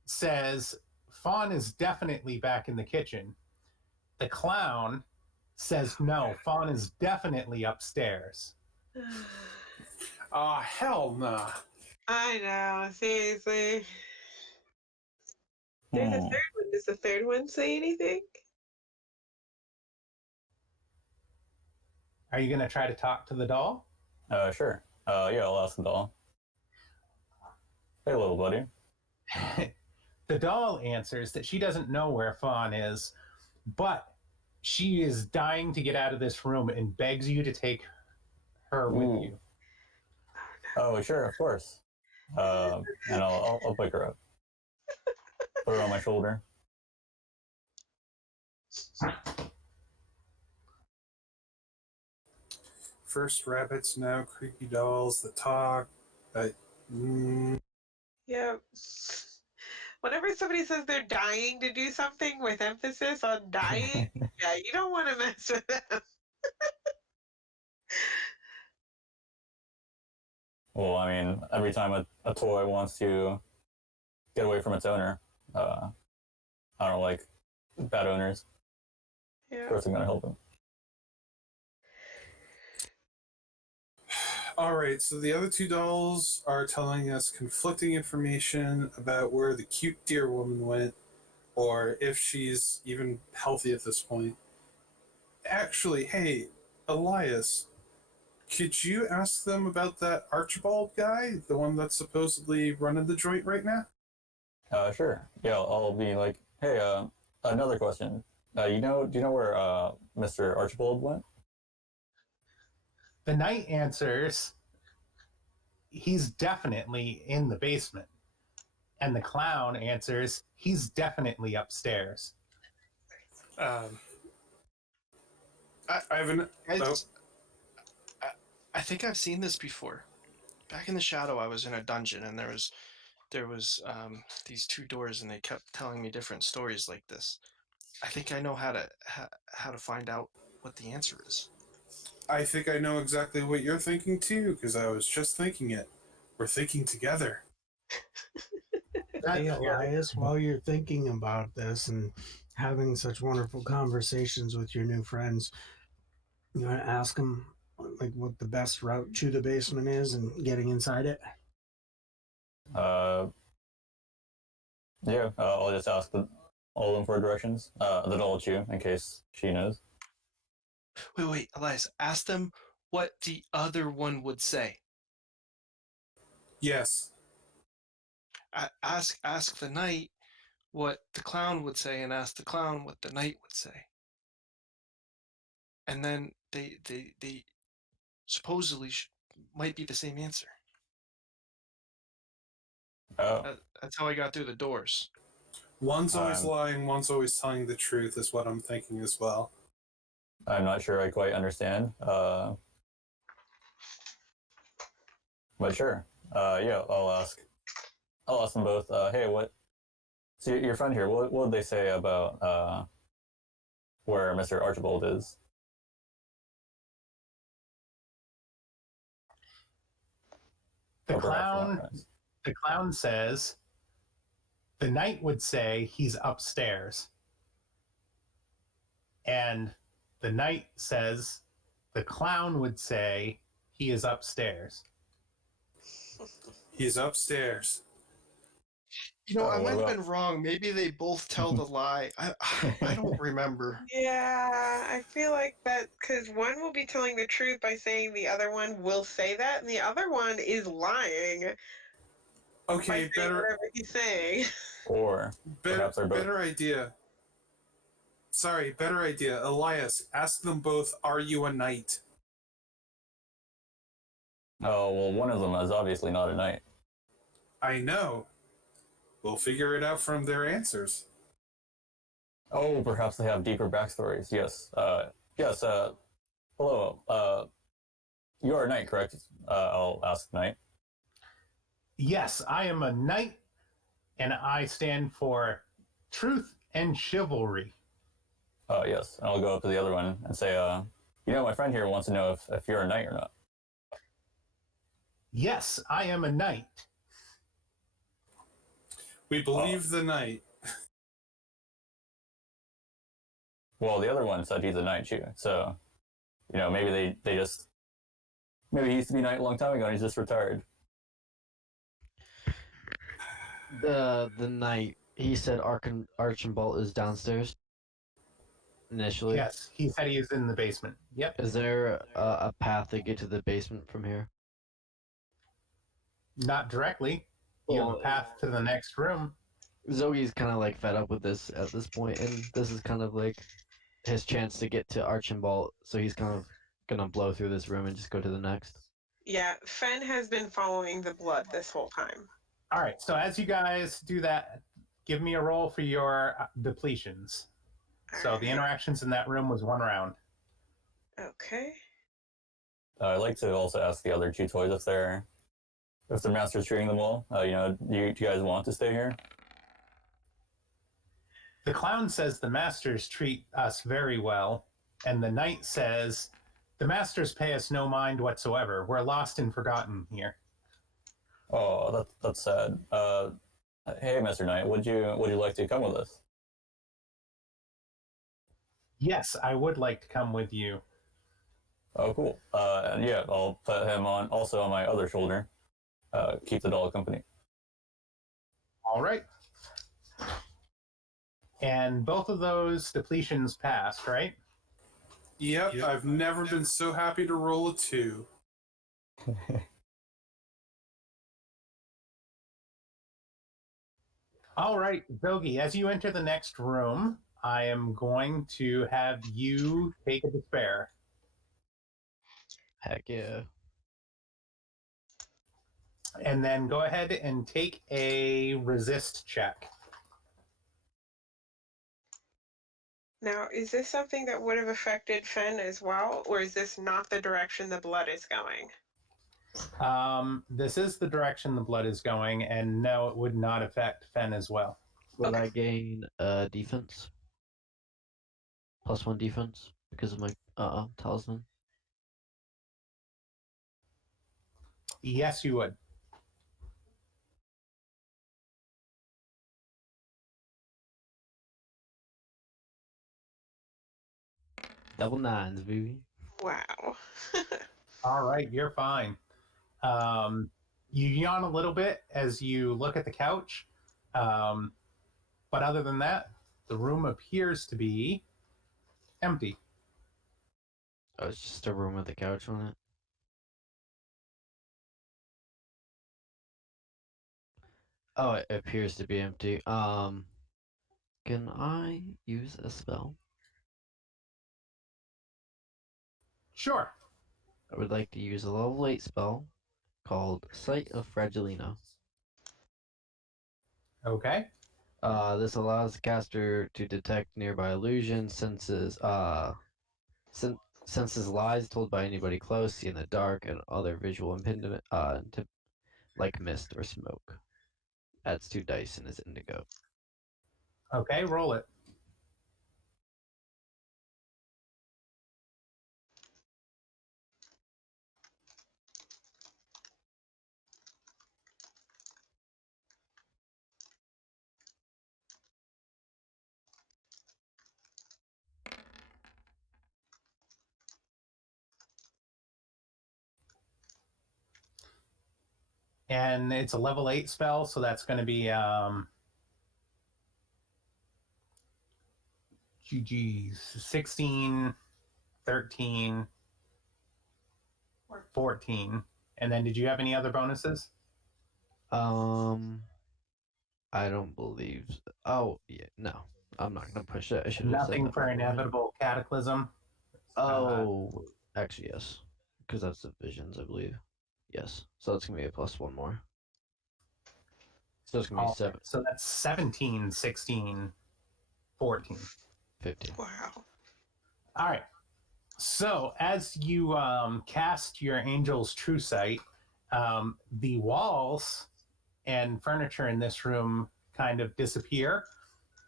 says, Fawn is definitely back in the kitchen. The clown says no, Fawn is definitely upstairs. Ah, hell nah. I know, seriously. There's a third one. Does the third one say anything? Are you going to try to talk to the doll? Sure. Yeah, I'll ask the doll. Hey, little buddy. The doll answers that she doesn't know where Fawn is, but she is dying to get out of this room and begs you to take her with you. Oh, sure, of course. And I'll pick her up. Put her on my shoulder. First rabbits, now creepy dolls that talk. Yeah. Whenever somebody says they're dying to do something with emphasis on dying, yeah, you don't want to mess with them. Well, I mean, every time a toy wants to get away from its owner, I don't like bad owners. Yeah. Of course, I'm going to help him. All right, so the other two dolls are telling us conflicting information about where the cute deer woman went, or if she's even healthy at this point. Actually, hey, Elias, could you ask them about that Archibald guy, the one that's supposedly running the joint right now? Sure. Yeah, I'll be like, hey, another question. Do you know where Mr. Archibald went? The knight answers, he's definitely in the basement. And the clown answers, he's definitely upstairs. I have an. I think I've seen this before. Back in the Shadow, I was in a dungeon, and there was these two doors, and they kept telling me different stories like this. I think I know how to find out what the answer is. I think I know exactly what you're thinking too, because I was just thinking it. We're thinking together. Hey, Elias, while you're thinking about this and having such wonderful conversations with your new friends, you want to ask them like what the best route to the basement is and getting inside it? Yeah, I'll just ask all of them for directions. The doll too, in case she knows. Wait, Elias, ask them what the other one would say. Yes. Ask the knight what the clown would say, and ask the clown what the knight would say. And then they supposedly might be the same answer. Oh. That's how I got through the doors. One's always lying, one's always telling the truth, is what I'm thinking as well. I'm not sure I quite understand. But sure. Yeah, I'll ask them both. Hey, what? So your friend here, what did they say about where Mr. Archibald is? The clown says, the knight would say he's upstairs. And the knight says, the clown would say he is upstairs. He's upstairs. You know, I might have been wrong. Maybe they both tell the lie. I don't remember. Yeah, I feel like that because one will be telling the truth by saying the other one will say that, and the other one is lying. Okay, whatever he's saying. Or perhaps they're both. Better idea. Sorry, better idea. Elias, ask them both, are you a knight? Oh, well, one of them is obviously not a knight. I know. We'll figure it out from their answers. Oh, perhaps they have deeper backstories. Yes. Yes. Hello. You are a knight, correct? I'll ask knight. Yes, I am a knight, and I stand for truth and chivalry. Yes. And I'll go up to the other one and say, my friend here wants to know if you're a knight or not. Yes, I am a knight. We believe the knight. Well, the other one said he's a knight too. So, maybe they just maybe he used to be a knight a long time ago and he's just retired. The knight, he said Archibolt is downstairs initially. Yes, he said he is in the basement. Yep. Is there a path to get to the basement from here? Not directly. You have a path to the next room. Zoe's kind of like fed up with this at this point, and this is kind of like his chance to get to Archibolt, so he's kind of gonna blow through this room and just go to the next. Yeah, Fen has been following the blood this whole time. All right, so as you guys do that, give me a roll for your depletions. So the interactions in that room was 1 round. Okay. I'd like to also ask the other two toys if the master's treating them well. Do you guys want to stay here? The clown says the masters treat us very well, and the knight says the masters pay us no mind whatsoever. We're lost and forgotten here. Oh, that's sad. Hey, Mr. Knight, would you like to come with us? Yes, I would like to come with you. Oh, cool. And yeah, I'll put him also on my other shoulder. Keep the doll company. All right. And both of those depletions passed, right? Yep, I've never been so happy to roll a 2. All right, Zogi, as you enter the next room, I am going to have you take a despair. Heck yeah. And then go ahead and take a resist check. Now, is this something that would have affected Fen as well, or is this not the direction the blood is going? This is the direction the blood is going, and no, it would not affect Fen as well. Would I gain defense? +1 defense because of my talisman? Yes, you would. Double 9s, baby. Wow. All right, you're fine. You yawn a little bit as you look at the couch. But other than that, the room appears to be empty. Oh, it's just a room with a couch on it. Oh, it appears to be empty. Can I use a spell? Sure. I would like to use a level 8 spell called Sight of Fragilina. Okay. This allows the caster to detect nearby illusions, senses lies told by anybody close, see in the dark, and other visual impediment, like mist or smoke. Adds 2 dice and is indigo. Okay, roll it. And it's a level 8 spell, so that's going to be GG's 16, 13, 14. And then did you have any other bonuses? I don't believe. Oh, yeah, no. I'm not gonna push it. I should have said Nothing that for beforehand. inevitable cataclysm. Oh, actually, yes. Because that's the visions, I believe. Yes. So it's gonna be a +1 more. So it's gonna be 7. So that's 17, 16, 14. 15. Wow. All right. So as you cast your Angel's True Sight, the walls and furniture in this room kind of disappear,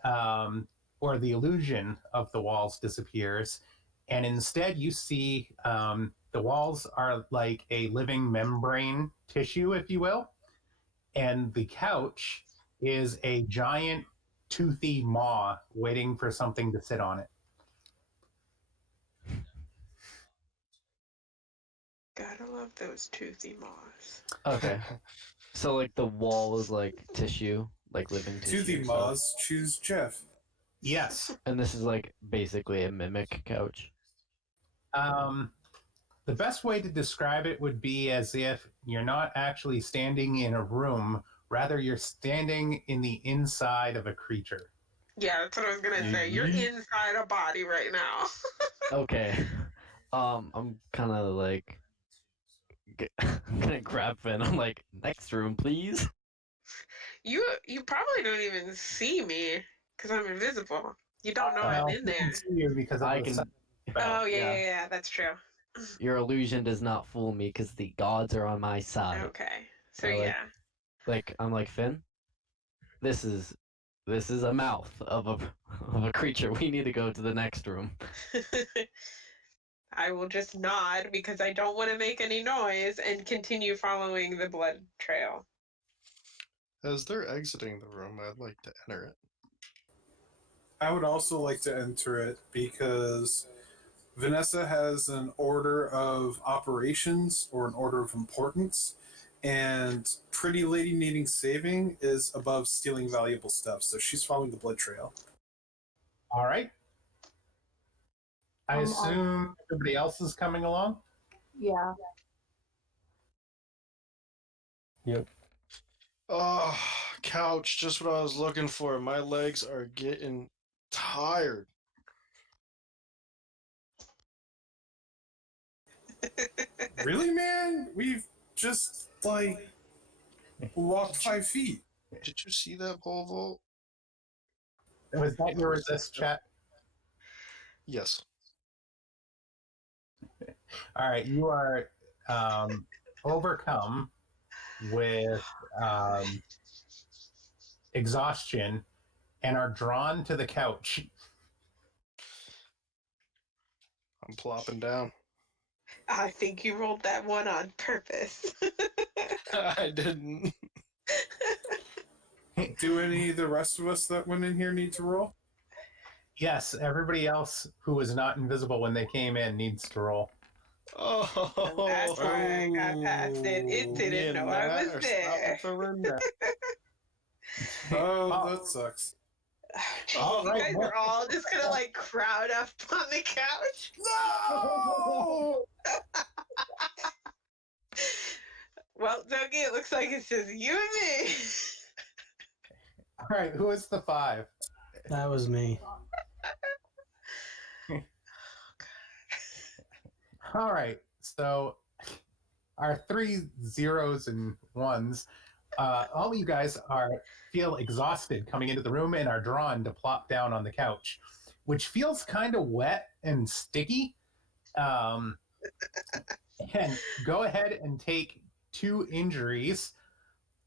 or the illusion of the walls disappears. And instead you see the walls are like a living membrane tissue, if you will. And the couch is a giant toothy maw waiting for something to sit on it. Gotta love those toothy moths. Okay. So like the wall is like tissue, like living tissue. To the and stuff. Moz, choose Jeff. Yes. And this is like basically a mimic couch. The best way to describe it would be as if you're not actually standing in a room, rather you're standing in the inside of a creature. Yeah, that's what I was gonna say. You're inside a body right now. Okay. I'm kind of like I'm gonna grab Finn. I'm like, next room, please. You probably don't even see me because I'm invisible. You don't know I'm Well, in we can there. see you because of I the can. spell. Oh yeah. yeah, that's true. Your illusion does not fool me because the gods are on my side. Okay, so I yeah. Like I'm like Finn. This is a mouth of a creature. We need to go to the next room. I will just nod because I don't want to make any noise and continue following the blood trail. As they're exiting the room, I'd like to enter it. I would also like to enter it because Vanessa has an order of operations or an order of importance, and Pretty Lady needing saving is above stealing valuable stuff, so she's following the blood trail. All right. I assume everybody else is coming along? Yeah. Yep. Oh, couch, just what I was looking for. My legs are getting tired. Really, man? We've just, walked 5 feet. Did you see that pole vault? Was that your resist check? Yes. All right, you are overcome with exhaustion and are drawn to the couch. I'm plopping down. I think you rolled that one on purpose. I didn't. Do any of the rest of us that went in here need to roll? Yes, everybody else who was not invisible when they came in needs to roll. Oh, That's why I got past it. It me didn't and know I Matt was are there. stopping for Rinda. Oh, that sucks. Jeez, All you right, guys well- are all just gonna like crowd up on the couch. No! Well, Dougie, it looks like it's just you and me. All right, who is the 5? That was me. All right, so our 3 zeros and 1s, all you guys feel exhausted coming into the room and are drawn to plop down on the couch, which feels kind of wet and sticky. And go ahead and take 2 injuries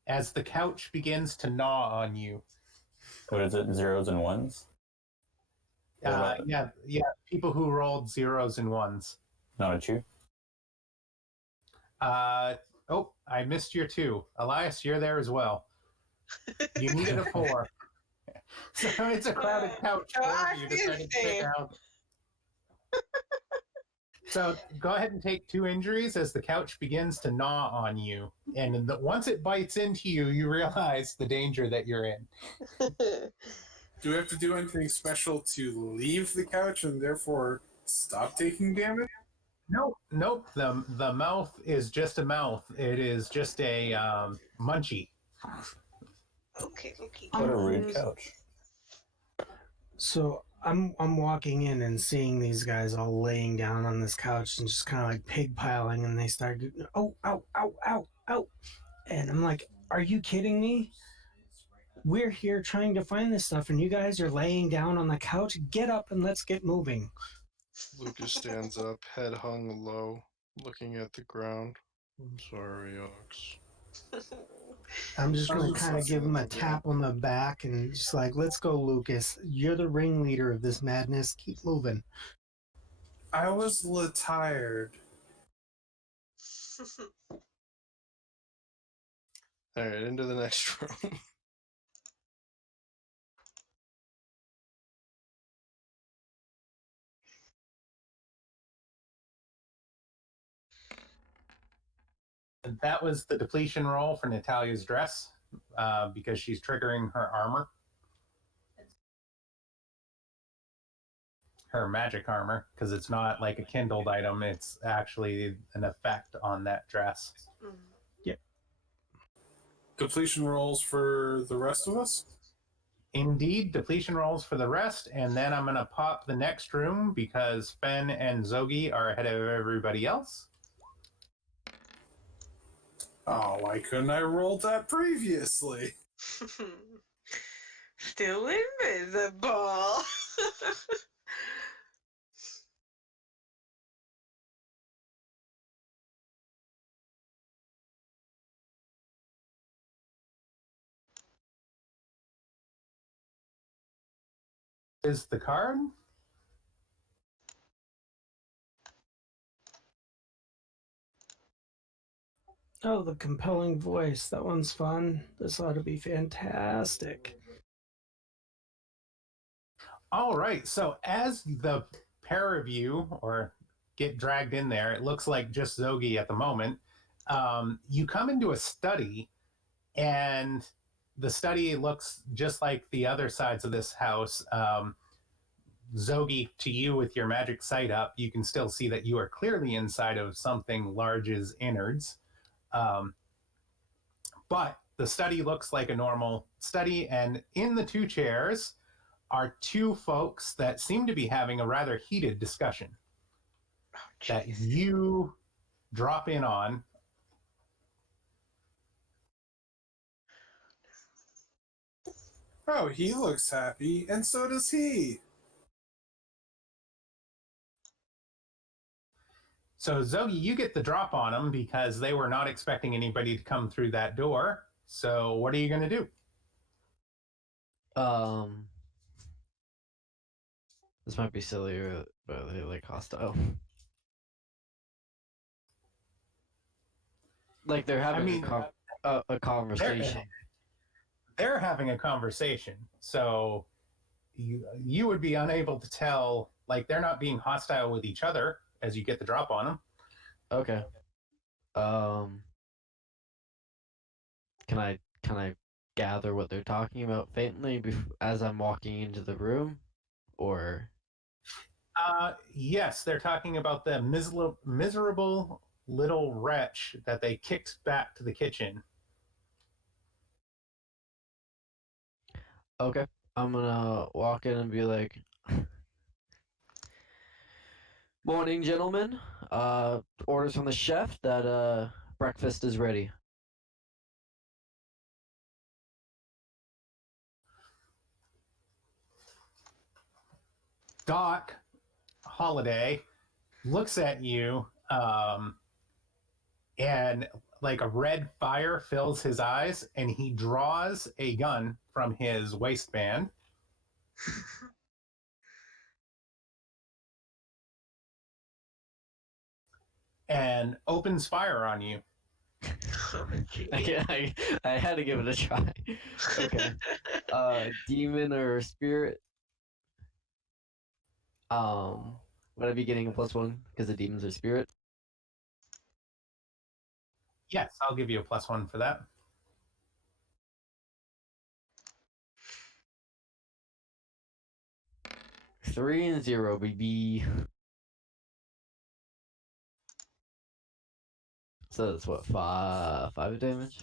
as the couch begins to gnaw on you. What is it? Zeros and ones? Yeah, people who rolled 0s and 1s. Not you. Oh, I missed your 2. Elias, you're there as well. You needed a 4. So it's a crowded couch for you to try to sit down. So go ahead and take 2 injuries as the couch begins to gnaw on you. And once it bites into you, you realize the danger that you're in. Do we have to do anything special to leave the couch and therefore stop taking damage? Nope. The mouth is just a mouth. It is just a munchie. Okay. What a rude couch. So I'm walking in and seeing these guys all laying down on this couch and just kind of like pig piling, and they start, oh, ow, ow, ow, ow, and I'm like, are you kidding me? We're here trying to find this stuff, and you guys are laying down on the couch. Get up and let's get moving. Lucas stands up, head hung low, looking at the ground. I'm sorry, Ox. I'm just going to kind of give him a tap on the back and just like, let's go, Lucas. You're the ringleader of this madness. Keep moving. I was tired. Alright, into the next room. That was the depletion roll for Natalia's dress because she's triggering her armor. Her magic armor, because it's not like a kindled item, it's actually an effect on that dress. Yep. Depletion rolls for the rest of us? Indeed, depletion rolls for the rest, and then I'm going to pop the next room because Fen and Zogi are ahead of everybody else. Oh, why couldn't I roll that previously? Still invisible. Is the card? Oh, the compelling voice. That one's fun. This ought to be fantastic. All right. So as the pair of you or get dragged in there, it looks like just Zogi at the moment. You come into a study, and the study looks just like the other sides of this house. Zogi, to you with your magic sight up, you can still see that you are clearly inside of something large as innards. But the study looks like a normal study, and in the two chairs are two folks that seem to be having a rather heated discussion that you drop in on. Oh, he looks happy, and so does he. So Zogi, you get the drop on them because they were not expecting anybody to come through that door. So what are you going to do? This might be silly, but they're like hostile. Like they're having a conversation. They're having a conversation. So you would be unable to tell, like they're not being hostile with each other as you get the drop on them. Okay. Can I gather what they're talking about faintly as I'm walking into the room, or? Yes, they're talking about the miserable little wretch that they kicked back to the kitchen. Okay, I'm gonna walk in and be like, "Morning, gentlemen. Orders from the chef that breakfast is ready." Doc Holiday looks at you, and like a red fire fills his eyes, and he draws a gun from his waistband. And opens fire on you. I had to give it a try. Okay. Demon or spirit? Would I be getting a +1 because the demons are spirit? Yes, I'll give you a +1 for that. Three and 0, baby. So that's what, five damage?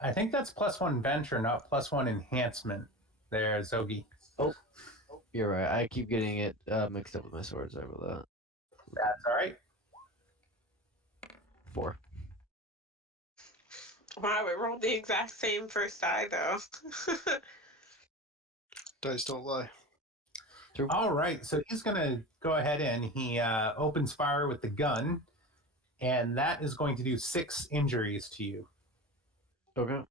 I think that's +1 venture, not +1 enhancement. There, Zogi. Oh, you're right. I keep getting it mixed up with my swords. Sorry about that. That's all right. 4. Wow, we rolled the exact same first die, though. Dice don't lie. True. All right, so he's going to go ahead and he opens fire with the gun, and that is going to do 6 injuries to you. Okay.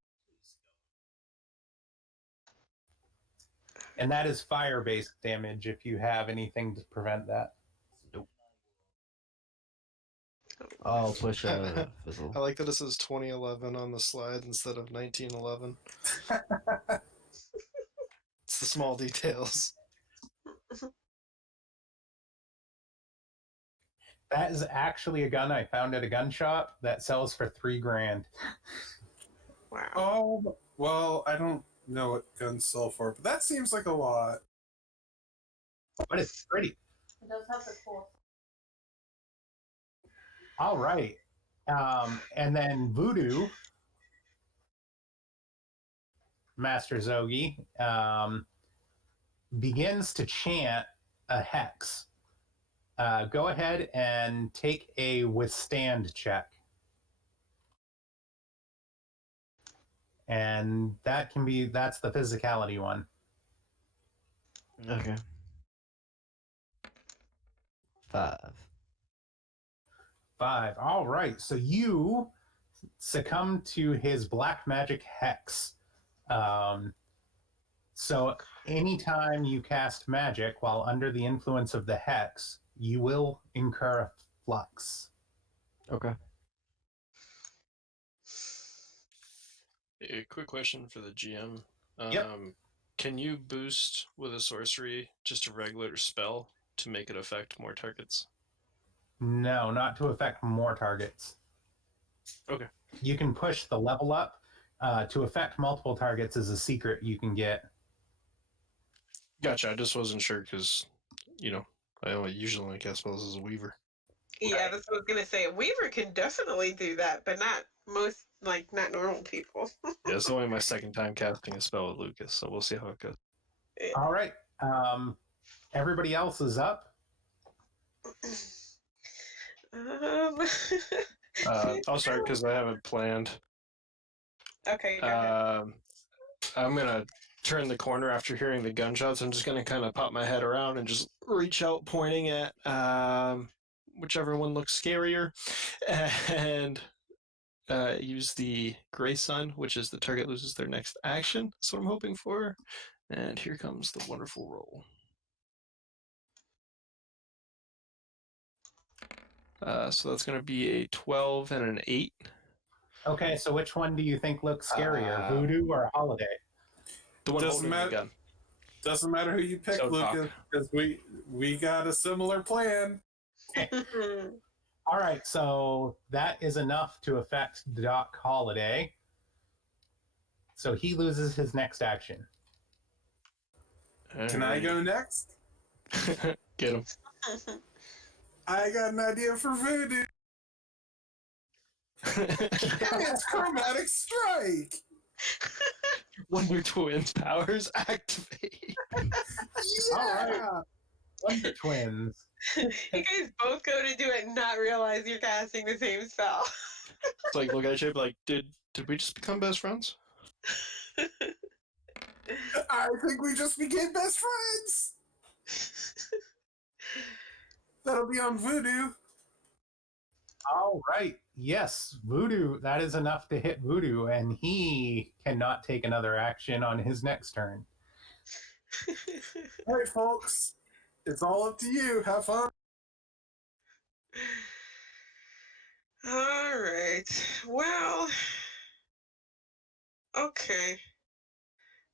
And that is fire-based damage if you have anything to prevent that. Nope. I'll push a fizzle. I like that it says 2011 on the slide instead of 1911. It's the small details. That is actually a gun I found at a gun shop that sells for $3,000. Wow. Oh, well, I don't know what guns sell for, but that seems like a lot. But it's pretty. It does have the full. All right. And then Voodoo, Master Zogi, begins to chant a hex. Go ahead and take a withstand check. And that's the physicality one. Okay. 5. 5. All right. So you succumb to his black magic hex. So anytime you cast magic while under the influence of the hex, you will incur a flux. Okay. A quick question for the GM. Yep. Can you boost with a sorcery just a regular spell to make it affect more targets? No, not to affect more targets. Okay. You can push the level up. To affect multiple targets is a secret you can get. Gotcha. I just wasn't sure because, I usually only cast spells as a weaver. Yeah, that's what I was gonna say. A Weaver can definitely do that, but not not normal people. Yeah, it's only my second time casting a spell with Lucas, so we'll see how it goes. All right. Everybody else is up. I'll start because I haven't planned. Okay, go ahead. I'm gonna turn the corner after hearing the gunshots. I'm just gonna kind of pop my head around and just reach out, pointing at whichever one looks scarier, and use the Gray Sun, which is the target loses their next action. That's what I'm hoping for. And here comes the wonderful roll. So that's going to be a 12 and an 8. Okay, so which one do you think looks scarier, Voodoo or Holiday? The one Doesn't holding the gun. Doesn't matter who you pick, So Lucas, because we got a similar plan. All right, so that is enough to affect Doc Holiday. So he loses his next action. Can I go next? Get him. I got an idea for Voodoo. It's Chromatic Strike. Wonder Twins powers activate. Yeah. All right. Wonder Twins. You guys both go to do it and not realize you're casting the same spell. It's like, look at you, like, did we just become best friends? I think we just became best friends. That'll be on Voodoo. All right. Yes, Voodoo. That is enough to hit Voodoo, and he cannot take another action on his next turn. All right, folks. It's all up to you. Have fun. All right. Well, okay.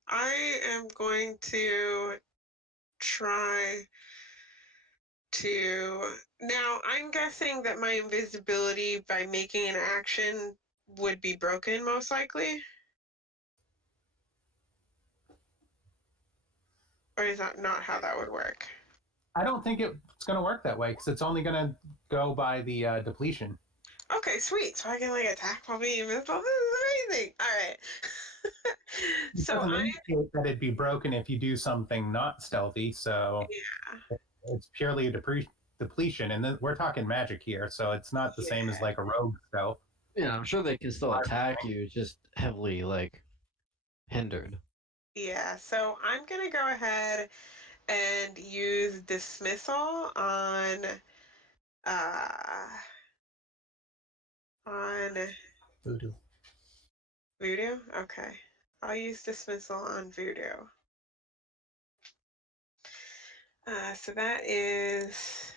I am going to try to. Now, I'm guessing that my invisibility by making an action would be broken, most likely. Or is that not how that would work? I don't think it's going to work that way because it's only going to go by the depletion. Okay, sweet. So I can attack while being invisible. This is amazing. All right. It So doesn't indicate that it'd be broken if you do something not stealthy, so it's purely a depletion. And we're talking magic here, so it's not the same as like a rogue stealth. Yeah, I'm sure they can still attack you, just heavily hindered. yeah. So I'm gonna go ahead and use dismissal on Voodoo. Voodoo. Okay, I'll use dismissal on Voodoo. So that is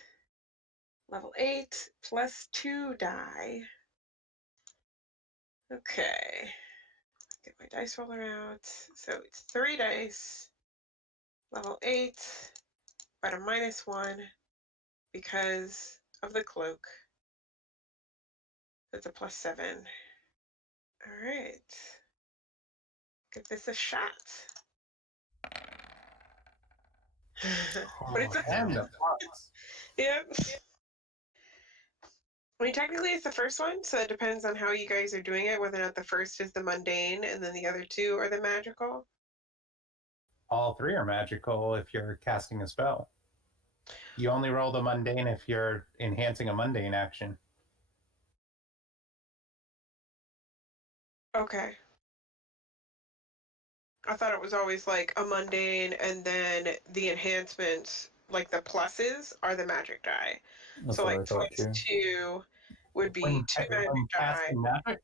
level 8 plus 2 die. Okay. Get my dice roller out. So it's 3 dice. Level 8 but a -1 because of the cloak. That's a +7. All right. Give this a shot. But it's a And a plus. Yep. I mean, technically it's the first one, so it depends on how you guys are doing it, whether or not the first is the mundane and then the other two are the magical. All three are magical if you're casting a spell. You only roll the mundane if you're enhancing a mundane action. Okay. I thought it was always like a mundane and then the enhancements, like the pluses, are the magic die. That's So what I like thought too. +2 would be 2 magic When die. casting magic,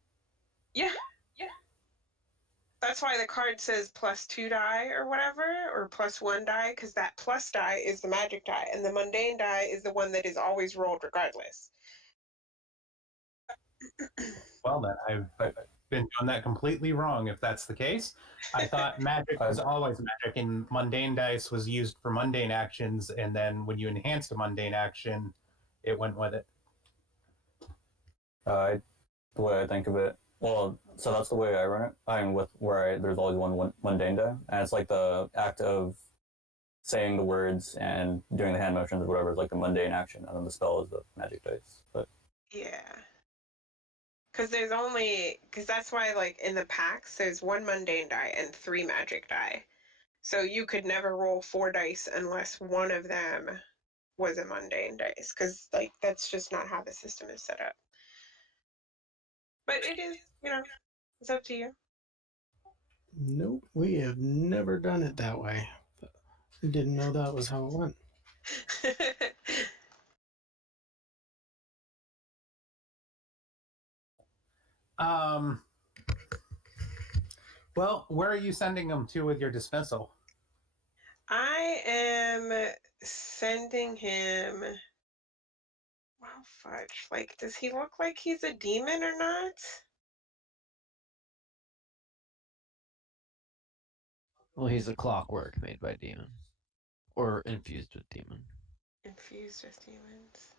Yeah. That's why the card says +2 die or whatever, or +1 die, because that plus die is the magic die, and the mundane die is the one that is always rolled regardless. well then I've been doing that completely wrong if that's the case. I thought magic was always magic and mundane dice was used for mundane actions, and then when you enhanced a mundane action, it went with it. The way I think of it, well, so that's the way I run it. I'm with where there's always one mundane die, and it's like the act of saying the words and doing the hand motions or whatever is like the mundane action, and then the spell is the magic dice. But Yeah. Because that's why, like, in the packs, there's 1 mundane die and 3 magic die. So you could never roll 4 dice unless one of them was a mundane dice, because, like, that's just not how the system is set up. But it is, it's up to you. Nope, we have never done it that way. Didn't know that was how it went. Well, where are you sending them to with your dismissal? I am sending him. Wow, fudge. Like, does he look like he's a demon or not? Well, he's a clockwork made by demon, or infused with demon. Infused with demons.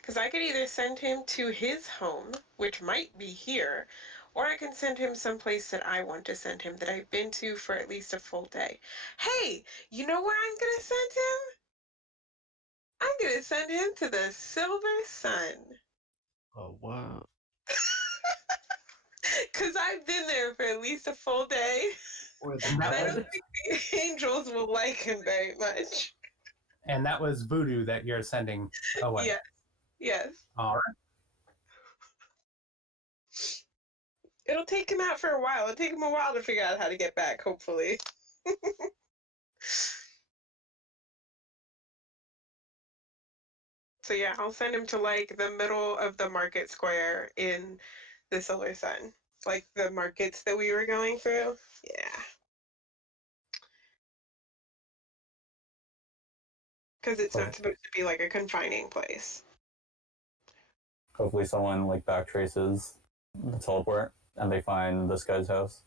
Because I could either send him to his home, which might be here, or I can send him someplace that I want to send him that I've been to for at least a full day. Hey, you know where I'm going to send him? I'm going to send him to the Silver Sun. Oh wow! Because I've been there for at least a full day. And I don't think the angels will like him very much. And that was voodoo that you're sending away. Yes. All right. It'll take him out for a while. It'll take him a while to figure out how to get back, hopefully. So yeah, I'll send him to like the middle of the market square in the Silver Sun. Like the markets that we were going through. Yeah. Because it's not supposed to be like a confining place. hopefully someone like backtraces the teleport and they find this guy's house.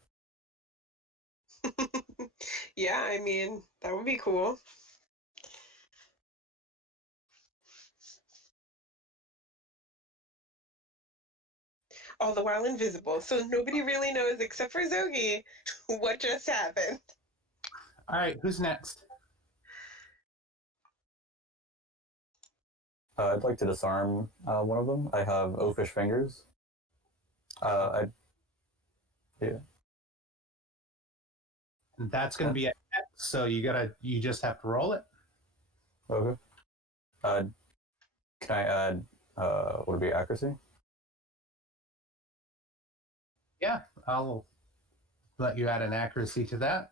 Yeah, I mean, that would be cool. All the while invisible, so nobody really knows except for Zogi what just happened. All right, who's next? I'd like to disarm one of them. I have oafish fingers. Yeah. That's going to be a check, so you just have to roll it. Okay. Can I add would it be accuracy? Yeah, I'll let you add an accuracy to that.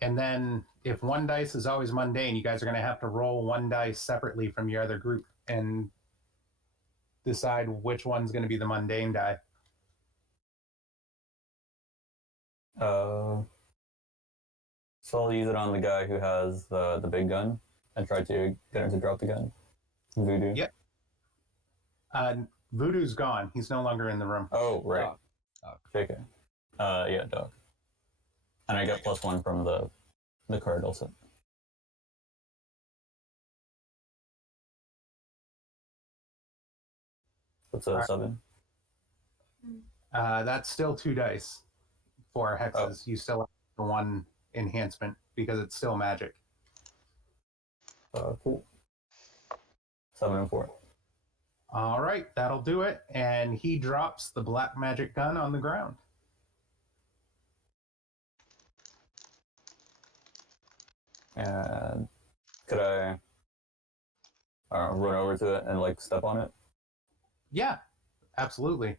And then if one dice is always mundane, you guys are going to have to roll one dice separately from your other group and decide which one's going to be the mundane die. So I'll use it on the guy who has the big gun and try to get him to drop the gun. Voodoo. Yep. Voodoo's gone. He's no longer in the room. Oh, right. Dog. JK. Yeah, dog. And I get +1 from the card also. What's a 7? That's still 2 dice for hexes. You still have the 1 enhancement because it's still magic. Cool. 7 and 4. All right, that'll do it. And he drops the black magic gun on the ground. And could I run over to it and like step on it? Yeah, absolutely.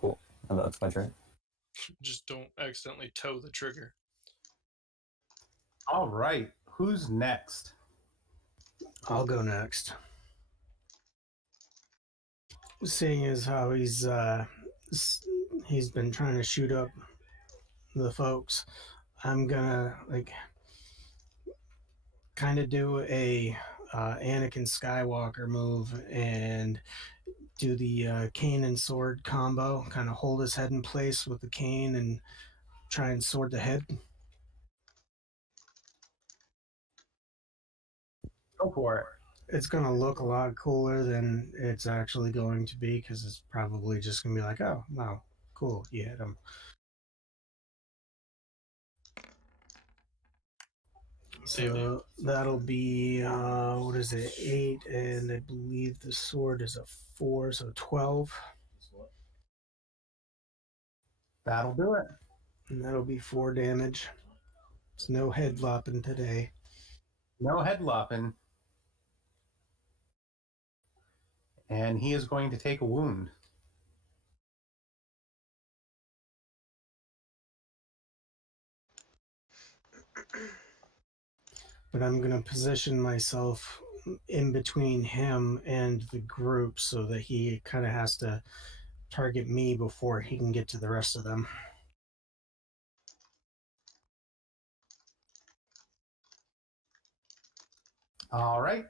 Cool. And that's my turn. Just don't accidentally toe the trigger. All right, who's next? I'll go next. Seeing as how he's been trying to shoot up the folks, I'm gonna like kind of do a Anakin Skywalker move and do the cane and sword combo. Kind of hold his head in place with the cane and try and sword the head. Go for it. It's going to look a lot cooler than it's actually going to be because it's probably just going to be like, oh, wow, cool, you hit him. So that'll be, what is it, 8, and I believe the sword is a 4, so 12. That'll do it. And that'll be 4 damage. It's no head lopping today. No head lopping. And he is going to take a wound. But I'm going to position myself in between him and the group so that he kind of has to target me before he can get to the rest of them. All right.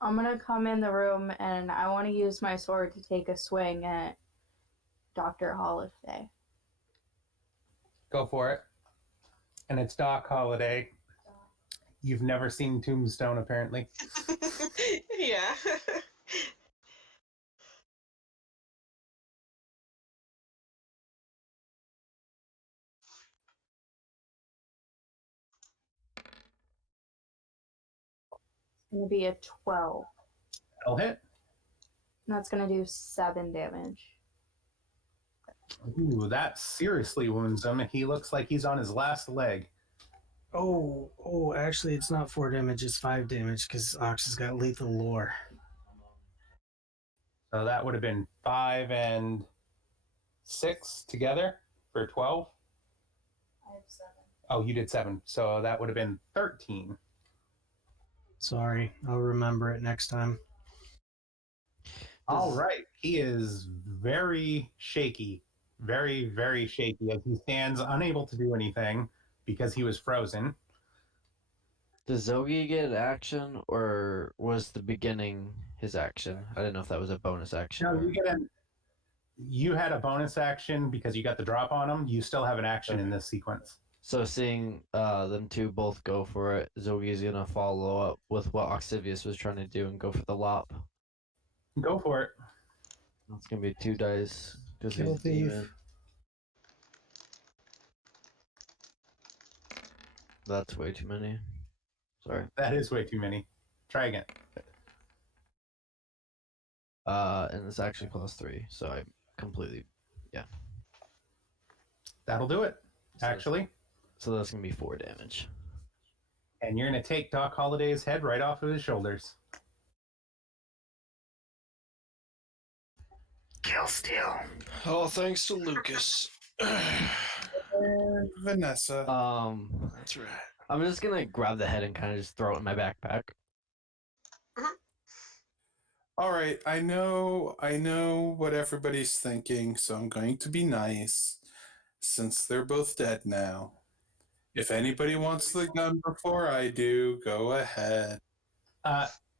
I'm gonna come in the room and I want to use my sword to take a swing at Dr. Holiday. Go for it. And it's Doc Holliday. You've never seen Tombstone, apparently. Yeah. It's gonna be a 12. That'll hit. And that's gonna do 7 damage. Ooh, that seriously wounds him. He looks like he's on his last leg. Oh, actually, it's not 4 damage, it's 5 damage because Ox has got lethal lore. So that would have been 5 and 6 together for 12. I have 7. Oh, you did 7. So that would have been 13. Sorry, I'll remember it next time. All right. He is very shaky. Very, very shaky as he stands unable to do anything because he was frozen. Does Zogi get an action, or was the beginning his action? I didn't know if that was a bonus action. No, you had a bonus action because you got the drop on him. You still have an action in this sequence. So seeing them two both go for it, Zogi's gonna follow up with what Oxivius was trying to do and go for the lop. Go for it. That's gonna be 2 dice because Kill he's a thief. demon. That's way too many. Sorry. That is way too many. Try again. And it's actually +3, so I completely, That'll do it, actually. So that's gonna be 4 damage. And you're going to take Doc Holliday's head right off of his shoulders. Kill steal. Oh, thanks to Lucas. Vanessa. That's right. I'm just gonna grab the head and kind of just throw it in my backpack. All right, I know what everybody's thinking, so I'm going to be nice since they're both dead now. If anybody wants the gun before I do, go ahead.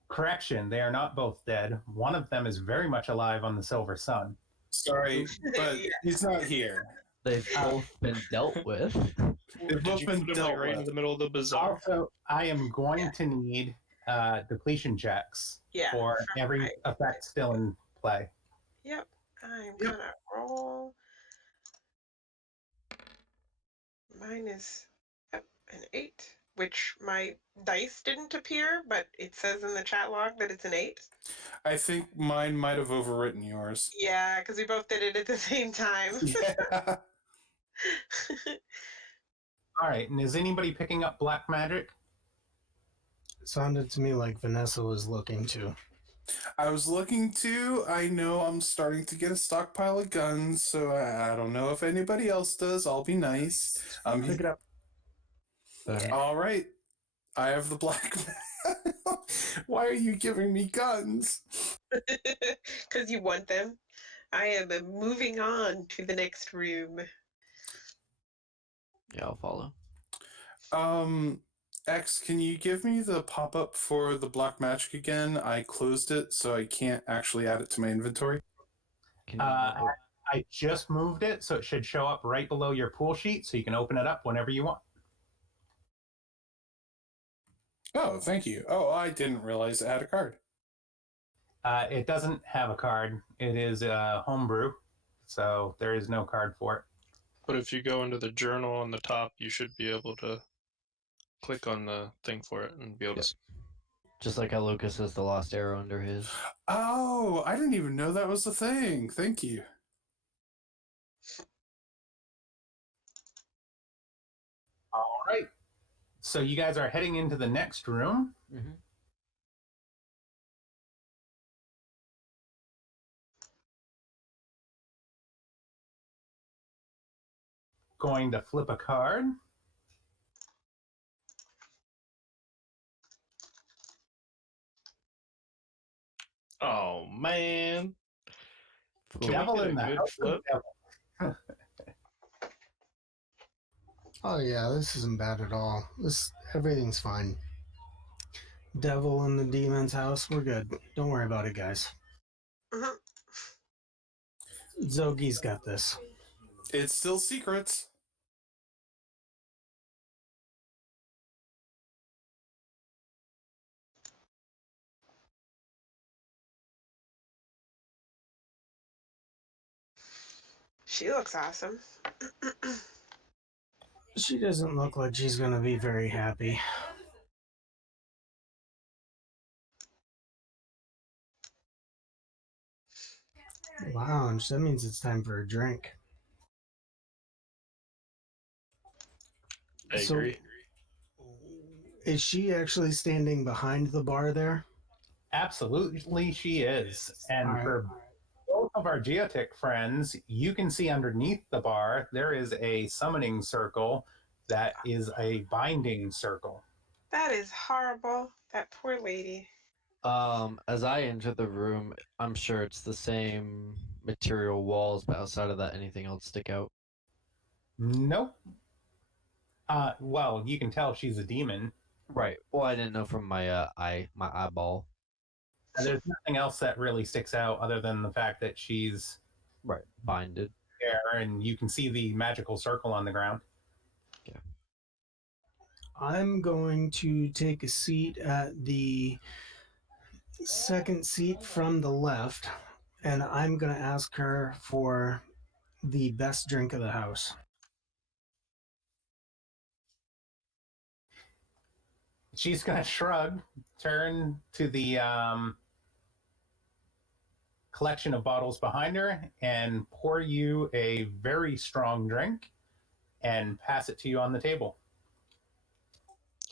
Correction, they are not both dead. One of them is very much alive on the Silver Sun. Sorry, but he's not here. They've both been dealt with. They've Did both you been put him dealt like right in with. the middle of the bazaar? Also, I am going to need depletion checks Yeah. for every effect still in play. Yep. I'm gonna roll. Mine is an 8, which my dice didn't appear, but it says in the chat log that it's an 8. I think mine might have overwritten yours. Yeah, because we both did it at the same time. Yeah. All right, and is anybody picking up black magic? Sounded to me like Vanessa was looking to. I was looking to. I know I'm starting to get a stockpile of guns, so I don't know if anybody else does. I'll be nice. Pick it up. All right. I have the black. Why are you giving me guns? Because you want them. I am moving on to the next room. Yeah, I'll follow. X, can you give me the pop-up for the black magic again? I closed it, so I can't actually add it to my inventory. Can you I just moved it, so it should show up right below your pool sheet, so you can open it up whenever you want. Oh, thank you. Oh, I didn't realize it had a card. It doesn't have a card. It is a homebrew, so there is no card for it. But if you go into the journal on the top, you should be able to click on the thing for it and be able to. just like how Lucas has the lost arrow under his. Oh, I didn't even know that was a thing. Thank you. All right. So you guys are heading into the next room. Mm-hmm. Going to flip a card. Oh man! Can Devil we get in a the good house of flip? devil. Oh yeah, this isn't bad at all. Everything's fine. Devil in the demon's house, we're good. Don't worry about it, guys. Mhm. Zogi's got this. It's still secrets. She looks awesome. She doesn't look like she's gonna be very happy. Lounge, that means it's time for a drink. I So- agree. Is she actually standing behind the bar there? Absolutely, she is. And All right. for both of our geotic friends, you can see underneath the bar there is a summoning circle that is a binding circle. That is horrible. That poor lady. As I enter the room, I'm sure it's the same material walls, but outside of that, anything else stick out? Nope. Well, you can tell she's a demon. Right. Well, I didn't know from my my eyeball. There's nothing else that really sticks out other than the fact that she's Right. Binded. there, and you can see the magical circle on the ground. I'm going to take a seat at the second seat from the left, and I'm going to ask her for the best drink of the house. She's going to shrug, turn to the collection of bottles behind her, and pour you a very strong drink and pass it to you on the table.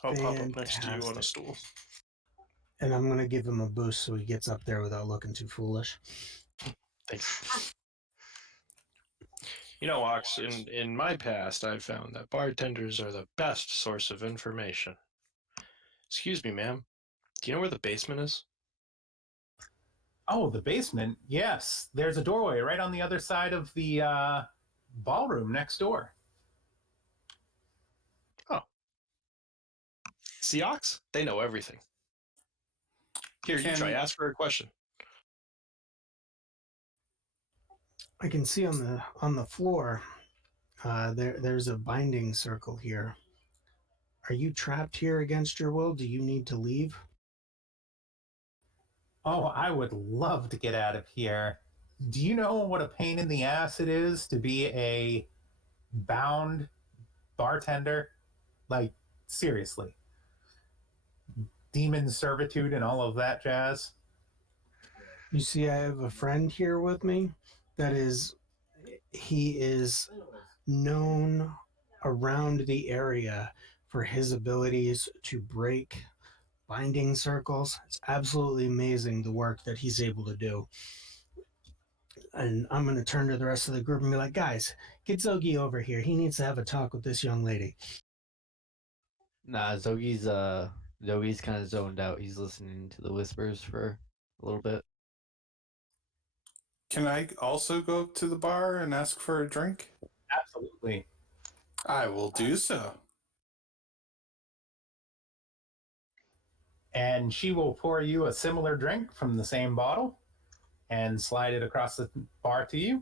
I'll pop up next to you on a Fantastic. stool. And I'm going to give him a boost so he gets up there without looking too foolish. Thanks. You know, Ox, in my past, I've found that bartenders are the best source of information. Excuse me, ma'am. Do you know where the basement is? Oh, the basement? Yes. There's a doorway right on the other side of the ballroom next door. See, Ox? They know everything. Here, you try. Ask her a question. I can see on the floor there's a binding circle here. Are you trapped here against your will? Do you need to leave? Oh, I would love to get out of here. Do you know what a pain in the ass it is to be a bound bartender? Like, seriously. Demon servitude and all of that jazz. You see, I have a friend here with me he is known around the area for his abilities to break binding circles. It's absolutely amazing the work that he's able to do. And I'm going to turn to the rest of the group and be like, guys, get Zogi over here. He needs to have a talk with this young lady. Nah, Zogi's kind of zoned out. He's listening to the whispers for a little bit. Can I also go up to the bar and ask for a drink? Absolutely. I will do so. And she will pour you a similar drink from the same bottle and slide it across the bar to you.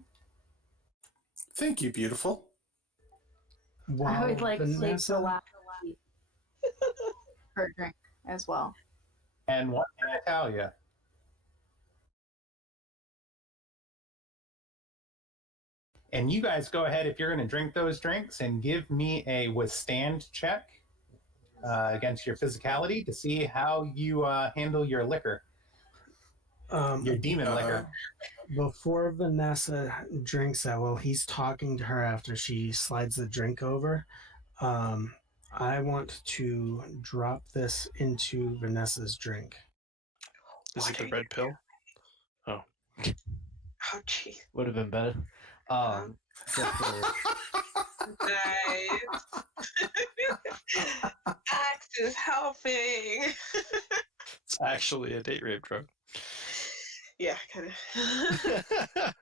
Thank you, beautiful. I would like to take the Vanessa, last for a drink as well. And one for Natalia. And you guys go ahead if you're going to drink those drinks and give me a withstand check against your physicality to see how you handle your liquor, your demon liquor. Before Vanessa drinks that, while he's talking to her after she slides the drink over, I want to drop this into Vanessa's drink. Is it the red pill? Oh. Oh, jeez. Would have been better. Just for, Nice. Axe is helping. It's actually a date rape drug. Yeah, kind of.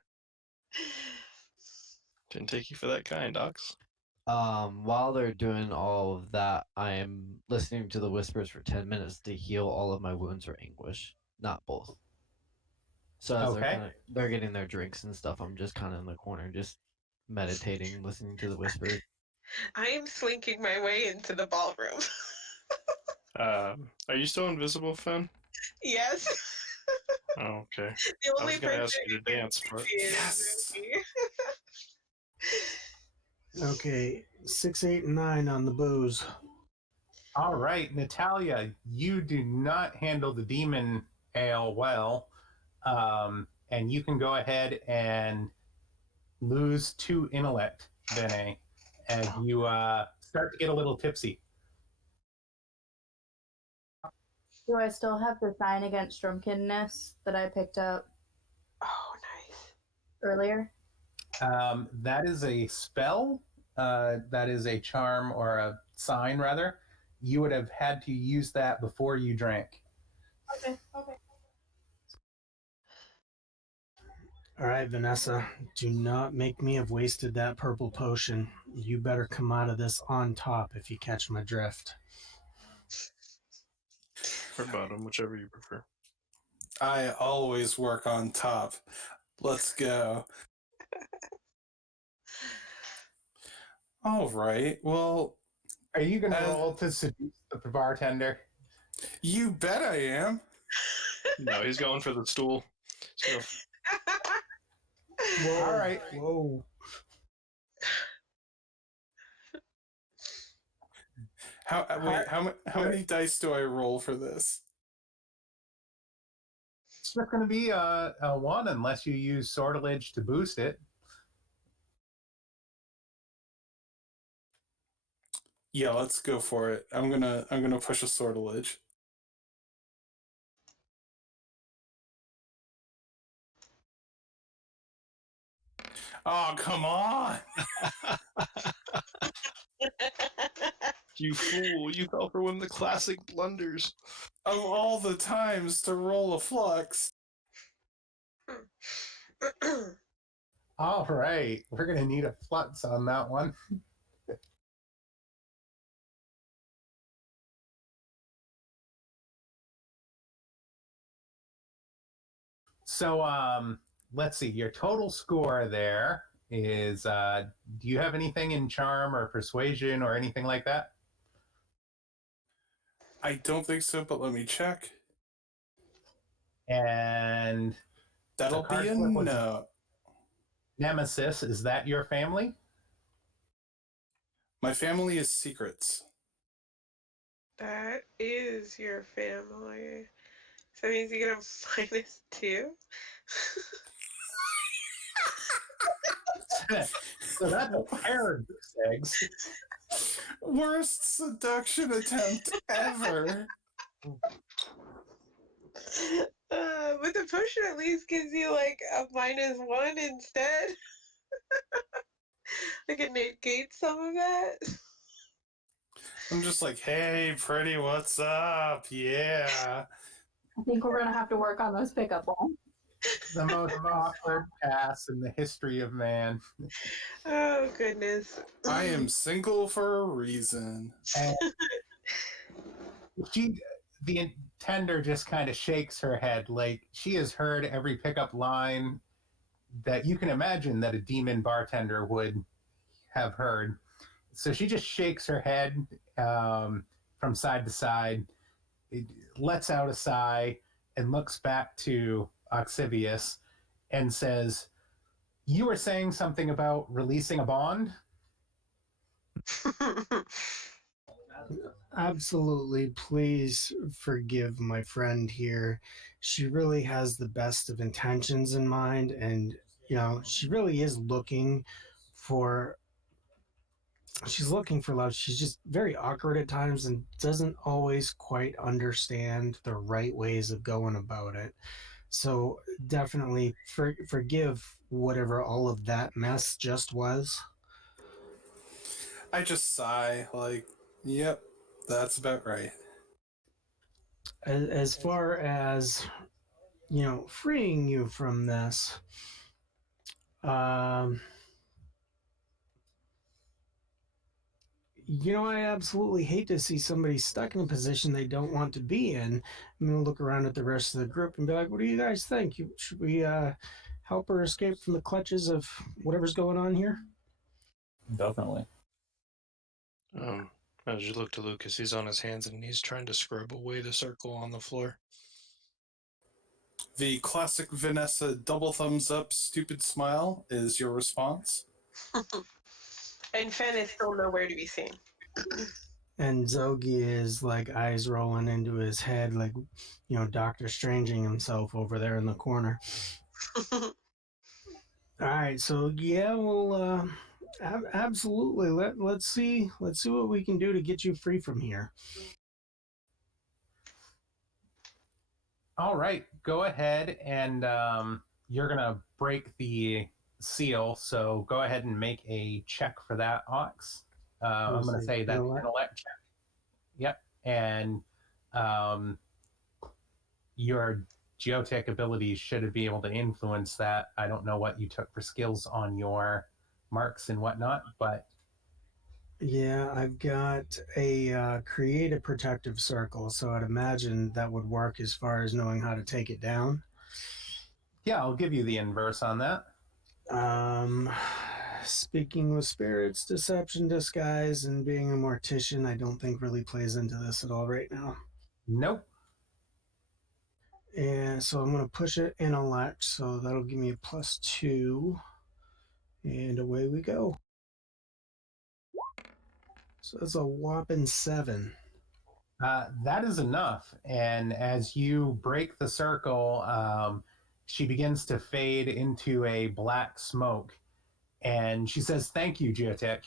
Didn't take you for that kind, Ox. while they're doing all of that, I am listening to the whispers for 10 minutes to heal all of my wounds or anguish. Not both. So as they're getting their drinks and stuff, I'm just kind of in the corner, just meditating, listening to the whispers. I am slinking my way into the ballroom. Are you still invisible, Finn? Yes. Oh, okay. The I only was gonna person ask you to dance, but is Okay, 6, 8, and 9 on the booze. All right, Natalia, you do not handle the demon ale well. And you can go ahead and lose 2 intellect, Bene, as you start to get a little tipsy. Do I still have the sign against drunkenness that I picked up Oh, nice. earlier? That is a spell. That is a charm or a sign, rather. You would have had to use that before you drank. Okay. All right, Vanessa, do not make me have wasted that purple potion. You better come out of this on top if you catch my drift. or bottom, whichever you prefer. I always work on top. Let's go. All right. Well, Are you going to roll to seduce the bartender? you bet I am. No, he's going for the stool. He's Whoa, All right. Whoa. How many dice do I roll for this? It's not going to be a 1 unless you use sortilege to boost it. Yeah, let's go for it. I'm gonna push a sortilege. Oh, come on! You fool! You fell for one of the classic blunders. Of all the times to roll a flux. All right. We're going to need a flux on that one. So, let's see. Your total score there is, do you have anything in charm or persuasion or anything like that? I don't think so, but let me check. And That'll card be a flip was- no. Nemesis, is that your family? My family is secrets. That is your family. So that means you get a -2. So that's a pair of goose eggs. Worst seduction attempt ever. But the potion at least gives you like a -1 instead. Like it negates some of that. I'm just like, hey, pretty, what's up? Yeah. I think we're gonna have to work on those pickup lines. The most awkward pass in the history of man. Oh goodness. I am single for a reason. And the tender just kind of shakes her head, like she has heard every pickup line that you can imagine that a demon bartender would have heard. So she just shakes her head from side to side, it lets out a sigh, and looks back to Oxivius and says, "You were saying something about releasing a bond?" Absolutely. Please forgive my friend here. She really has the best of intentions in mind, and she really is looking for she's looking for love. She's just very awkward at times and doesn't always quite understand the right ways of going about it. So definitely forgive whatever all of that mess just was. I just sigh, like, yep, that's about right. As far as freeing you from this, um, I absolutely hate to see somebody stuck in a position they don't want to be in. I'm going to look around at the rest of the group and be like, what do you guys think? Should we help her escape from the clutches of whatever's going on here? Definitely. As you look to Lucas, he's on his hands and knees trying to scrub away the circle on the floor. The classic Vanessa double thumbs up stupid smile is your response. And Fen is still nowhere to be seen. And Zogi is like eyes rolling into his head, like, Doctor Stranging himself over there in the corner. All right, so yeah, well, absolutely. Let's see what we can do to get you free from here. All right, go ahead and you're gonna break the seal. So go ahead and make a check for that, Ox. I'm gonna say that's an intellect check. Yep, and your geotech abilities should be able to influence that. I don't know what you took for skills on your marks and whatnot, but Yeah, I've got a create a protective circle, so I'd imagine that would work as far as knowing how to take it down. yeah, I'll give you the inverse on that. Speaking with spirits, deception, disguise, and being a mortician, I don't think really plays into this at all right now. Nope. And so I'm going to push it intellect, so that'll give me a +2, and away we go. So that's a whopping 7. That is enough. And as you break the circle, she begins to fade into a black smoke. And she says, "Thank you, Geotech.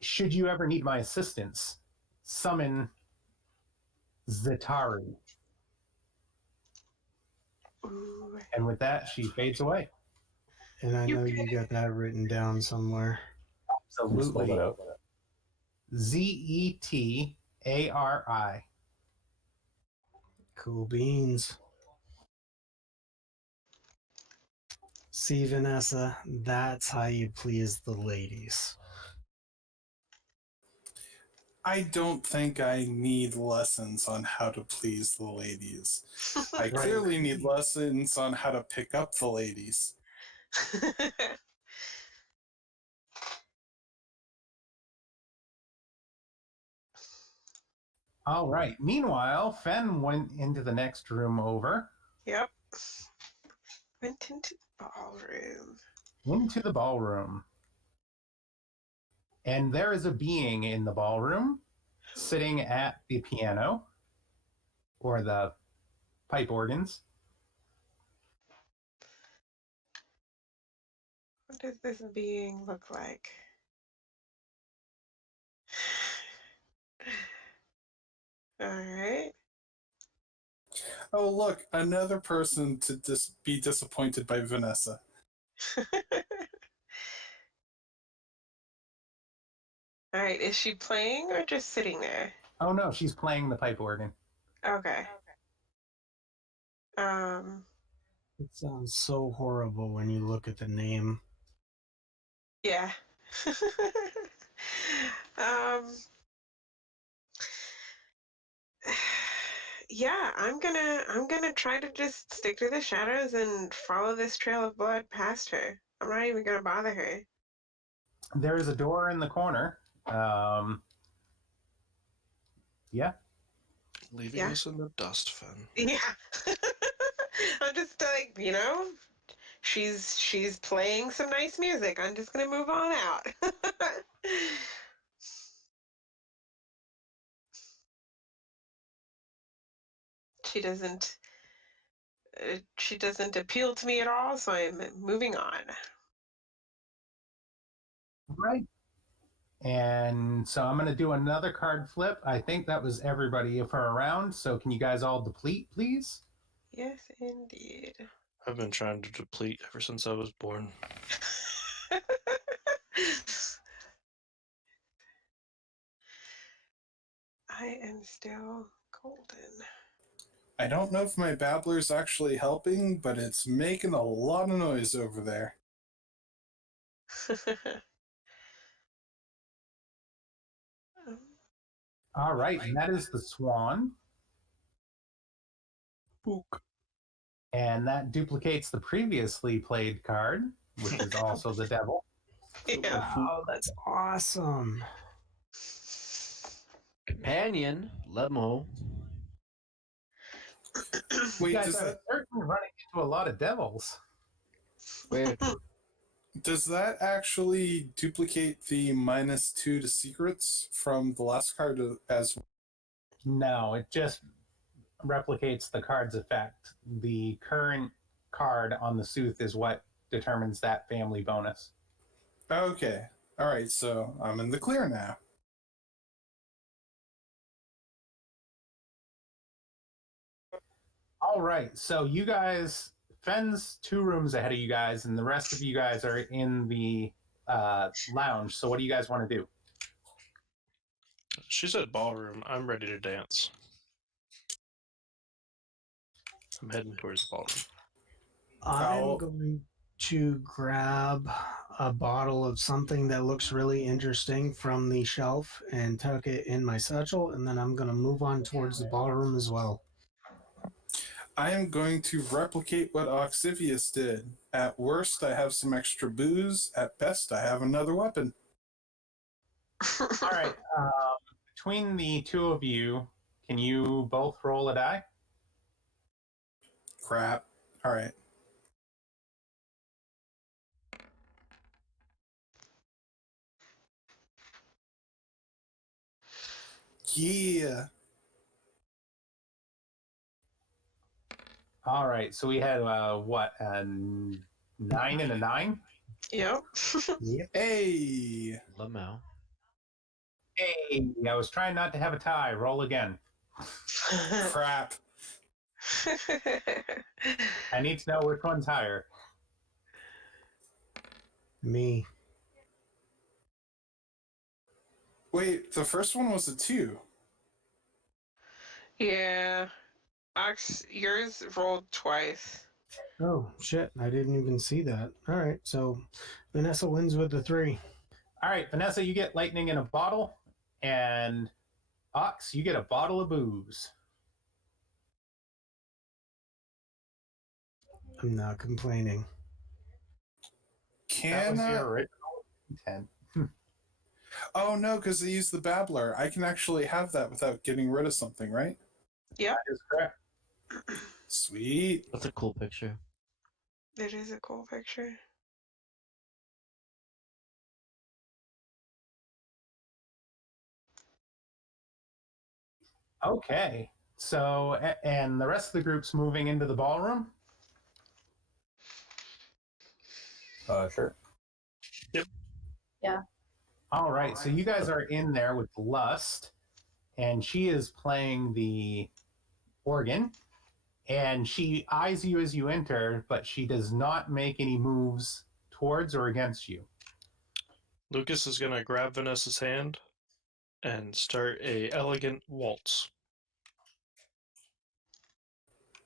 Should you ever need my assistance, summon Zetaru." Ooh. And with that, she fades away. And I know you got that written down somewhere. Absolutely. Spell that out. Zetari. Cool beans. See, Vanessa, that's how you please the ladies. I don't think I need lessons on how to please the ladies. I clearly need lessons on how to pick up the ladies. All right. Meanwhile, Fen went into the next room over Yep. Went into the ballroom. Into the ballroom. And there is a being in the ballroom sitting at the piano or the pipe organs. What does this being look like? All right. Oh, look, another person to be disappointed by Vanessa. All right. Is she playing or just sitting there? Oh no, she's playing the pipe organ. Okay. It sounds so horrible when you look at the name. Yeah. um. Yeah, I'm gonna try to just stick to the shadows and follow this trail of blood past her. I'm not even gonna bother her. There is a door in the corner. Yeah. Leaving Yeah. us in the dust, Fen. Yeah. I'm just like, she's playing some nice music. I'm just gonna move on out. She doesn't appeal to me at all, so I'm moving on. Right. And so I'm going to do another card flip. I think that was everybody for a round. So can you guys all deplete, please? Yes, indeed. I've been trying to deplete ever since I was born. I am still golden. I don't know if my babbler's actually helping, but it's making a lot of noise over there. All right. And that is the swan. Book. And that duplicates the previously played card, which is also the devil. Yeah. Wow, that's awesome. Companion, Lemo. You Wait, guys does are that certainly running into a lot of devils. Weird. does that actually duplicate the -2 to secrets from the last card as well? No, it just replicates the card's effect. The current card on the Sooth is what determines that family bonus. Okay. All right, so I'm in the clear now. All right, so you guys, Fen's 2 rooms ahead of you guys, and the rest of you guys are in the lounge. So what do you guys want to do? She said ballroom. I'm ready to dance. I'm heading towards the ballroom. I'm going to grab a bottle of something that looks really interesting from the shelf and tuck it in my satchel, and then I'm going to move on towards the ballroom as well. I am going to replicate what Oxivius did. At worst, I have some extra booze. At best, I have another weapon. All right, between the 2 of you, can you both roll a die? Crap. All right. Yeah. All right, so we had what, a 9 and a 9? Yep. Yep. Hey. Lemo. Hey, I was trying not to have a tie. Roll again. Crap. I need to know which one's higher. Me. Wait, the first one was a 2. Yeah. Ox, yours rolled twice. Oh, shit. I didn't even see that. All right, so Vanessa wins with the 3. All right, Vanessa, you get lightning in a bottle, and Ox, you get a bottle of booze. I'm not complaining. That Can was I? your original intent. Oh, no, because I used the babbler. I can actually have that without getting rid of something, right? Yep. That is correct. Sweet. That's a cool picture. It is a cool picture. Okay. So, and the rest of the group's moving into the ballroom? Sure. All right. So you guys are in there with Lust, and she is playing the organ, and she eyes you as you enter, but she does not make any moves towards or against you. Lucas is gonna grab Vanessa's hand and start a elegant waltz.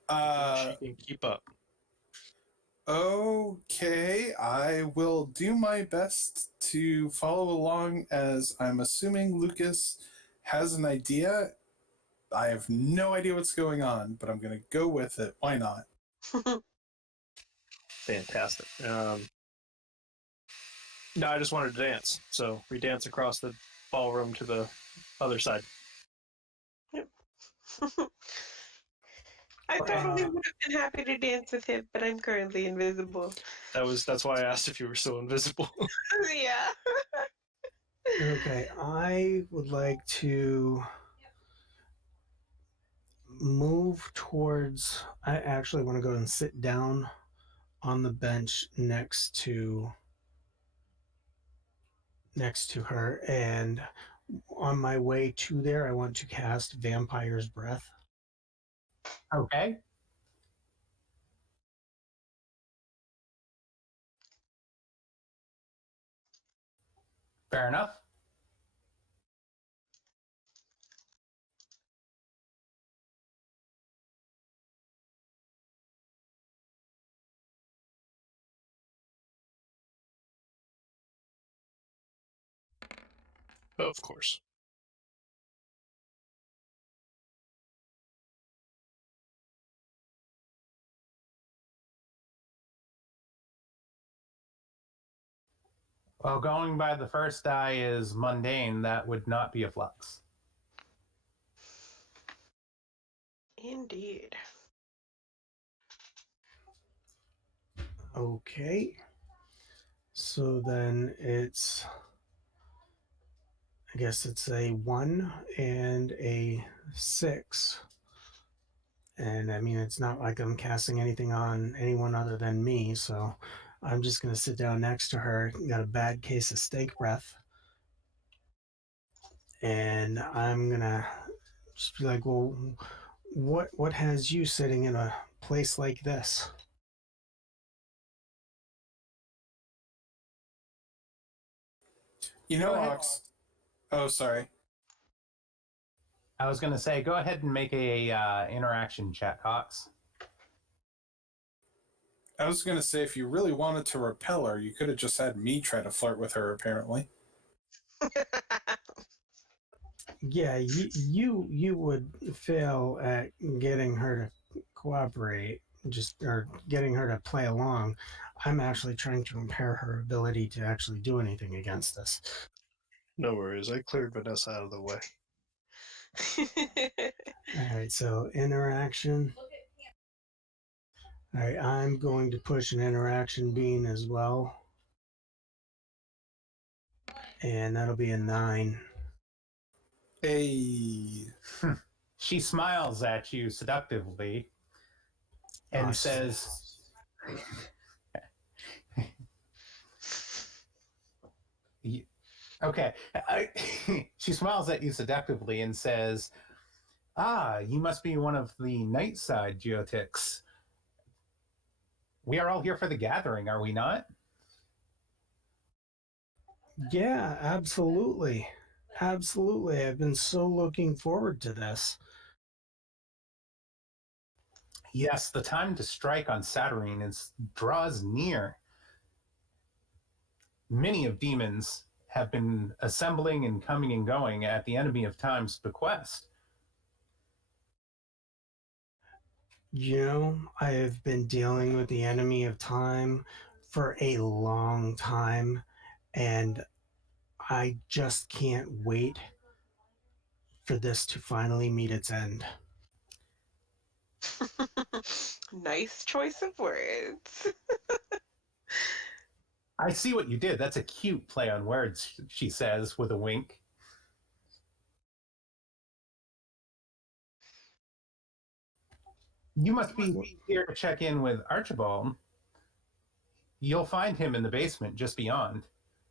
She can keep up. Okay, I will do my best to follow along, as I'm assuming Lucas has an idea. I have no idea what's going on, but I'm going to go with it. Why not? Fantastic. No, I just wanted to dance, so we dance across the ballroom to the other side. I totally would have been happy to dance with him, but I'm currently invisible. That's why I asked if you were still invisible. Yeah. Okay, I would like to move towards. I actually want to go and sit down on the bench next to her, and on my way to there, I want to cast Vampire's Breath. Okay. Fair enough. Of course. Well, going by the first die is mundane. That would not be a flux. Indeed. Okay. So then it's, I guess it's a 1 and a 6. And I mean, it's not like I'm casting anything on anyone other than me. So I'm just going to sit down next to her. Got a bad case of steak breath. And I'm going to just be like, well, what has you sitting in a place like this? You know, Ox. Oh, sorry. I was going to say, go ahead and make a interaction check, Hawks. I was going to say, if you really wanted to repel her, you could have just had me try to flirt with her, apparently. Yeah, you would fail at getting her to cooperate, or getting her to play along. I'm actually trying to impair her ability to actually do anything against this. No worries. I cleared Vanessa out of the way. All right, so interaction. All right, I'm going to push an interaction beam as well, and that'll be a 9. Hey. She smiles at you seductively and says, okay. She smiles at you seductively and says, "Ah, you must be one of the night side geotics. We are all here for the gathering, are we not?" Yeah, absolutely. Absolutely. I've been so looking forward to this. Yes, the time to strike on Saturnine draws near. Many of demons have been assembling and coming and going at the enemy of time's bequest. You know, I have been dealing with the enemy of time for a long time, and I just can't wait for this to finally meet its end. Nice choice of words. I see what you did. That's a cute play on words, she says with a wink. You must be here to check in with Archibald. You'll find him in the basement just beyond.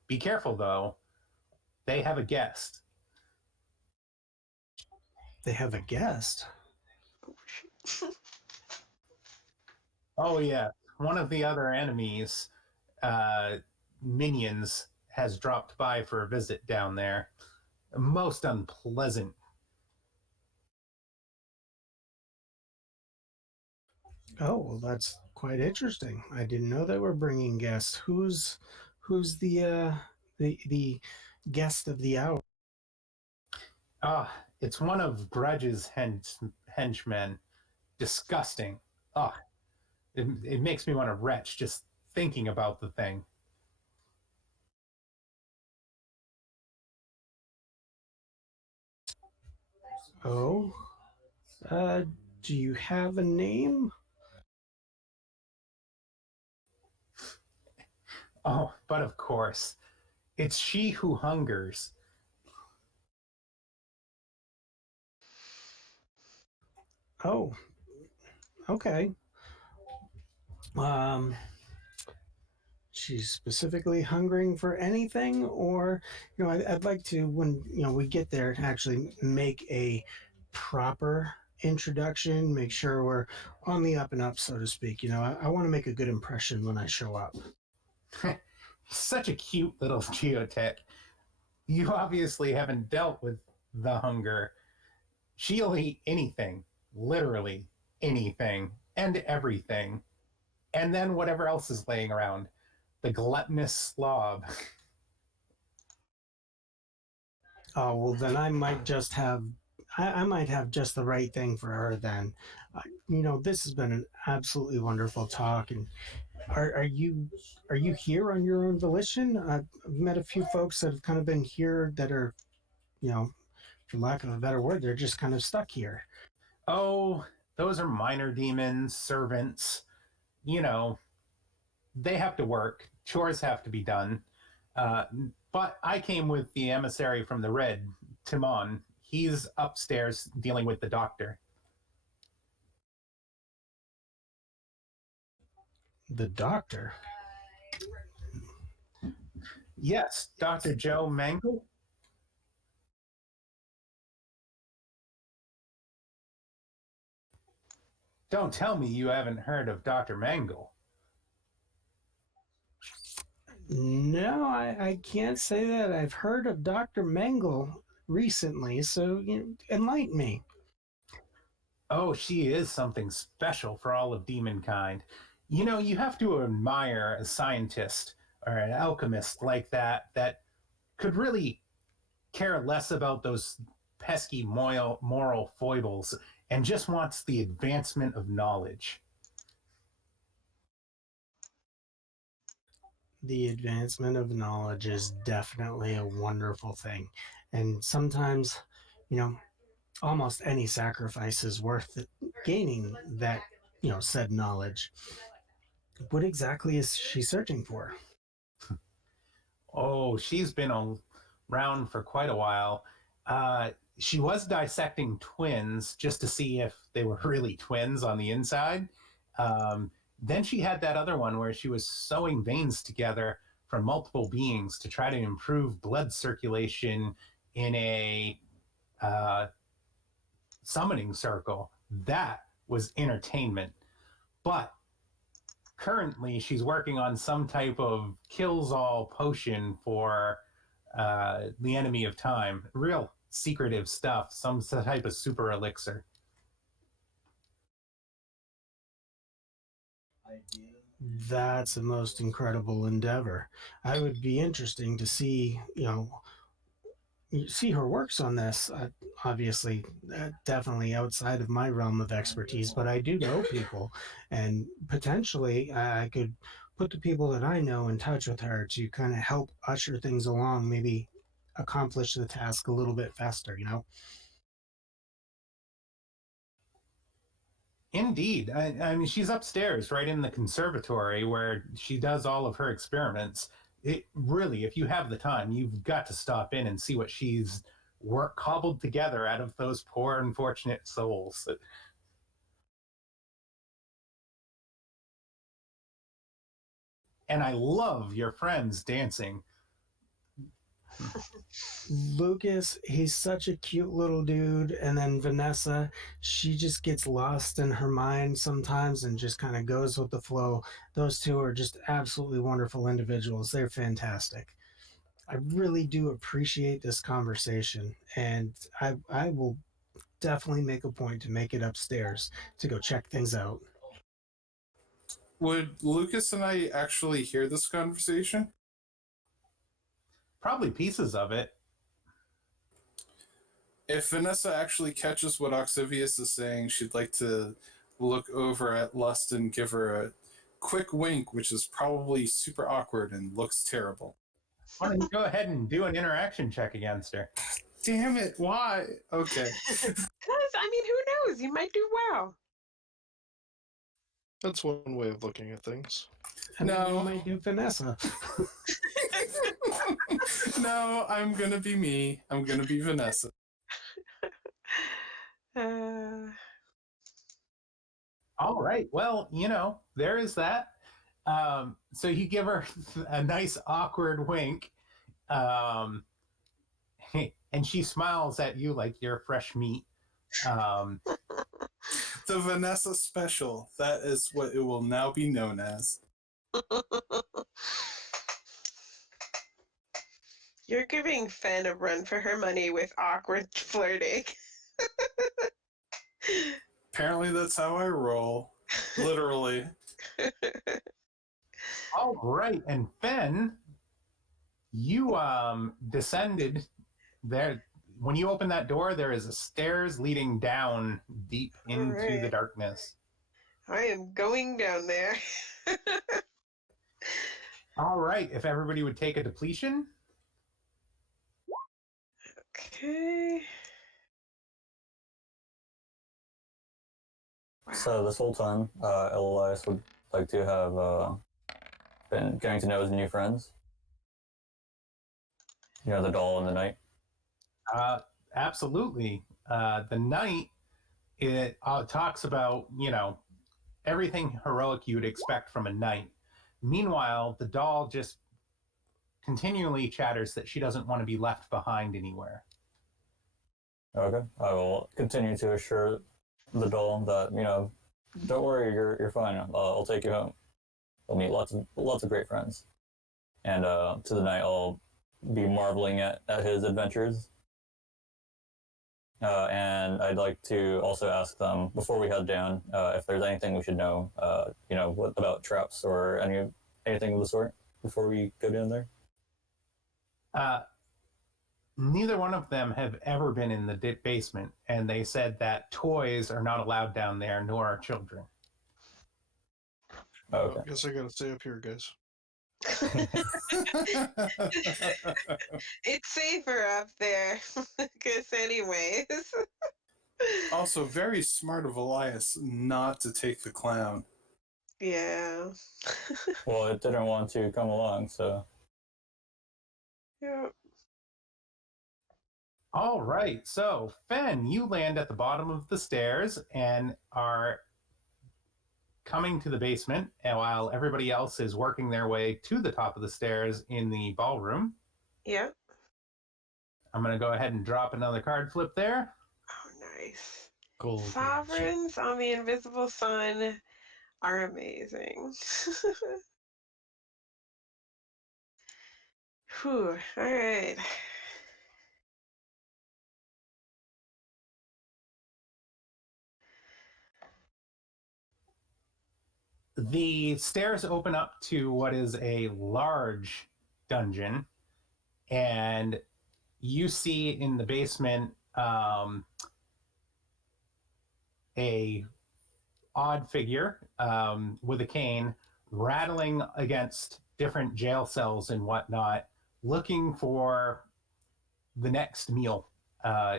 Be careful, though. They have a guest. They have a guest. Oh, yeah. One of the other enemies, minions, has dropped by for a visit down there. Most unpleasant. Oh, well, that's quite interesting. I didn't know they were bringing guests. Who's the guest of the hour? Ah, it's one of Grudge's henchmen. Disgusting. Ah, it makes me want to retch just thinking about the thing. Oh, do you have a name? Oh, but of course, it's she who hungers. Oh, okay. She's specifically hungering for anything, or I'd like to, when we get there, actually make a proper introduction, make sure we're on the up and up, so to speak. I want to make a good impression when I show up. Such a cute little geotech. You obviously haven't dealt with the hunger. She'll eat anything, literally anything, and everything. And then whatever else is laying around. The gluttonous slob. Oh, well, then I might just have, I might have just the right thing for her then. This has been an absolutely wonderful talk. And are you here on your own volition? I've met a few folks that have kind of been here that are, for lack of a better word, they're just kind of stuck here. Oh, those are minor demons, servants. You know, they have to work. Chores have to be done. Uh, but I came with the emissary from the Red, Timon. He's upstairs dealing with the doctor. The doctor? Yes, Dr. Joe Mangle. Don't tell me you haven't heard of Dr. Mangle. No, I can't say that. I've heard of Dr. Mangle recently, so enlighten me. Oh, she is something special for all of demonkind. You know, you have to admire a scientist or an alchemist like that could really care less about those pesky moral foibles and just wants the advancement of knowledge. The advancement of knowledge is definitely a wonderful thing. And sometimes, almost any sacrifice is worth gaining that, said knowledge. What exactly is she searching for? Oh, she's been around for quite a while. She was dissecting twins just to see if they were really twins on the inside. Um, then she had that other one where she was sewing veins together from multiple beings to try to improve blood circulation in a uh, summoning circle. That was entertainment. But currently, she's working on some type of kills all potion for the enemy of time. Real secretive stuff, some type of super elixir. That's a most incredible endeavor. I would be interesting to see, you see her works on this. Obviously, definitely outside of my realm of expertise, but I do know people, and potentially I could put the people that I know in touch with her to kind of help usher things along, maybe accomplish the task a little bit faster. Indeed. I mean, she's upstairs, right in the conservatory where she does all of her experiments. It really, if you have the time, you've got to stop in and see what she's cobbled together out of those poor, unfortunate souls. And I love your friends dancing. Lucas, he's such a cute little dude. And then Vanessa, she just gets lost in her mind sometimes and just kind of goes with the flow. Those two are just absolutely wonderful individuals. They're fantastic. I really do appreciate this conversation, and I will definitely make a point to make it upstairs to go check things out. Would Lucas and I actually hear this conversation? Probably pieces of it. If Vanessa actually catches what Oxivius is saying, she'd like to look over at Lust and give her a quick wink, which is probably super awkward and looks terrible. Why don't you go ahead and do an interaction check against her? Damn it, why? Okay. Because, I mean, who knows? You might do well. That's one way of looking at things. And No. then we might do Vanessa. No, I'm gonna be me. I'm gonna be Vanessa. All right. Well, there is that. So you give her a nice awkward wink. And she smiles at you like you're fresh meat. The Vanessa special. That is what it will now be known as. You're giving Fen a run for her money with awkward flirting. Apparently that's how I roll. Literally. All right. And Fen, you descended there. When you open that door, there is a stairs leading down deep into the darkness. I am going down there. All right. If everybody would take a depletion. Okay. So this whole time, Elias would like to have been getting to know his new friends. The doll and the knight. Absolutely. The knight, it talks about, everything heroic you would expect from a knight. Meanwhile, the doll just continually chatters that she doesn't want to be left behind anywhere. Okay. I will continue to assure the doll that, don't worry, you're fine. I'll take you home. We'll meet lots of great friends. And to the knight, I'll be marveling at his adventures. And I'd like to also ask them, before we head down, if there's anything we should know, what about traps or anything of the sort before we go down there? Neither one of them have ever been in the basement, and they said that toys are not allowed down there, nor are children. Okay. I guess I gotta stay up here, guys. It's safer up there. Because anyways. Also, very smart of Elias not to take the clown. Yeah. Well, it didn't want to come along, so... Yeah. All right, so Fen, you land at the bottom of the stairs and are coming to the basement, and while everybody else is working their way to the top of the stairs in the ballroom. Yeah. I'm going to go ahead and drop another card flip there. Oh, nice. Gold. Sovereigns on the Invisible Sun are amazing. Whew. All right. The stairs open up to what is a large dungeon, and you see in the basement a odd figure with a cane rattling against different jail cells and whatnot, looking for the next meal,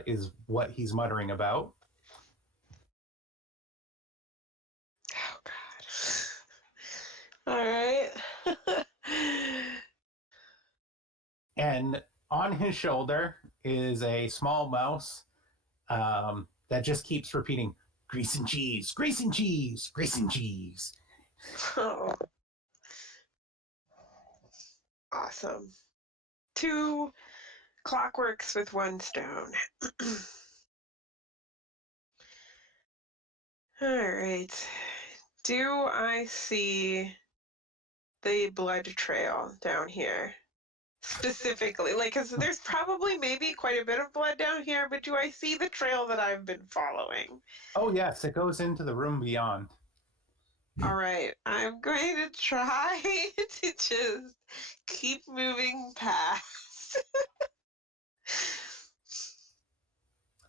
is what he's muttering about. All right. And on his shoulder is a small mouse that just keeps repeating, grease and cheese, grease and cheese, grease and cheese. Oh. Awesome. 2 clockworks with 1 stone. All right. Do I see the blood trail down here? Specifically, like, because there's probably maybe quite a bit of blood down here, but do I see the trail that I've been following? Oh, yes, it goes into the room beyond. All right, I'm going to try to just keep moving past.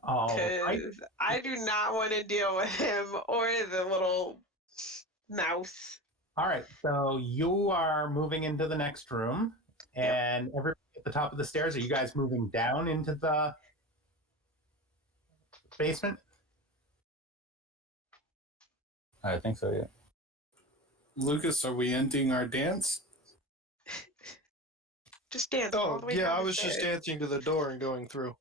All right. Because I do not want to deal with him or the little mouse. All right, so you are moving into the next room, and everybody at the top of the stairs, are you guys moving down into the basement? I think so, yeah. Lucas, are we ending our dance? Just dance all Oh, the way yeah, down I the was just stairs. dancing to the door and going through.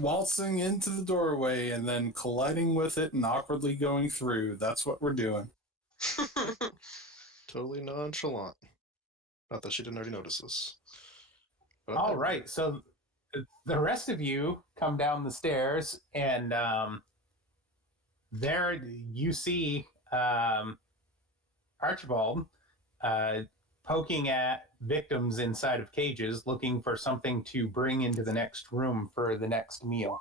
Waltzing into the doorway and then colliding with it and awkwardly going through. That's what we're doing. Totally nonchalant. Not that she didn't already notice this. But All right, so the rest of you come down the stairs, and there you see Archibald poking at victims inside of cages, looking for something to bring into the next room for the next meal.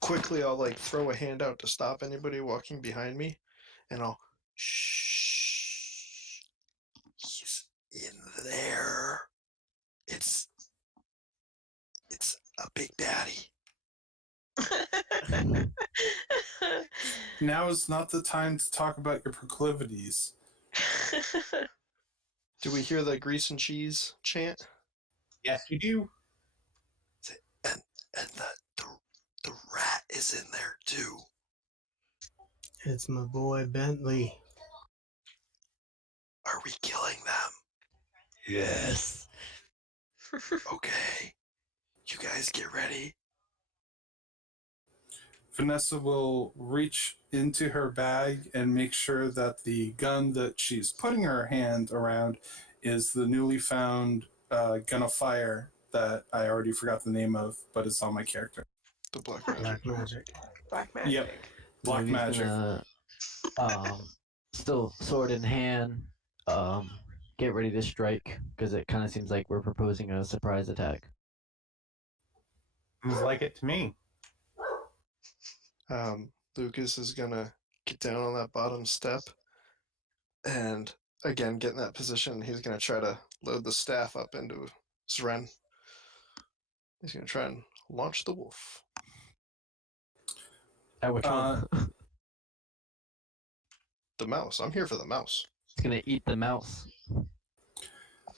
Quickly, I'll like throw a hand out to stop anybody walking behind me, and I'll shh. He's in there. It's a big daddy. Now is not the time to talk about your proclivities. Do we hear the grease and cheese chant? Yes, you do. And the rat is in there too. It's my boy Bentley. Are we killing them? Yes. Okay. You guys get ready. Vanessa will reach into her bag and make sure that the gun that she's putting her hand around is the newly found gun of fire that I already forgot the name of, but it's on my character. The black magic. Black magic. Black magic. Yep. Black Maybe he's magic. gonna, still sword in hand, get ready to strike, because it kind of seems like we're proposing a surprise attack. Seems like it to me. Lucas is gonna get down on that bottom step and again get in that position. He's gonna try to load the staff up into Zren. He's gonna try and launch the wolf. At which one? The mouse. I'm here for the mouse. It's gonna eat the mouse.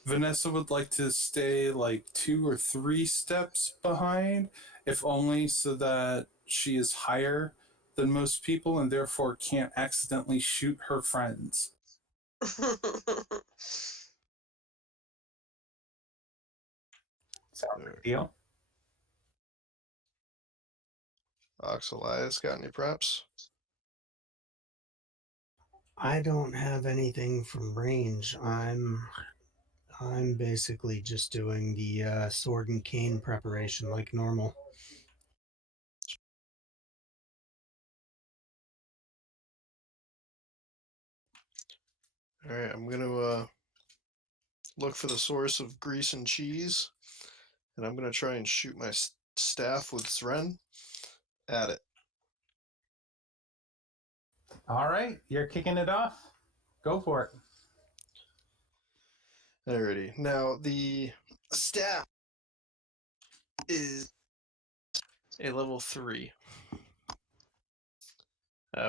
Vanessa would like to stay like 2 or 3 steps behind, if only so that she is higher than most people and therefore can't accidentally shoot her friends. Sounds like a deal. Ox Elias got any props? I don't have anything from range. I'm basically just doing the sword and cane preparation like normal. All right, I'm gonna look for the source of grease and cheese, and I'm gonna try and shoot my staff with Zren at it. All right, you're kicking it off. Go for it. Alrighty. Now the staff is a level 3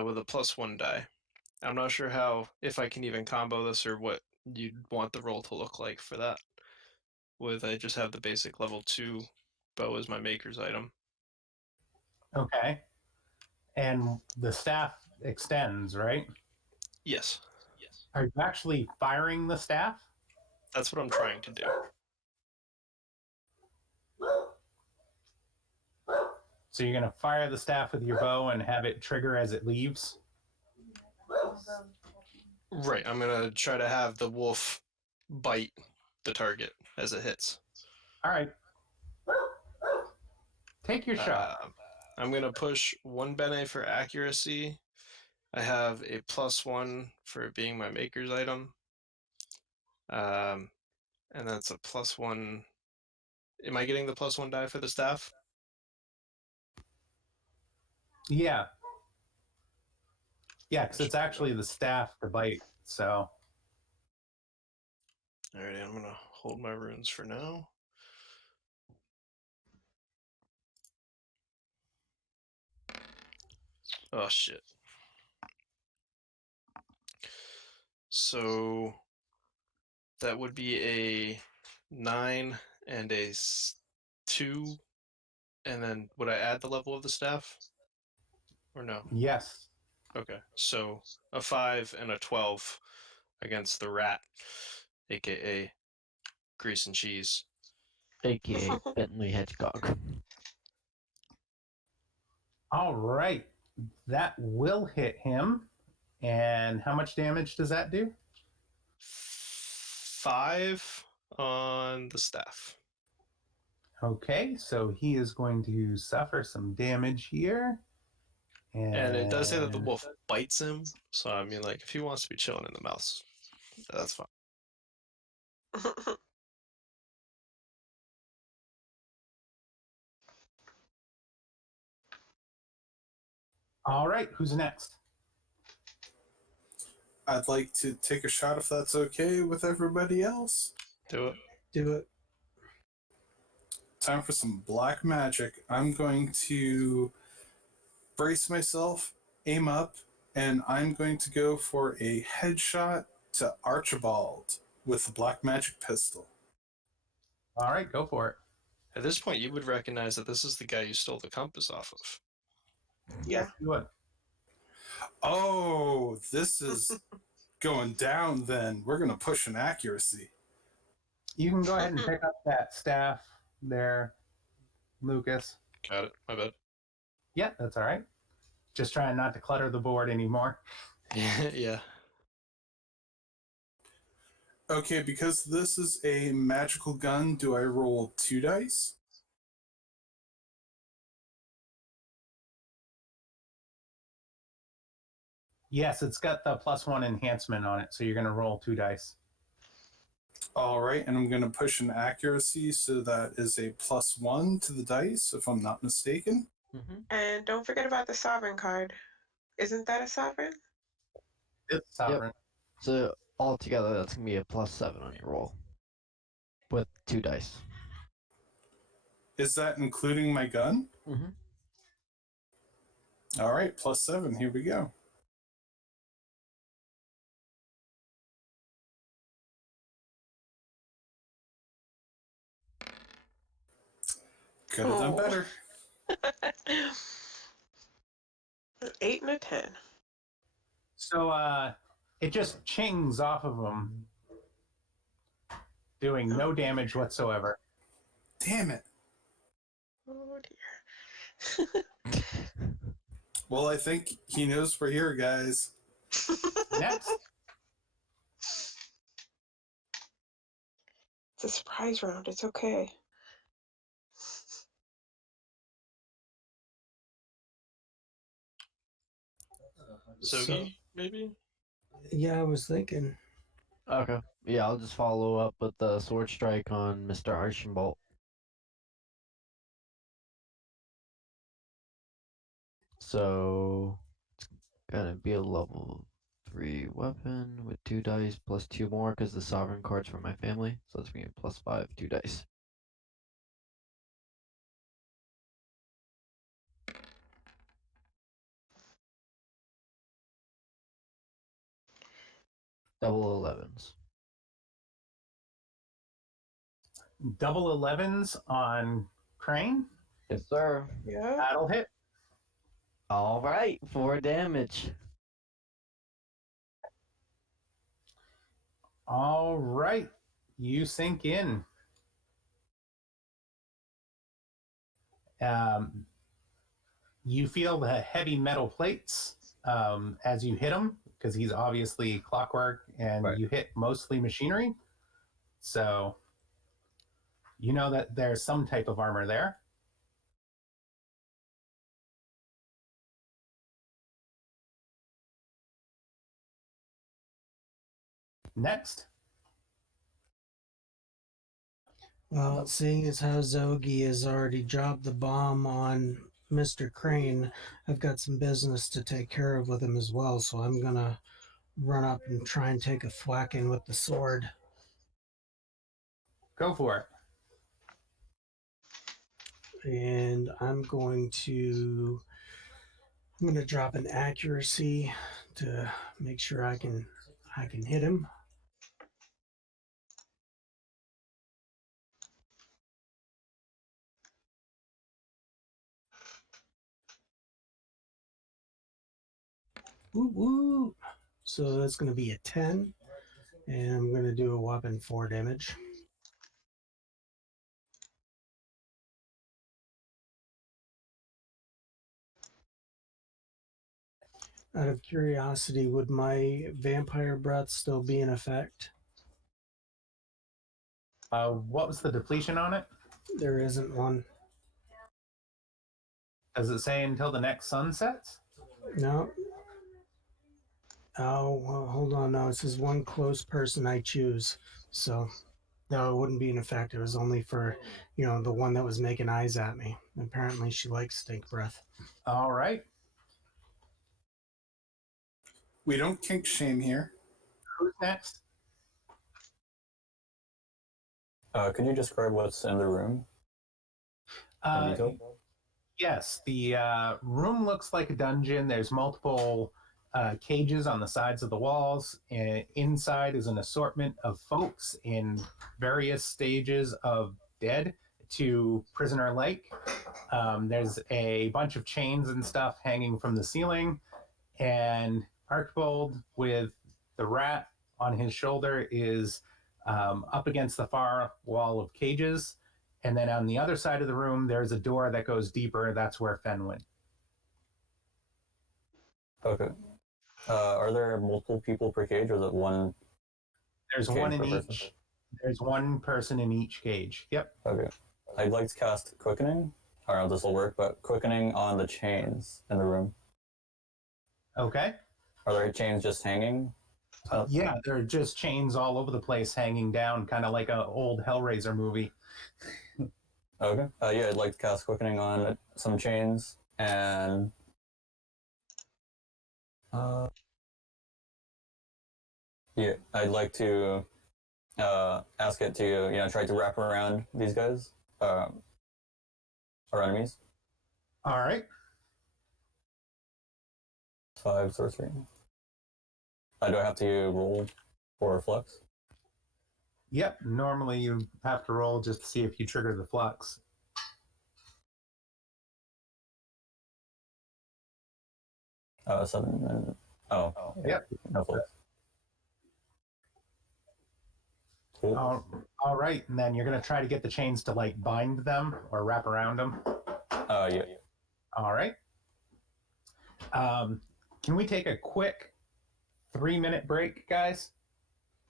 with a +1 die. I'm not sure if I can even combo this or what you'd want the roll to look like for that. I just have the basic level 2 bow as my maker's item. Okay. And the staff extends, right? Yes. Are you actually firing the staff? That's what I'm trying to do. So you're going to fire the staff with your bow and have it trigger as it leaves? Right. I'm going to try to have the wolf bite the target as it hits. All right. Take your shot. I'm going to push 1 bene for accuracy. I have a +1 for it being my maker's item. And that's a +1. Am I getting the +1 die for the staff? Yeah. Yeah, because it's actually the staff to bite, so... Alrighty, I'm going to hold my runes for now. Oh, shit. So that would be a 9 and a 2. And then would I add the level of the staff? Or no? Yes. Okay, so a 5 and a 12 against the rat, aka Grease and Cheese. AKA Bentley Hedgehog. All right. That will hit him. And how much damage does that do? 5 on the staff. Okay, so he is going to suffer some damage here. And it does say that the wolf bites him, so I mean, like, if he wants to be chilling in the mouse, that's fine. All right, who's next? I'd like to take a shot if that's okay with everybody else. Do it. Do it. Time for some black magic. I'm going to brace myself, aim up, and I'm going to go for a headshot to Archibald with the black magic pistol. All right, go for it. At this point, you would recognize that this is the guy you stole the compass off of. Yeah. Do it. Oh, this is going down then. We're going to push an accuracy. You can go ahead and pick up that staff there, Lucas. Got it. My bad. Yeah, that's all right. Just trying not to clutter the board anymore. Yeah. Okay, because this is a magical gun, do I roll 2 dice? Yes, it's got the +1 enhancement on it, so you're going to roll 2 dice. All right, and I'm going to push an accuracy, so that is a +1 to the dice, if I'm not mistaken. Mm-hmm. And don't forget about the sovereign card. Isn't that a sovereign? It's sovereign. So altogether, that's gonna be a +7 on your roll with 2 dice. Is that including my gun? Mm-hmm. All right, +7. Here we go. Could have done better. 8 and a 10. So it just chings off of him, doing no damage whatsoever. Damn it. Oh dear. Well, I think he knows we're here, guys. Next. It's a surprise round. It's okay. Sogi, maybe? Yeah, I was thinking. Okay. Yeah, I'll just follow up with the sword strike on Mr. Archibolt. So it's gonna be a level 3 weapon with 2 dice plus 2 more because the sovereign card's from my family. So that's gonna be +5, 2 dice. Double 11s. Double 11s on Crane. Yes, sir. Yeah. That'll hit. All right, 4 damage. All right. You sink in. You feel the heavy metal plates as you hit him, because he's obviously clockwork, and Right. you hit mostly machinery. So you know that there's some type of armor there. Next. Well, seeing as how Zogi has already dropped the bomb on Mr. Crane, I've got some business to take care of with him as well, so I'm gonna run up and try and take a thwacking with the sword. Go for it. And I'm going to drop an accuracy to make sure I can hit him. Woo woo. So that's going to be a 10, and I'm going to do a whopping 4 damage. Out of curiosity, would my vampire breath still be in effect? What was the depletion on it? There isn't one. Does it say until the next sun sets? No. Oh, well, hold on. No, it says one close person I choose. So, no, it wouldn't be in effect. It was only for, the one that was making eyes at me. Apparently, she likes stink breath. All right. We don't kink shame here. Who's next? Could you describe what's in the room in detail? Yes, the room looks like a dungeon. There's multiple cages on the sides of the walls. And inside is an assortment of folks in various stages of dead to prisoner-like. There's a bunch of chains and stuff hanging from the ceiling. And Archibald, with the rat on his shoulder, is up against the far wall of cages. And then on the other side of the room, there's a door that goes deeper. That's where Fen went. Okay. Are there multiple people per cage, or is it one? There's cage one in per each. person? There's one person in each cage. Yep. Okay. I'd like to cast Quickening. I don't know if this will work, but Quickening on the chains in the room. Okay. Are there chains just hanging? Yeah, there are just chains all over the place hanging down, kind of like an old Hellraiser movie. Okay. Yeah, I'd like to cast Quickening on some chains, and yeah, I'd like to ask it to try to wrap around these guys, our enemies. All right. 5 sorcery. Do I have to roll for flux? Yep. Normally you have to roll just to see if you trigger the flux. Seven. And, Yep. No flux. Cool. All right. And then you're going to try to get the chains to like bind them or wrap around them. Yeah. All right. Can we take a quick 3-minute break, guys?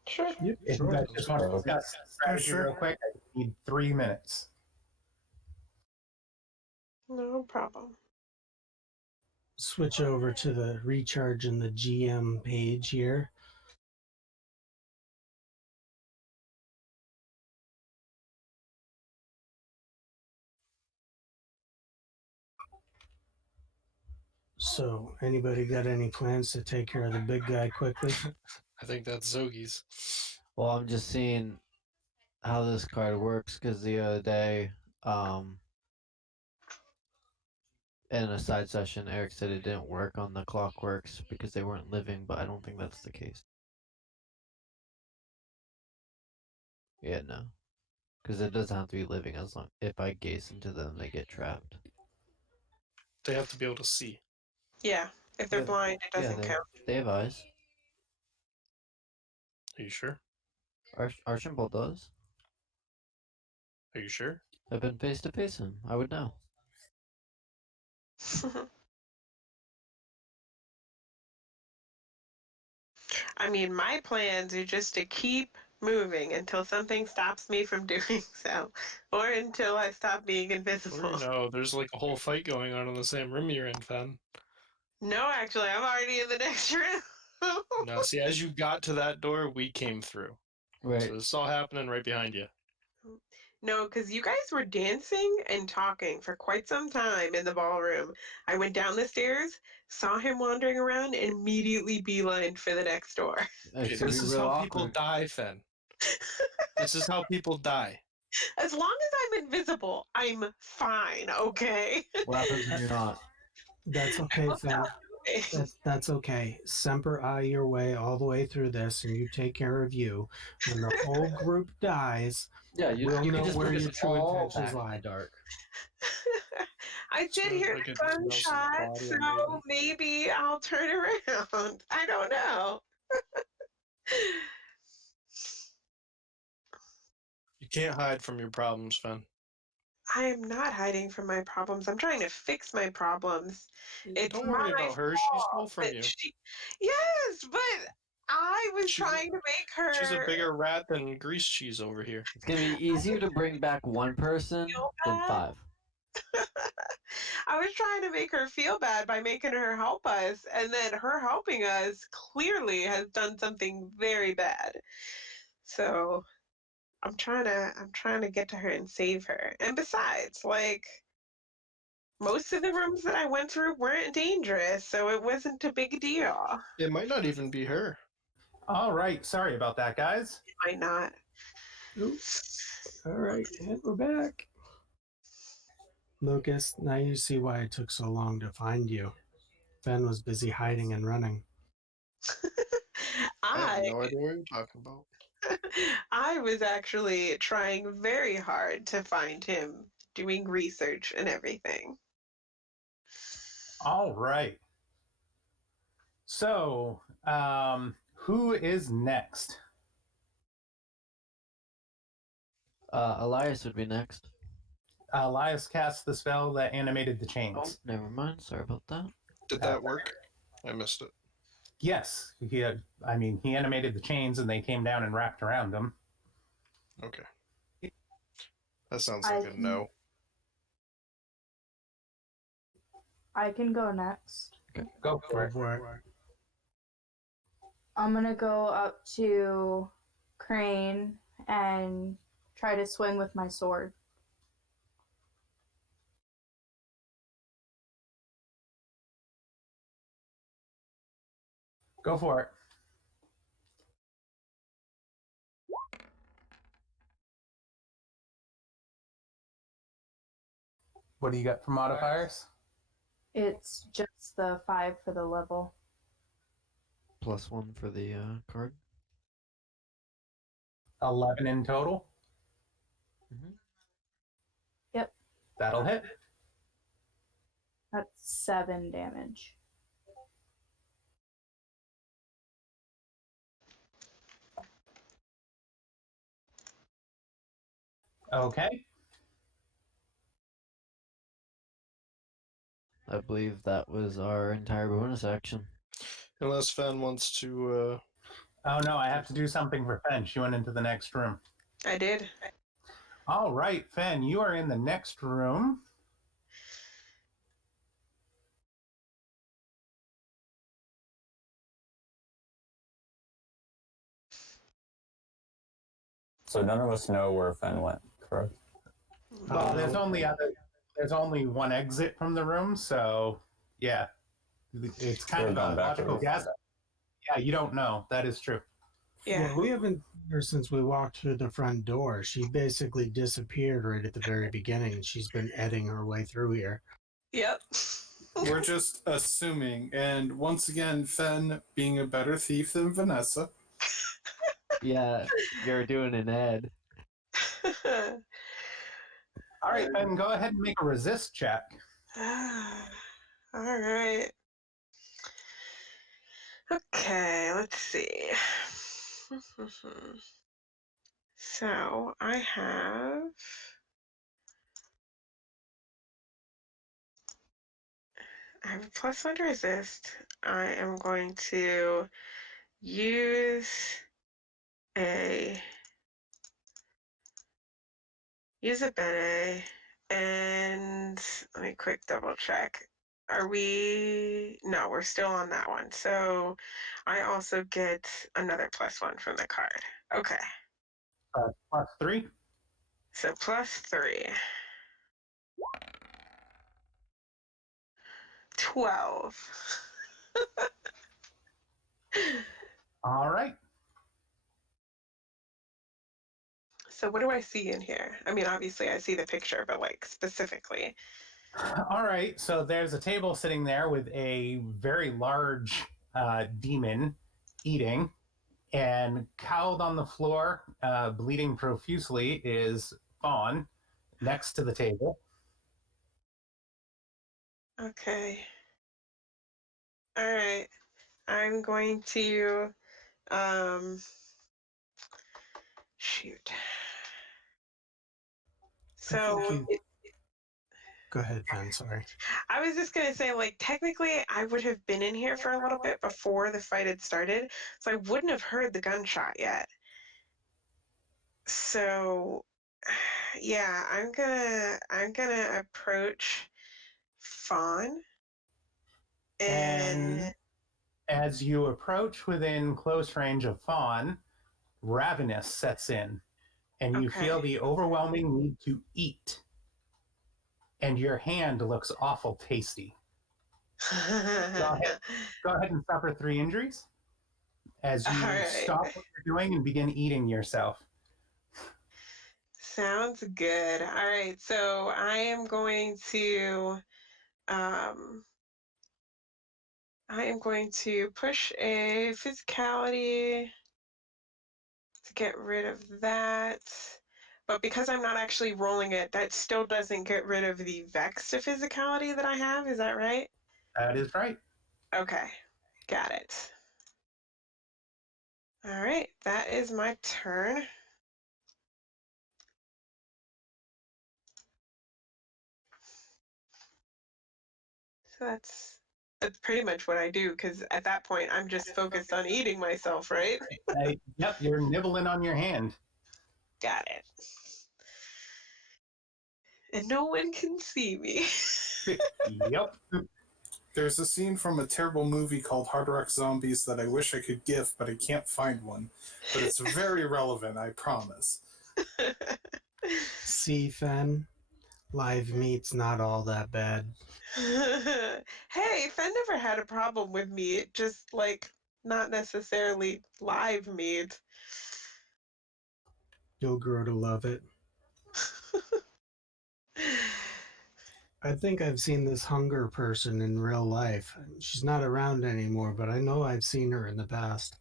Sure. Yep, If you guys just want to discuss strategy real quick, I need 3 minutes. No problem. Switch over to the recharge in the GM page here. So, anybody got any plans to take care of the big guy quickly? I think that's Zogi's. Well, I'm just seeing how this card works because the other day, in a side session, Eric said it didn't work on the clockworks because they weren't living, but I don't think that's the case. Yeah, no. Because it doesn't have to be living as long if I gaze into them, they get trapped. They have to be able to see. Yeah. If they're Yeah. blind, it doesn't Yeah, count. they have eyes. Are you sure? Archibald does. Are you sure? I've been face to face him. I would know. I mean, my plans are just to keep moving until something stops me from doing so, or until I stop being Well, invisible. you know, there's like a whole fight going on in the same room you're in, Fen. No, actually, I'm already in the next room. Now, see, as you got to that door, we came through. Right. So this is all happening right behind you. No, because you guys were dancing and talking for quite some time in the ballroom. I went down the stairs, saw him wandering around, and immediately beelined for the next door. Okay, It's gonna this be is real how people awkward. die, Fen. This is how people die. As long as I'm invisible, I'm fine, okay? What happens when you're not? That's okay, Fen. Okay. That's okay. Semper Eye your way all the way through this, and you take care of you. When the whole group dies, Yeah, you we'll can know just where put your us true all intentions back in lie. the dark. I did So, hear like the a Nelson gunshot, body so on maybe I'll turn around. I don't know. You can't hide from your problems, Fen. I am not hiding from my problems. I'm trying to fix my problems. It's Don't my worry about her. She stole fault from that you. she. Yes, but I was She's a, trying to make she's a her bigger rat than grease cheese over here. It's gonna be easier to bring back one person feel than bad. 5. I was trying to make her feel bad by making her help us, and then her helping us clearly has done something very bad. So I'm trying to get to her and save her. And besides, like most of the rooms that I went through weren't dangerous, so it wasn't a big deal. It might not even be her. All right. Sorry about that, guys. Might not. Oop. All right, and we're back. Lucas, now you see why it took so long to find you. Ben was busy hiding and running. I have I no idea what you're talking about. I was actually trying very hard to find him, doing research and everything. All right. So, who is next? Elias would be next. Elias cast the spell that animated the Oh, chains. never mind. Sorry about that. Did that work? I missed it. Yes, he animated the chains and they came down and wrapped around him. Okay. That sounds like a no. I can go next. Go for it. I'm gonna go up to Crane and try to swing with my sword. Go for it. What do you got for modifiers? It's just the 5 for the level. +1 for the card. 11 in total. Mm-hmm. Yep, That'll hit. that's 7 damage. Okay. I believe that was our entire bonus action. Unless Fen wants to. Oh no, I have to do something for Fen. She went into the next room. I did. All right, Fen, you are in the next room. So none of us know where Fen went, correct? Well, there's only one exit from the room, so yeah, it's kind Could've of a gone logical backwards. guess. Yeah, you don't know. That is true. Yeah. Well, we haven't seen her since we walked through the front door. She basically disappeared right at the very beginning. She's been editing her way through here. Yep. We're just assuming. And once again, Fen being a better thief than Vanessa. Yeah, you're doing an Ed. All right, Fen, go ahead and make a resist check. All right. Okay, let's see. So I have a +1 to resist. I am going to use a bene, and let me quick double check. Are we? No, we're still on that one. So I also get another +1 from the card. Okay. +3. So +3. 12. All right. So what do I see in here? I mean, obviously I see the picture, but like specifically. All right. So there's a table sitting there with a very large demon eating, and cowled on the floor, bleeding profusely, is Fawn next to the table. Okay. All right. I'm going to shoot. So Go ahead, Fen. Sorry. I was just gonna say, like, technically, I would have been in here for a little bit before the fight had started, so I wouldn't have heard the gunshot yet. So, yeah, I'm gonna approach Fawn, and As you approach within close range of Fawn, ravenous sets in, and you okay. feel the overwhelming need to eat. And your hand looks awful tasty. Go ahead and suffer 3 injuries as you All right. stop what you're doing and begin eating yourself. Sounds good. All right, so I am going to push a physicality to get rid of that. But because I'm not actually rolling it, that still doesn't get rid of the vex to physicality that I have. Is that right? That is right. Okay, got it. All right, that is my turn. So that's pretty much what I do, because at that point I'm just focused on eating myself, right? Yep, you're nibbling on your hand. Got it. And no one can see me. Yep. There's a scene from a terrible movie called Hard Rock Zombies that I wish I could gif, but I can't find one. But it's very relevant, I promise. See, Fen, live meat's not all that bad. Hey, Fen never had a problem with meat, just like not necessarily live meat. You'll grow to love it. I think I've seen this hunger person in real life. She's not around anymore, but I know I've seen her in the past.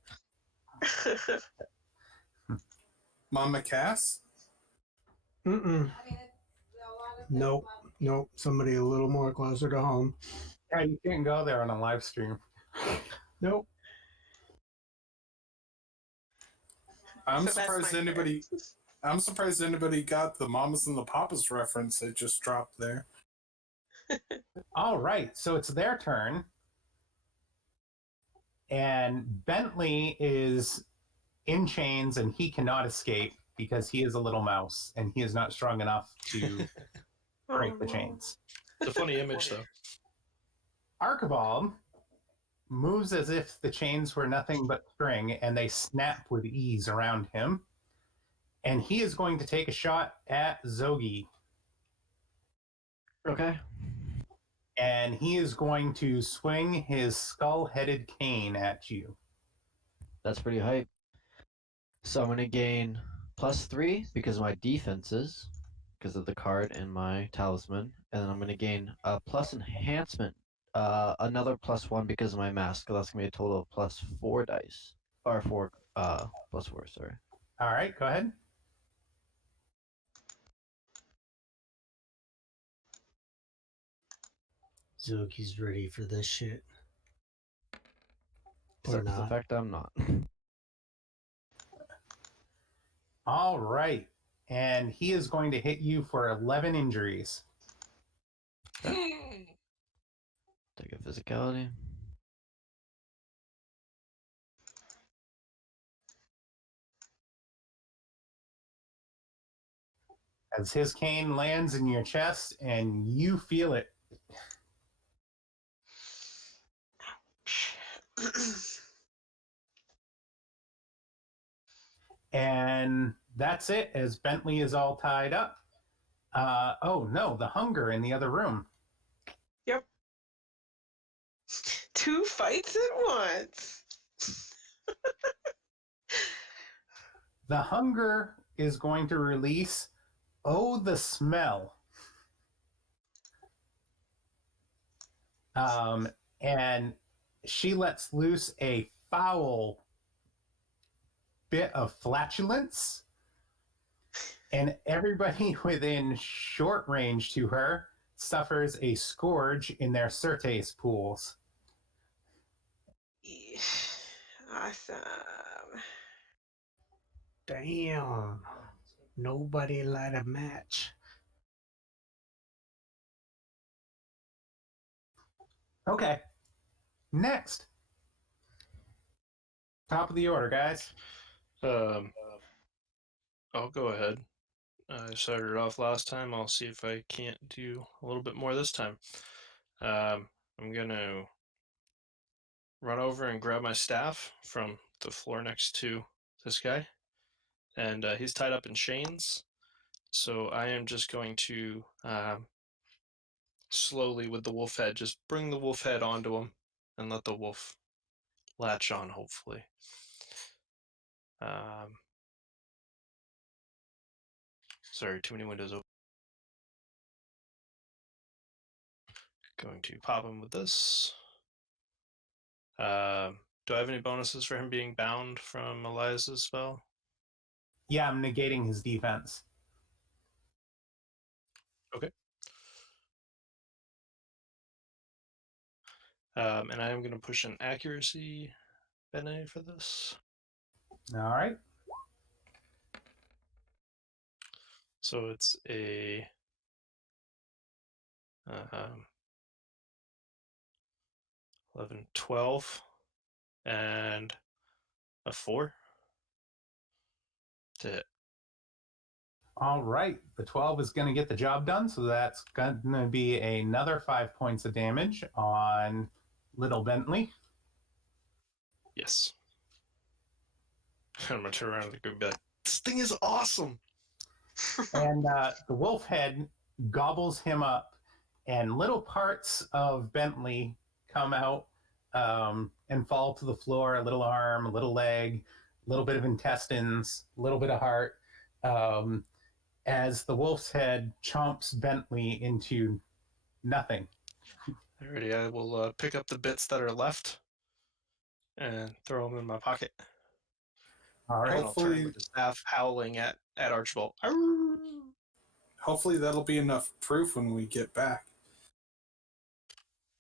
Mama Cass? Mm-mm. Nope. Nope. Somebody a little more closer to home. Yeah, you can't go there on a live stream. Nope. I'm So that's surprised my anybody got the Mamas and the Papas reference that just dropped there. All right, so it's their turn. And Bentley is in chains and he cannot escape because he is a little mouse and he is not strong enough to break the chains. It's a funny image, though. Archibald moves as if the chains were nothing but string and they snap with ease around him. And he is going to take a shot at Zogi. Okay. And he is going to swing his skull-headed cane at you. That's pretty hype. So I'm going to gain +3 because of my defenses, because of the card and my talisman. And then I'm going to gain a plus enhancement, another +1 because of my mask. So that's going to be a total of +4 dice. Or +4, sorry. All right, go ahead. Zoki's ready for this shit. Except for the not. fact I'm not. All right. And he is going to hit you for 11 injuries. Take a physicality. As his cane lands in your chest and you feel it. And that's it, as Bentley is all tied up. Oh no, the hunger in the other room. Yep. 2 fights at once. The hunger is going to release Oh the Smell. And she lets loose a foul bit of flatulence. And everybody within short range to her suffers a scourge in their certes pools. Awesome. Damn. Nobody light a match. Okay. Next. Top of the order, guys. I'll go ahead. I started off last time. I'll see if I can't do a little bit more this time. I'm going to run over and grab my staff from the floor next to this guy. And he's tied up in chains. So I am just going to slowly, with the wolf head, just bring the wolf head onto him and let the wolf latch on, hopefully. Sorry, too many windows open. Going to pop him with this. Do I have any bonuses for him being bound from Elias's spell? Yeah, I'm negating his defense. Okay. And I am going to push an accuracy Bene for this. All right. So it's a 11, 12, and a 4 to hit. All right. The 12 is going to get the job done. So that's going to be another 5 points of damage on little Bentley. Yes. I'm going to turn around and be like, this thing is awesome. And the wolf head gobbles him up, and little parts of Bentley come out and fall to the floor. A little arm, a little leg, a little bit of intestines, a little bit of heart. As the wolf's head chomps Bentley into nothing. Alrighty, I will pick up the bits that are left and throw them in my pocket. All right. And I'll turn with the staff howling at Archibald. Hopefully that'll be enough proof when we get back.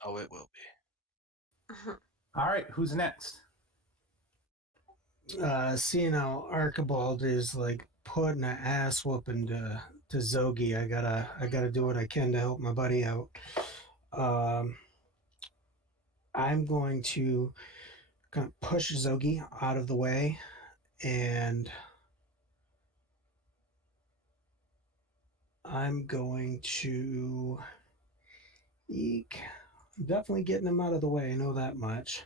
Oh, it will be. All right. Who's next? Seeing how Archibald is like putting an ass whooping to Zogi, I gotta do what I can to help my buddy out. I'm going to kind of push Zogi out of the way, and I'm going to eek. I'm definitely getting him out of the way. I know that much.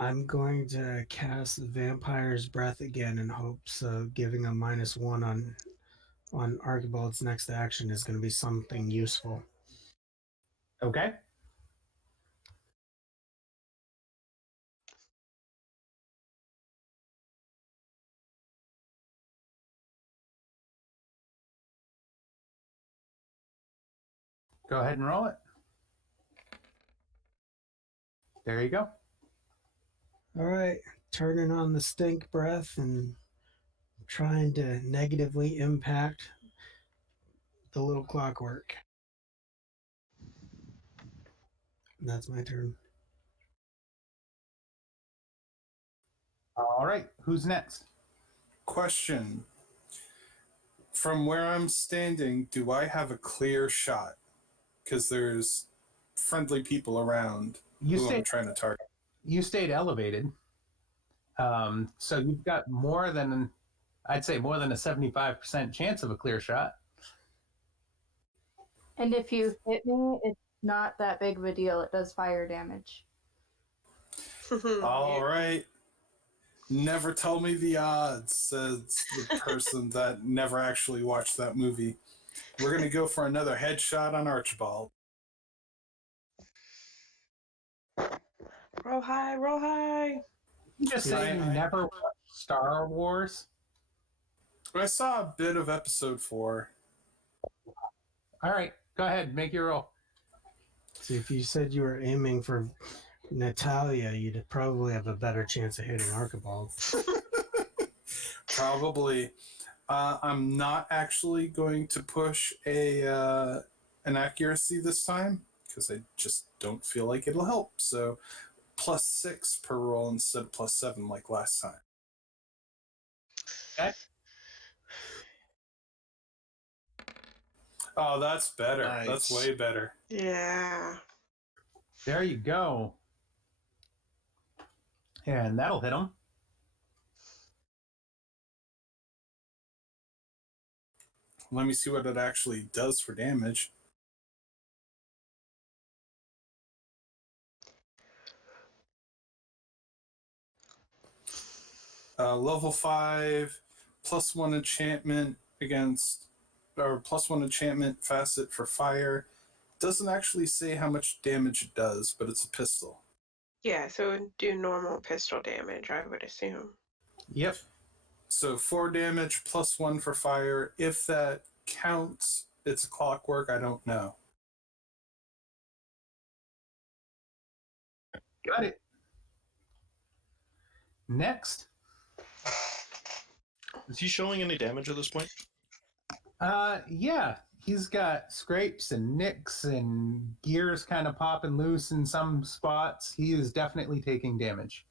I'm going to cast the Vampire's Breath again in hopes of giving a -1 on Archibald's next action is going to be something useful. Okay. Go ahead and roll it. There you go. All right, turning on the stink breath and trying to negatively impact the little clockwork. That's my turn. All right, who's next? Question. From where I'm standing, do I have a clear shot? Because there's friendly people around who I'm trying to target. You stayed elevated. So you've got more than, I'd say more than a 75% chance of a clear shot. And if you hit me, it's not that big of a deal. It does fire damage. All right. Never tell me the odds, says the person that never actually watched that movie. We're going to go for another headshot on Archibald. Roll high, roll high. You just say you never watched Star Wars? I saw a bit of episode 4. All right, go ahead, make your roll. See, if you said you were aiming for Natalia, you'd probably have a better chance of hitting Archibald. Probably. I'm not actually going to push an accuracy this time because I just don't feel like it'll help. So +6 per roll instead of +7 like last time. Okay. Oh, that's better. Nice. That's way better. Yeah. There you go. And that'll hit him. Let me see what it actually does for damage. Level 5, +1 enchantment against, or +1 enchantment facet for fire. Doesn't actually say how much damage it does, but it's a pistol. Yeah, so it would do normal pistol damage, I would assume. Yep. So 4 damage +1 for fire. If that counts, it's a clockwork. I don't know. Got it. Next. Is he showing any damage at this point? Yeah. He's got scrapes and nicks and gears kind of popping loose in some spots. He is definitely taking damage.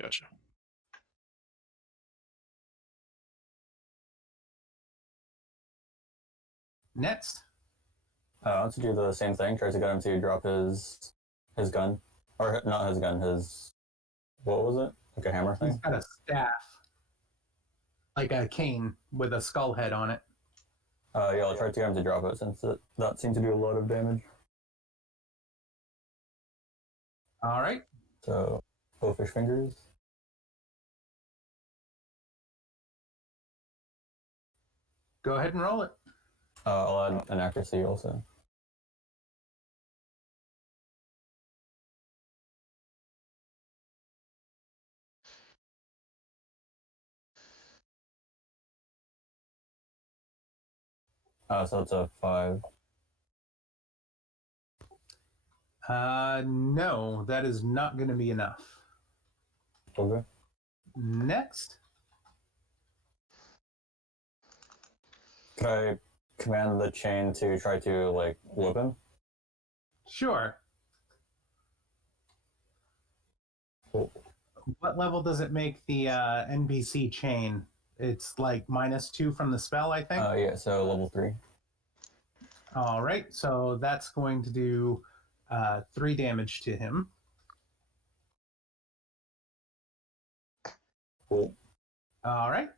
Gotcha. Next. Let's do the same thing. Tries to get him to drop his gun, or not his gun. His, what was it? Like a hammer He's thing. got a staff, like a cane with a skull head on it. Yeah, I'll try to get him to drop it since that seemed to do a lot of damage. All right. So, fish fingers. Go ahead and roll it. I'll add an accuracy also. So it's a 5. No, that is not going to be enough. Okay. Next. Could I command the chain to try to, like, whip him? Sure. Cool. What level does it make the NPC chain? It's like -2 from the spell, I think. Yeah, so level 3. All right, so that's going to do 3 damage to him. Cool. All right.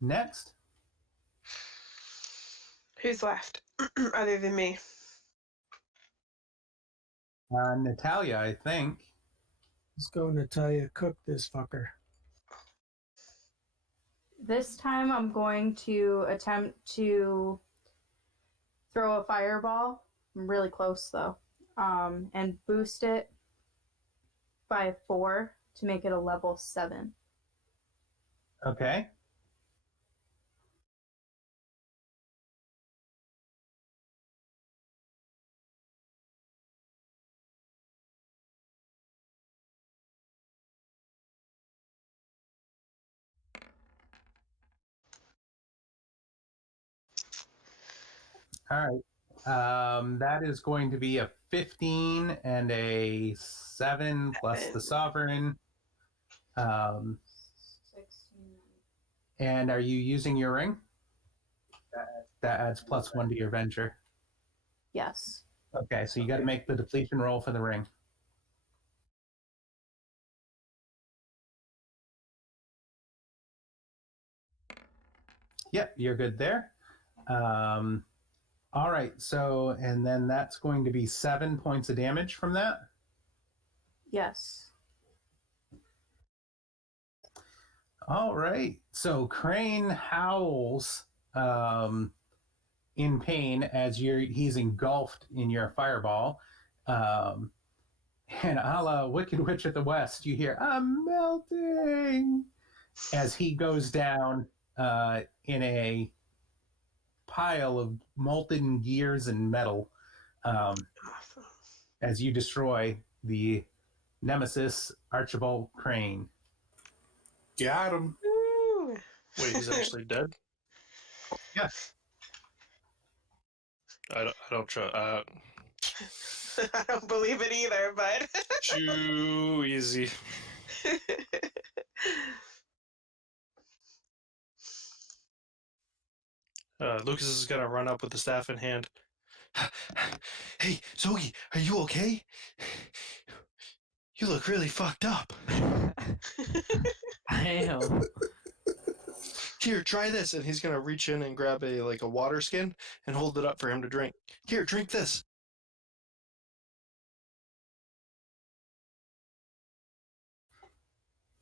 Next. Who's left other than me? Natalia, I think. Let's go, Natalia. Cook this fucker. This time I'm going to attempt to throw a fireball. I'm really close though. And boost it by 4 to make it a level 7. Okay. All right. That is going to be a 15 and a 7 plus the sovereign. 16. And are you using your ring? That adds +1 to your venture. Yes. Okay, so you got to make the depletion roll for the ring. Yep, you're good there. All right, so, and then that's going to be 7 points of damage from that. Yes. All right, so Crane howls in pain as he's engulfed in your fireball. And a la Wicked Witch of the West, you hear, "I'm melting," as he goes down in a pile of molten gears and metal as you destroy the nemesis Archibault Crane. Got him. Woo. Wait, he's actually dead? Yeah. I don't trust. I don't believe it either, but Too easy. Lucas is gonna run up with the staff in hand. Hey, Zogi, are you okay? You look really fucked up. I am. Here, try this. And he's gonna reach in and grab a water skin and hold it up for him to drink. Here, drink this.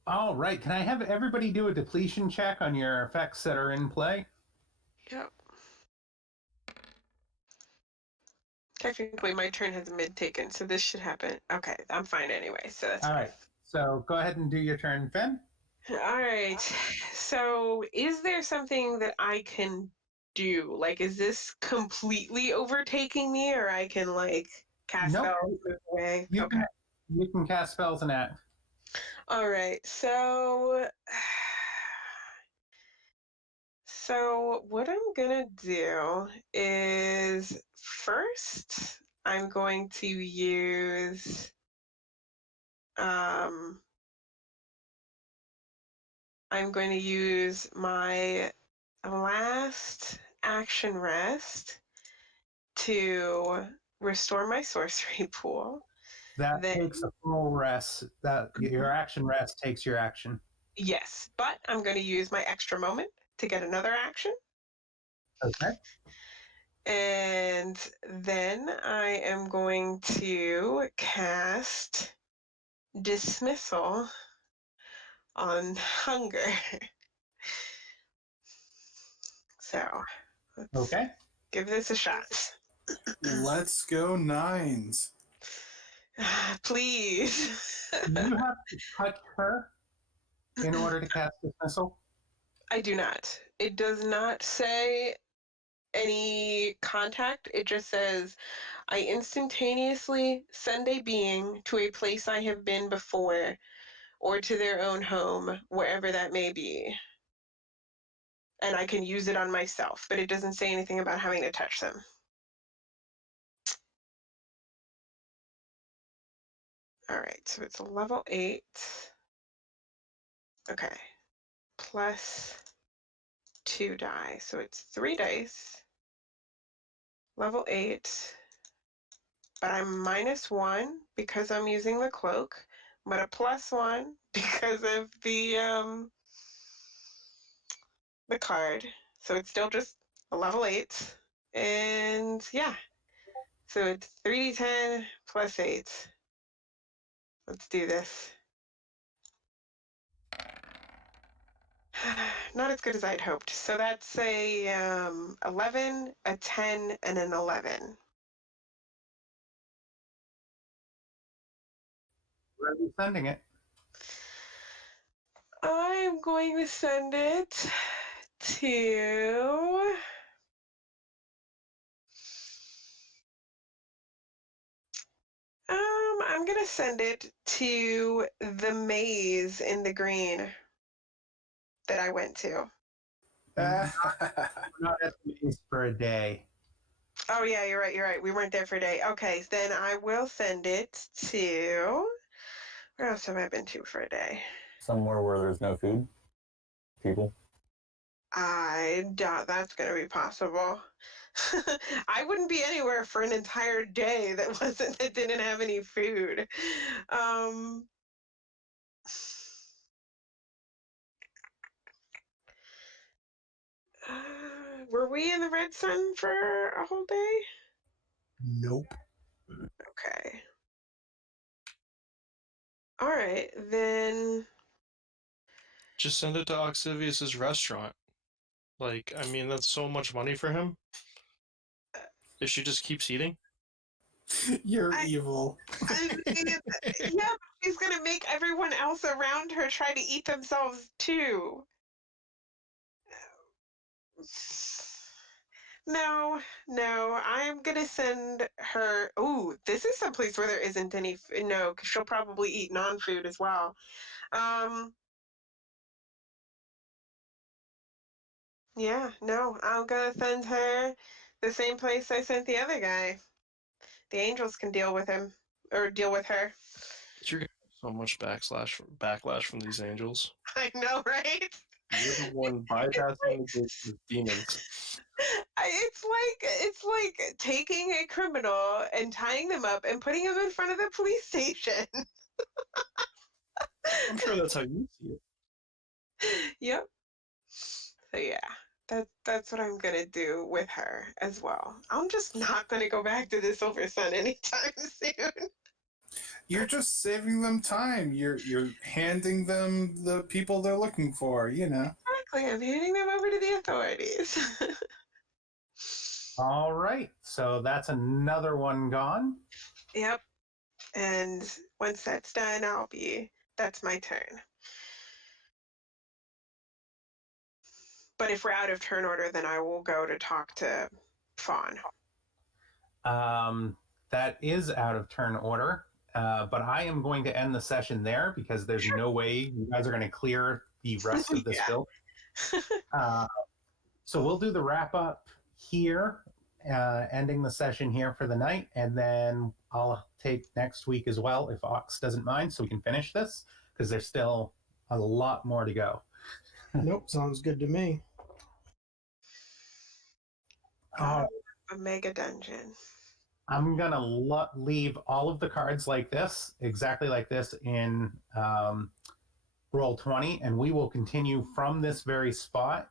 All right, can I have everybody do a depletion check on your effects that are in play? Yep. Technically, my turn hasn't been taken, so this should happen. Okay, I'm fine anyway, so that's All fine. right, so go ahead and do your turn, Finn. All right. So, is there something that I can do? Like, is this completely overtaking me, or I can cast Nope. spells, move away? You Okay. can cast spells and act. All right. So, what I'm gonna do is first I'm going to use I'm going to use my last action rest to restore my sorcery pool. That Then, takes a full rest. That your action rest takes your action. yes, but I'm going to use my extra moment to get another action. Okay. And then I am going to cast Dismissal on Hunger. So, let's Okay. give this a shot. Let's go nines. Please. You have to touch her in order to cast dismissal. I do not. It does not say any contact. It just says, I instantaneously send a being to a place I have been before or to their own home, wherever that may be. And I can use it on myself, but it doesn't say anything about having to touch them. All right, so it's a level 8. Okay. Plus 2 die. So it's 3 dice. Level 8. But I'm -1 because I'm using the cloak, but a +1 because of the card. So it's still just a level 8. And yeah. So it's 3d10 plus 8. Let's do this. Not as good as I'd hoped. So that's a 11, a 10, and an 11. Where are you sending it? I'm going to send it to I'm gonna send it to the maze in the green that I went to. Not at the maze for a day. Oh yeah, you're right. You're right. We weren't there for a day. Okay, then I will send it to. Where else have I been to for a day? Somewhere where there's no food, people. I doubt that's going to be possible. I wouldn't be anywhere for an entire day that didn't have any food. Um, were we in the Red Sun for a whole day? Nope. Okay. All right, then. Just send it to Oxivius's restaurant. Like, I mean, that's so much money for him. If she just keeps eating. You're evil. I mean, yeah, but she's gonna make everyone else around her try to eat themselves too. No, no, I'm gonna send her. Ooh, this is someplace where there isn't any. No, because she'll probably eat non-food as well. Yeah, no, I'm gonna send her the same place I sent the other guy. The angels can deal with him or deal with her. You're gonna have so much backlash from these angels. I know, right? You're the one bypassing the demons. It's like taking a criminal and tying them up and putting them in front of the police station. I'm sure that's how you see it. Yep. So yeah, that's what I'm gonna do with her as well. I'm just not gonna go back to the Silver Sun anytime soon. You're just saving them time. You're handing them the people they're looking for, you know. Exactly, I'm handing them over to the authorities. All right, so that's another one gone. Yep. And once that's done, that's my turn. But if we're out of turn order, then I will go to talk to Fawn. That is out of turn order, but I am going to end the session there because there's no way you guys are going to clear the rest of this Yeah. build. So we'll do the wrap up here, ending the session here for the night, and then I'll take next week as well if Ox doesn't mind, so we can finish this because there's still a lot more to go. Nope, sounds good to me. A mega dungeon. I'm gonna leave all of the cards like this, exactly like this, in Roll20, and we will continue from this very spot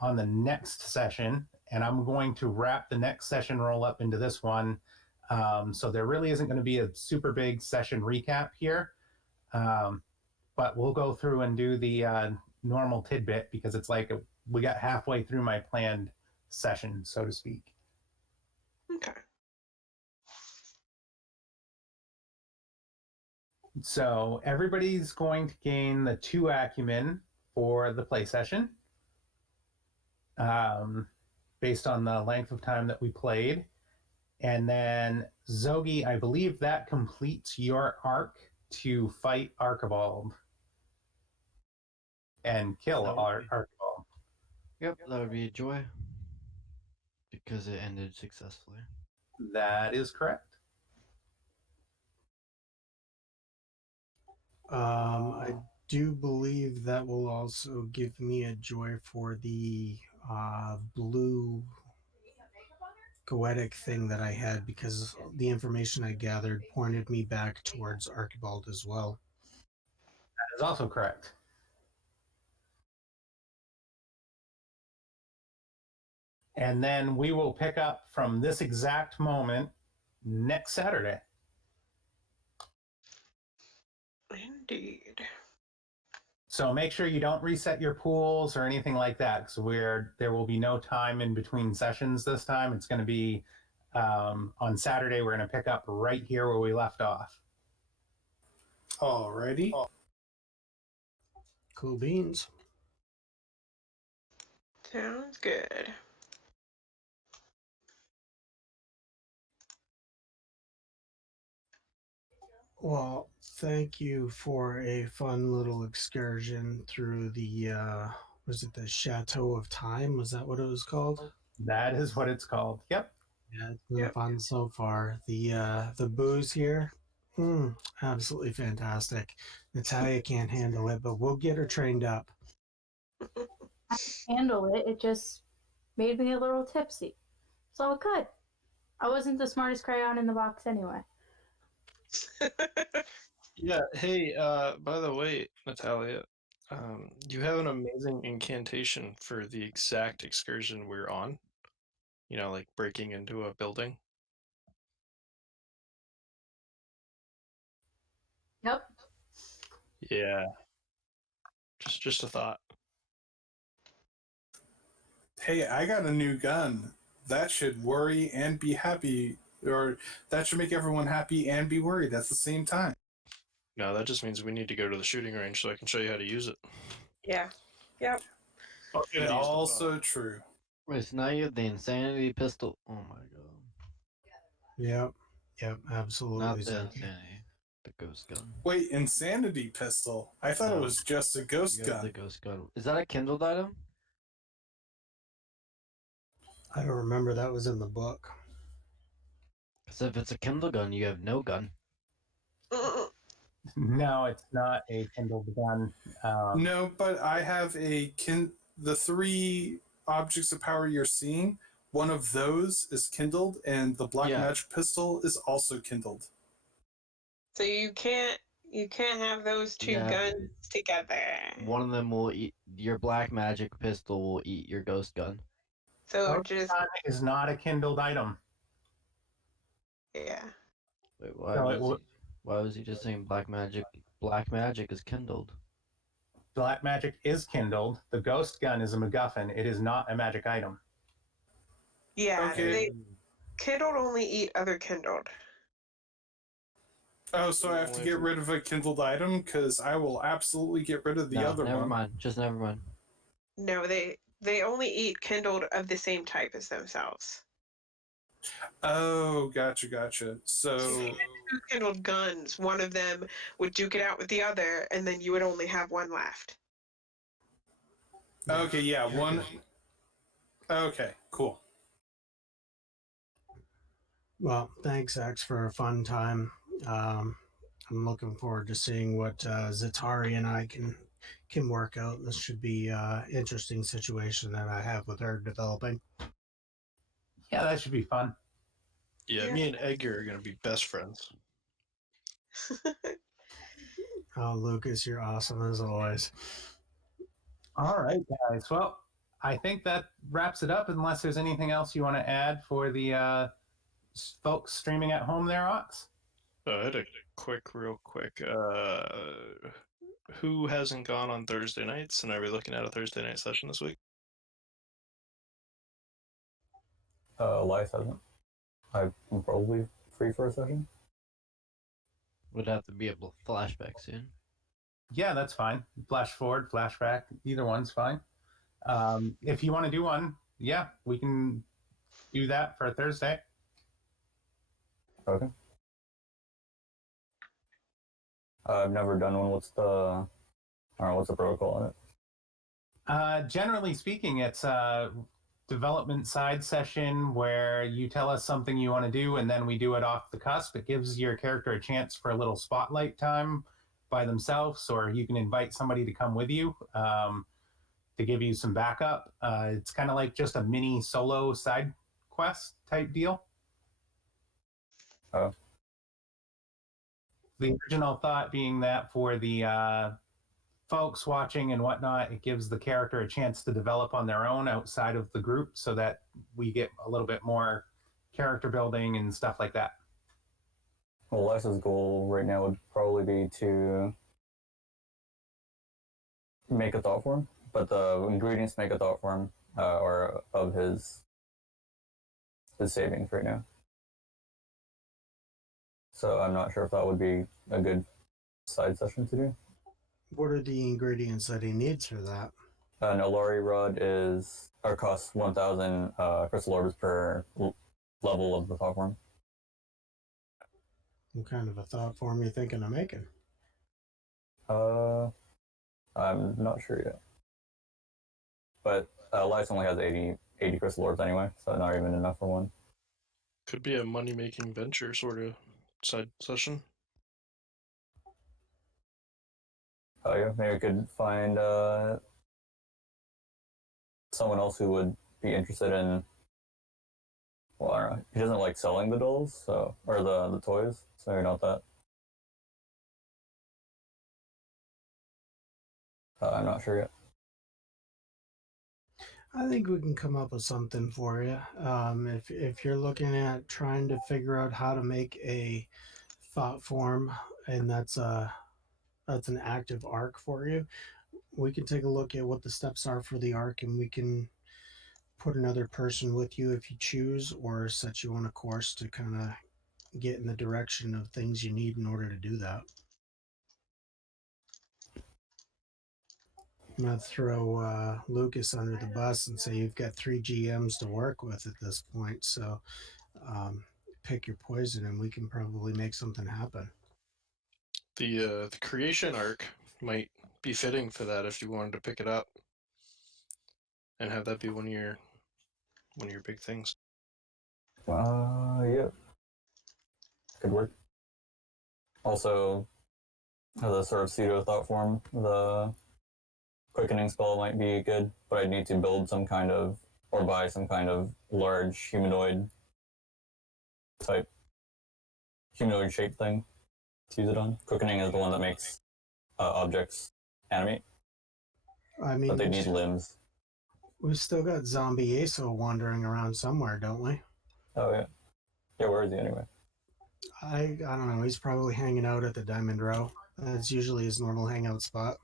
on the next session. And I'm going to wrap the next session roll up into this one. So there really isn't going to be a super big session recap here, but we'll go through and do the normal tidbit because it's like we got halfway through my planned session, so to speak. Okay. So everybody's going to gain the 2 acumen for the play session, based on the length of time that we played. And then Zogi, I believe that completes your arc to fight Archibald and kill Archibald. Yep, that would be a joy. Because it ended successfully. That is correct. I do believe that will also give me a joy for the blue goetic thing that I had because the information I gathered pointed me back towards Archibald as well. That is also correct. And then we will pick up from this exact moment next Saturday. Indeed. So make sure you don't reset your pools or anything like that, because there will be no time in between sessions this time. It's going to be on Saturday. We're going to pick up right here where we left off. Alrighty. Cool beans. Sounds good. Well, thank you for a fun little excursion through the was it the Chateau of Time? Was that what it was called? That is what it's called. Yep. Yeah, it's been Yep. fun so far. The booze here, absolutely fantastic. Natalia can't handle it, but we'll get her trained up. Handle it. It just made me a little tipsy. So it could. I wasn't the smartest crayon in the box anyway. Yeah. Hey, by the way, Natalia, you have an amazing incantation for the exact excursion we're on. You know, like breaking into a building. Yep. Yeah. Just a thought. Hey, I got a new gun. That should worry and be happy, or that should make everyone happy and be worried at the same time. No, that just means we need to go to the shooting range so I can show you how to use it. Yeah. Yep. Good to use the Also phone. true. Wait, so now you have the insanity pistol. Oh my god. Yep, absolutely. Not the Zach. insanity. The ghost gun. Wait, insanity pistol. I thought it No. was just a ghost You have the gun. ghost gun. Is that a kindled item? I don't remember that was in the book. Because if it's a kindle gun, you have no gun. No, it's not a kindled gun. No, but I have the 3 objects of power you're seeing. One of those is kindled, and the black Yeah. magic pistol is also kindled. So you can't have those two Yeah. guns together. One of them will eat your black magic pistol will eat your ghost gun. So Ghost just gun is not a kindled item. yeah. Wait, So why was he just saying black magic? Black magic is kindled. black magic is kindled. The ghost gun is a MacGuffin. It is not a magic item. Yeah. Okay. They kindled only eat other kindled. Oh, so I have to get rid of a kindled item? Because I will absolutely get rid of the No, other never one. mind. Just never mind. No, they only eat kindled of the same type as themselves. Oh, gotcha. So, Two kindled guns, one of them would duke it out with the other, and then you would only have one left. okay, yeah, one. Okay, cool. Well, thanks, X, for a fun time. I'm looking forward to seeing what Zatari and I can work out. This should be an interesting situation that I have with her developing. Yeah, that should be fun. Yeah, me and Edgar are gonna be best friends. Oh, Lucas, you're awesome as always. All right, guys. Well, I think that wraps it up unless there's anything else you want to add for the folks streaming at home there, Ox. I had a real quick. Who hasn't gone on Thursday nights, and are we looking at a Thursday night session this week? Elias hasn't. I'm probably free for a session. Would have to be a flashback soon. Yeah, that's fine. Flash forward, flashback, either one's fine. If you want to do one, yeah, we can do that for Thursday. Okay. I've never done one. What's the protocol on it? Generally speaking, it's a development side session where you tell us something you want to do and then we do it off the cusp. It gives your character a chance for a little spotlight time by themselves, or you can invite somebody to come with you to give you some backup. It's kind of like just a mini solo side quest type deal. Oh. The original thought being that for the folks watching and whatnot, it gives the character a chance to develop on their own outside of the group so that we get a little bit more character building and stuff like that. Well, Elias's goal right now would probably be to make a thought form, but the ingredients to make a thought form are of his savings right now. So I'm not sure if that would be a good side session to do. What are the ingredients that he needs for that? An Alari rod costs 1,000 crystal orbs per level of the thought form. What kind of a thought form you thinking of making? I'm not sure yet. But Elias only has 80 crystal orbs anyway, so not even enough for one. Could be a money-making venture sort of side session. Oh yeah, maybe we could find someone else who would be interested in. Well, I don't know. He doesn't like selling the dolls, so or the toys, so maybe not that. I'm not sure yet. I think we can come up with something for you. If you're looking at trying to figure out how to make a thought form, and that's an active arc for you, we can take a look at what the steps are for the arc, and we can put another person with you if you choose, or set you on a course to kind of get in the direction of things you need in order to do that. I'm going to throw Lucas under the bus and say you've got 3 GMs to work with at this point. So pick your poison and we can probably make something happen. The creation arc might be fitting for that if you wanted to pick it up and have that be one of your big things. Yeah. Could work. Also, as a sort of pseudo thought form, the quickening spell might be good, but I'd need to build some kind of, or buy some kind of large humanoid shaped thing to use it on. Quickening is the one that makes objects animate, I mean, but they need limbs. We've still got Zombie Aso wandering around somewhere, don't we? Oh yeah. Yeah, where is he anyway? I don't know. He's probably hanging out at the Diamond Row. That's usually his normal hangout spot.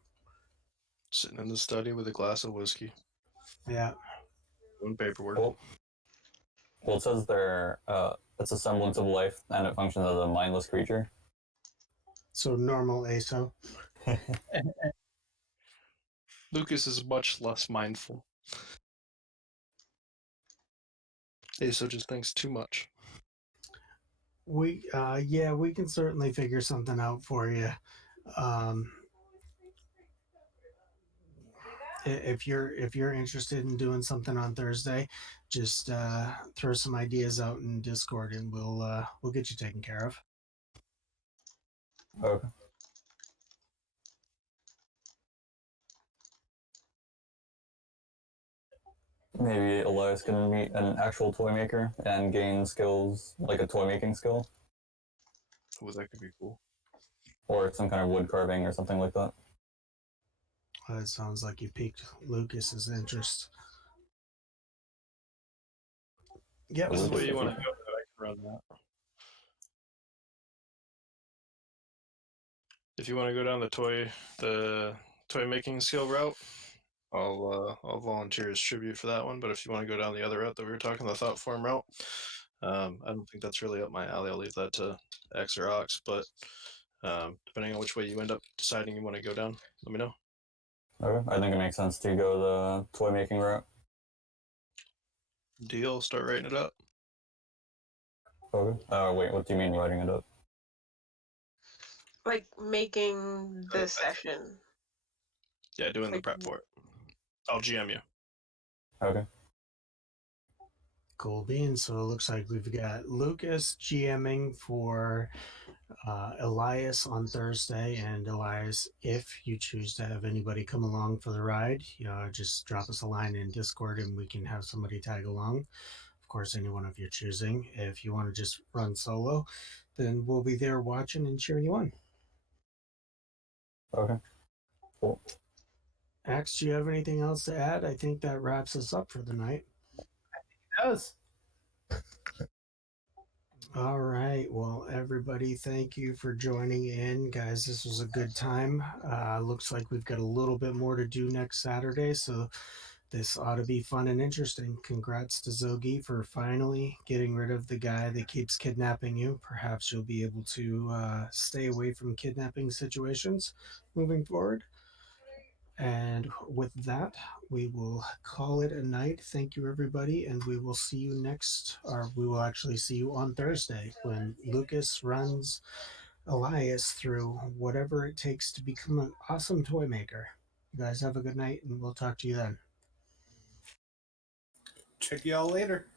Sitting in the study with a glass of whiskey. Yeah. Doing paperwork. Well, it says it's a semblance of life and it functions as a mindless creature. So normal Aso. Lucas is much less mindful. Aso just thinks too much. We can certainly figure something out for you. If you're interested in doing something on Thursday, just throw some ideas out in Discord and we'll get you taken care of. Okay. Maybe Elias can meet an actual toy maker and gain skills, like a toy making skill. Oh, that could be cool. Or some kind of wood carving or something like that. It sounds like you piqued Lucas's interest. Yep. That's the way you want to go. I can run that. If you want to go down the toy making skill route, I'll volunteer as tribute for that one. But if you want to go down the other route that we were talking, the thought form route, I don't think that's really up my alley. I'll leave that to X or Ox. But depending on which way you end up deciding you want to go down, let me know. Okay. I think it makes sense to go the toy making route. Deal. Start writing it up. Okay. Wait, what do you mean writing it up? Like making the session. Yeah, doing the prep for it. I'll GM you. Okay. Cool beans. So it looks like we've got Lucas GMing for Elias on Thursday, and Elias, if you choose to have anybody come along for the ride, just drop us a line in Discord and we can have somebody tag along. Of course, any one of your choosing. If you want to just run solo, then we'll be there watching and cheering you on. Okay. Cool. Axe, do you have anything else to add? I think that wraps us up for the night. It does. All right. Well, everybody, thank you for joining in. Guys, this was a good time. Looks like we've got a little bit more to do next Saturday, so this ought to be fun and interesting. Congrats to Zogi for finally getting rid of the guy that keeps kidnapping you. Perhaps you'll be able to stay away from kidnapping situations moving forward. And with that, we will call it a night. Thank you, everybody, and we will see you we will actually see you on Thursday when Lucas runs Elias through whatever it takes to become an awesome toy maker. You guys have a good night, and we'll talk to you then. Check y'all later.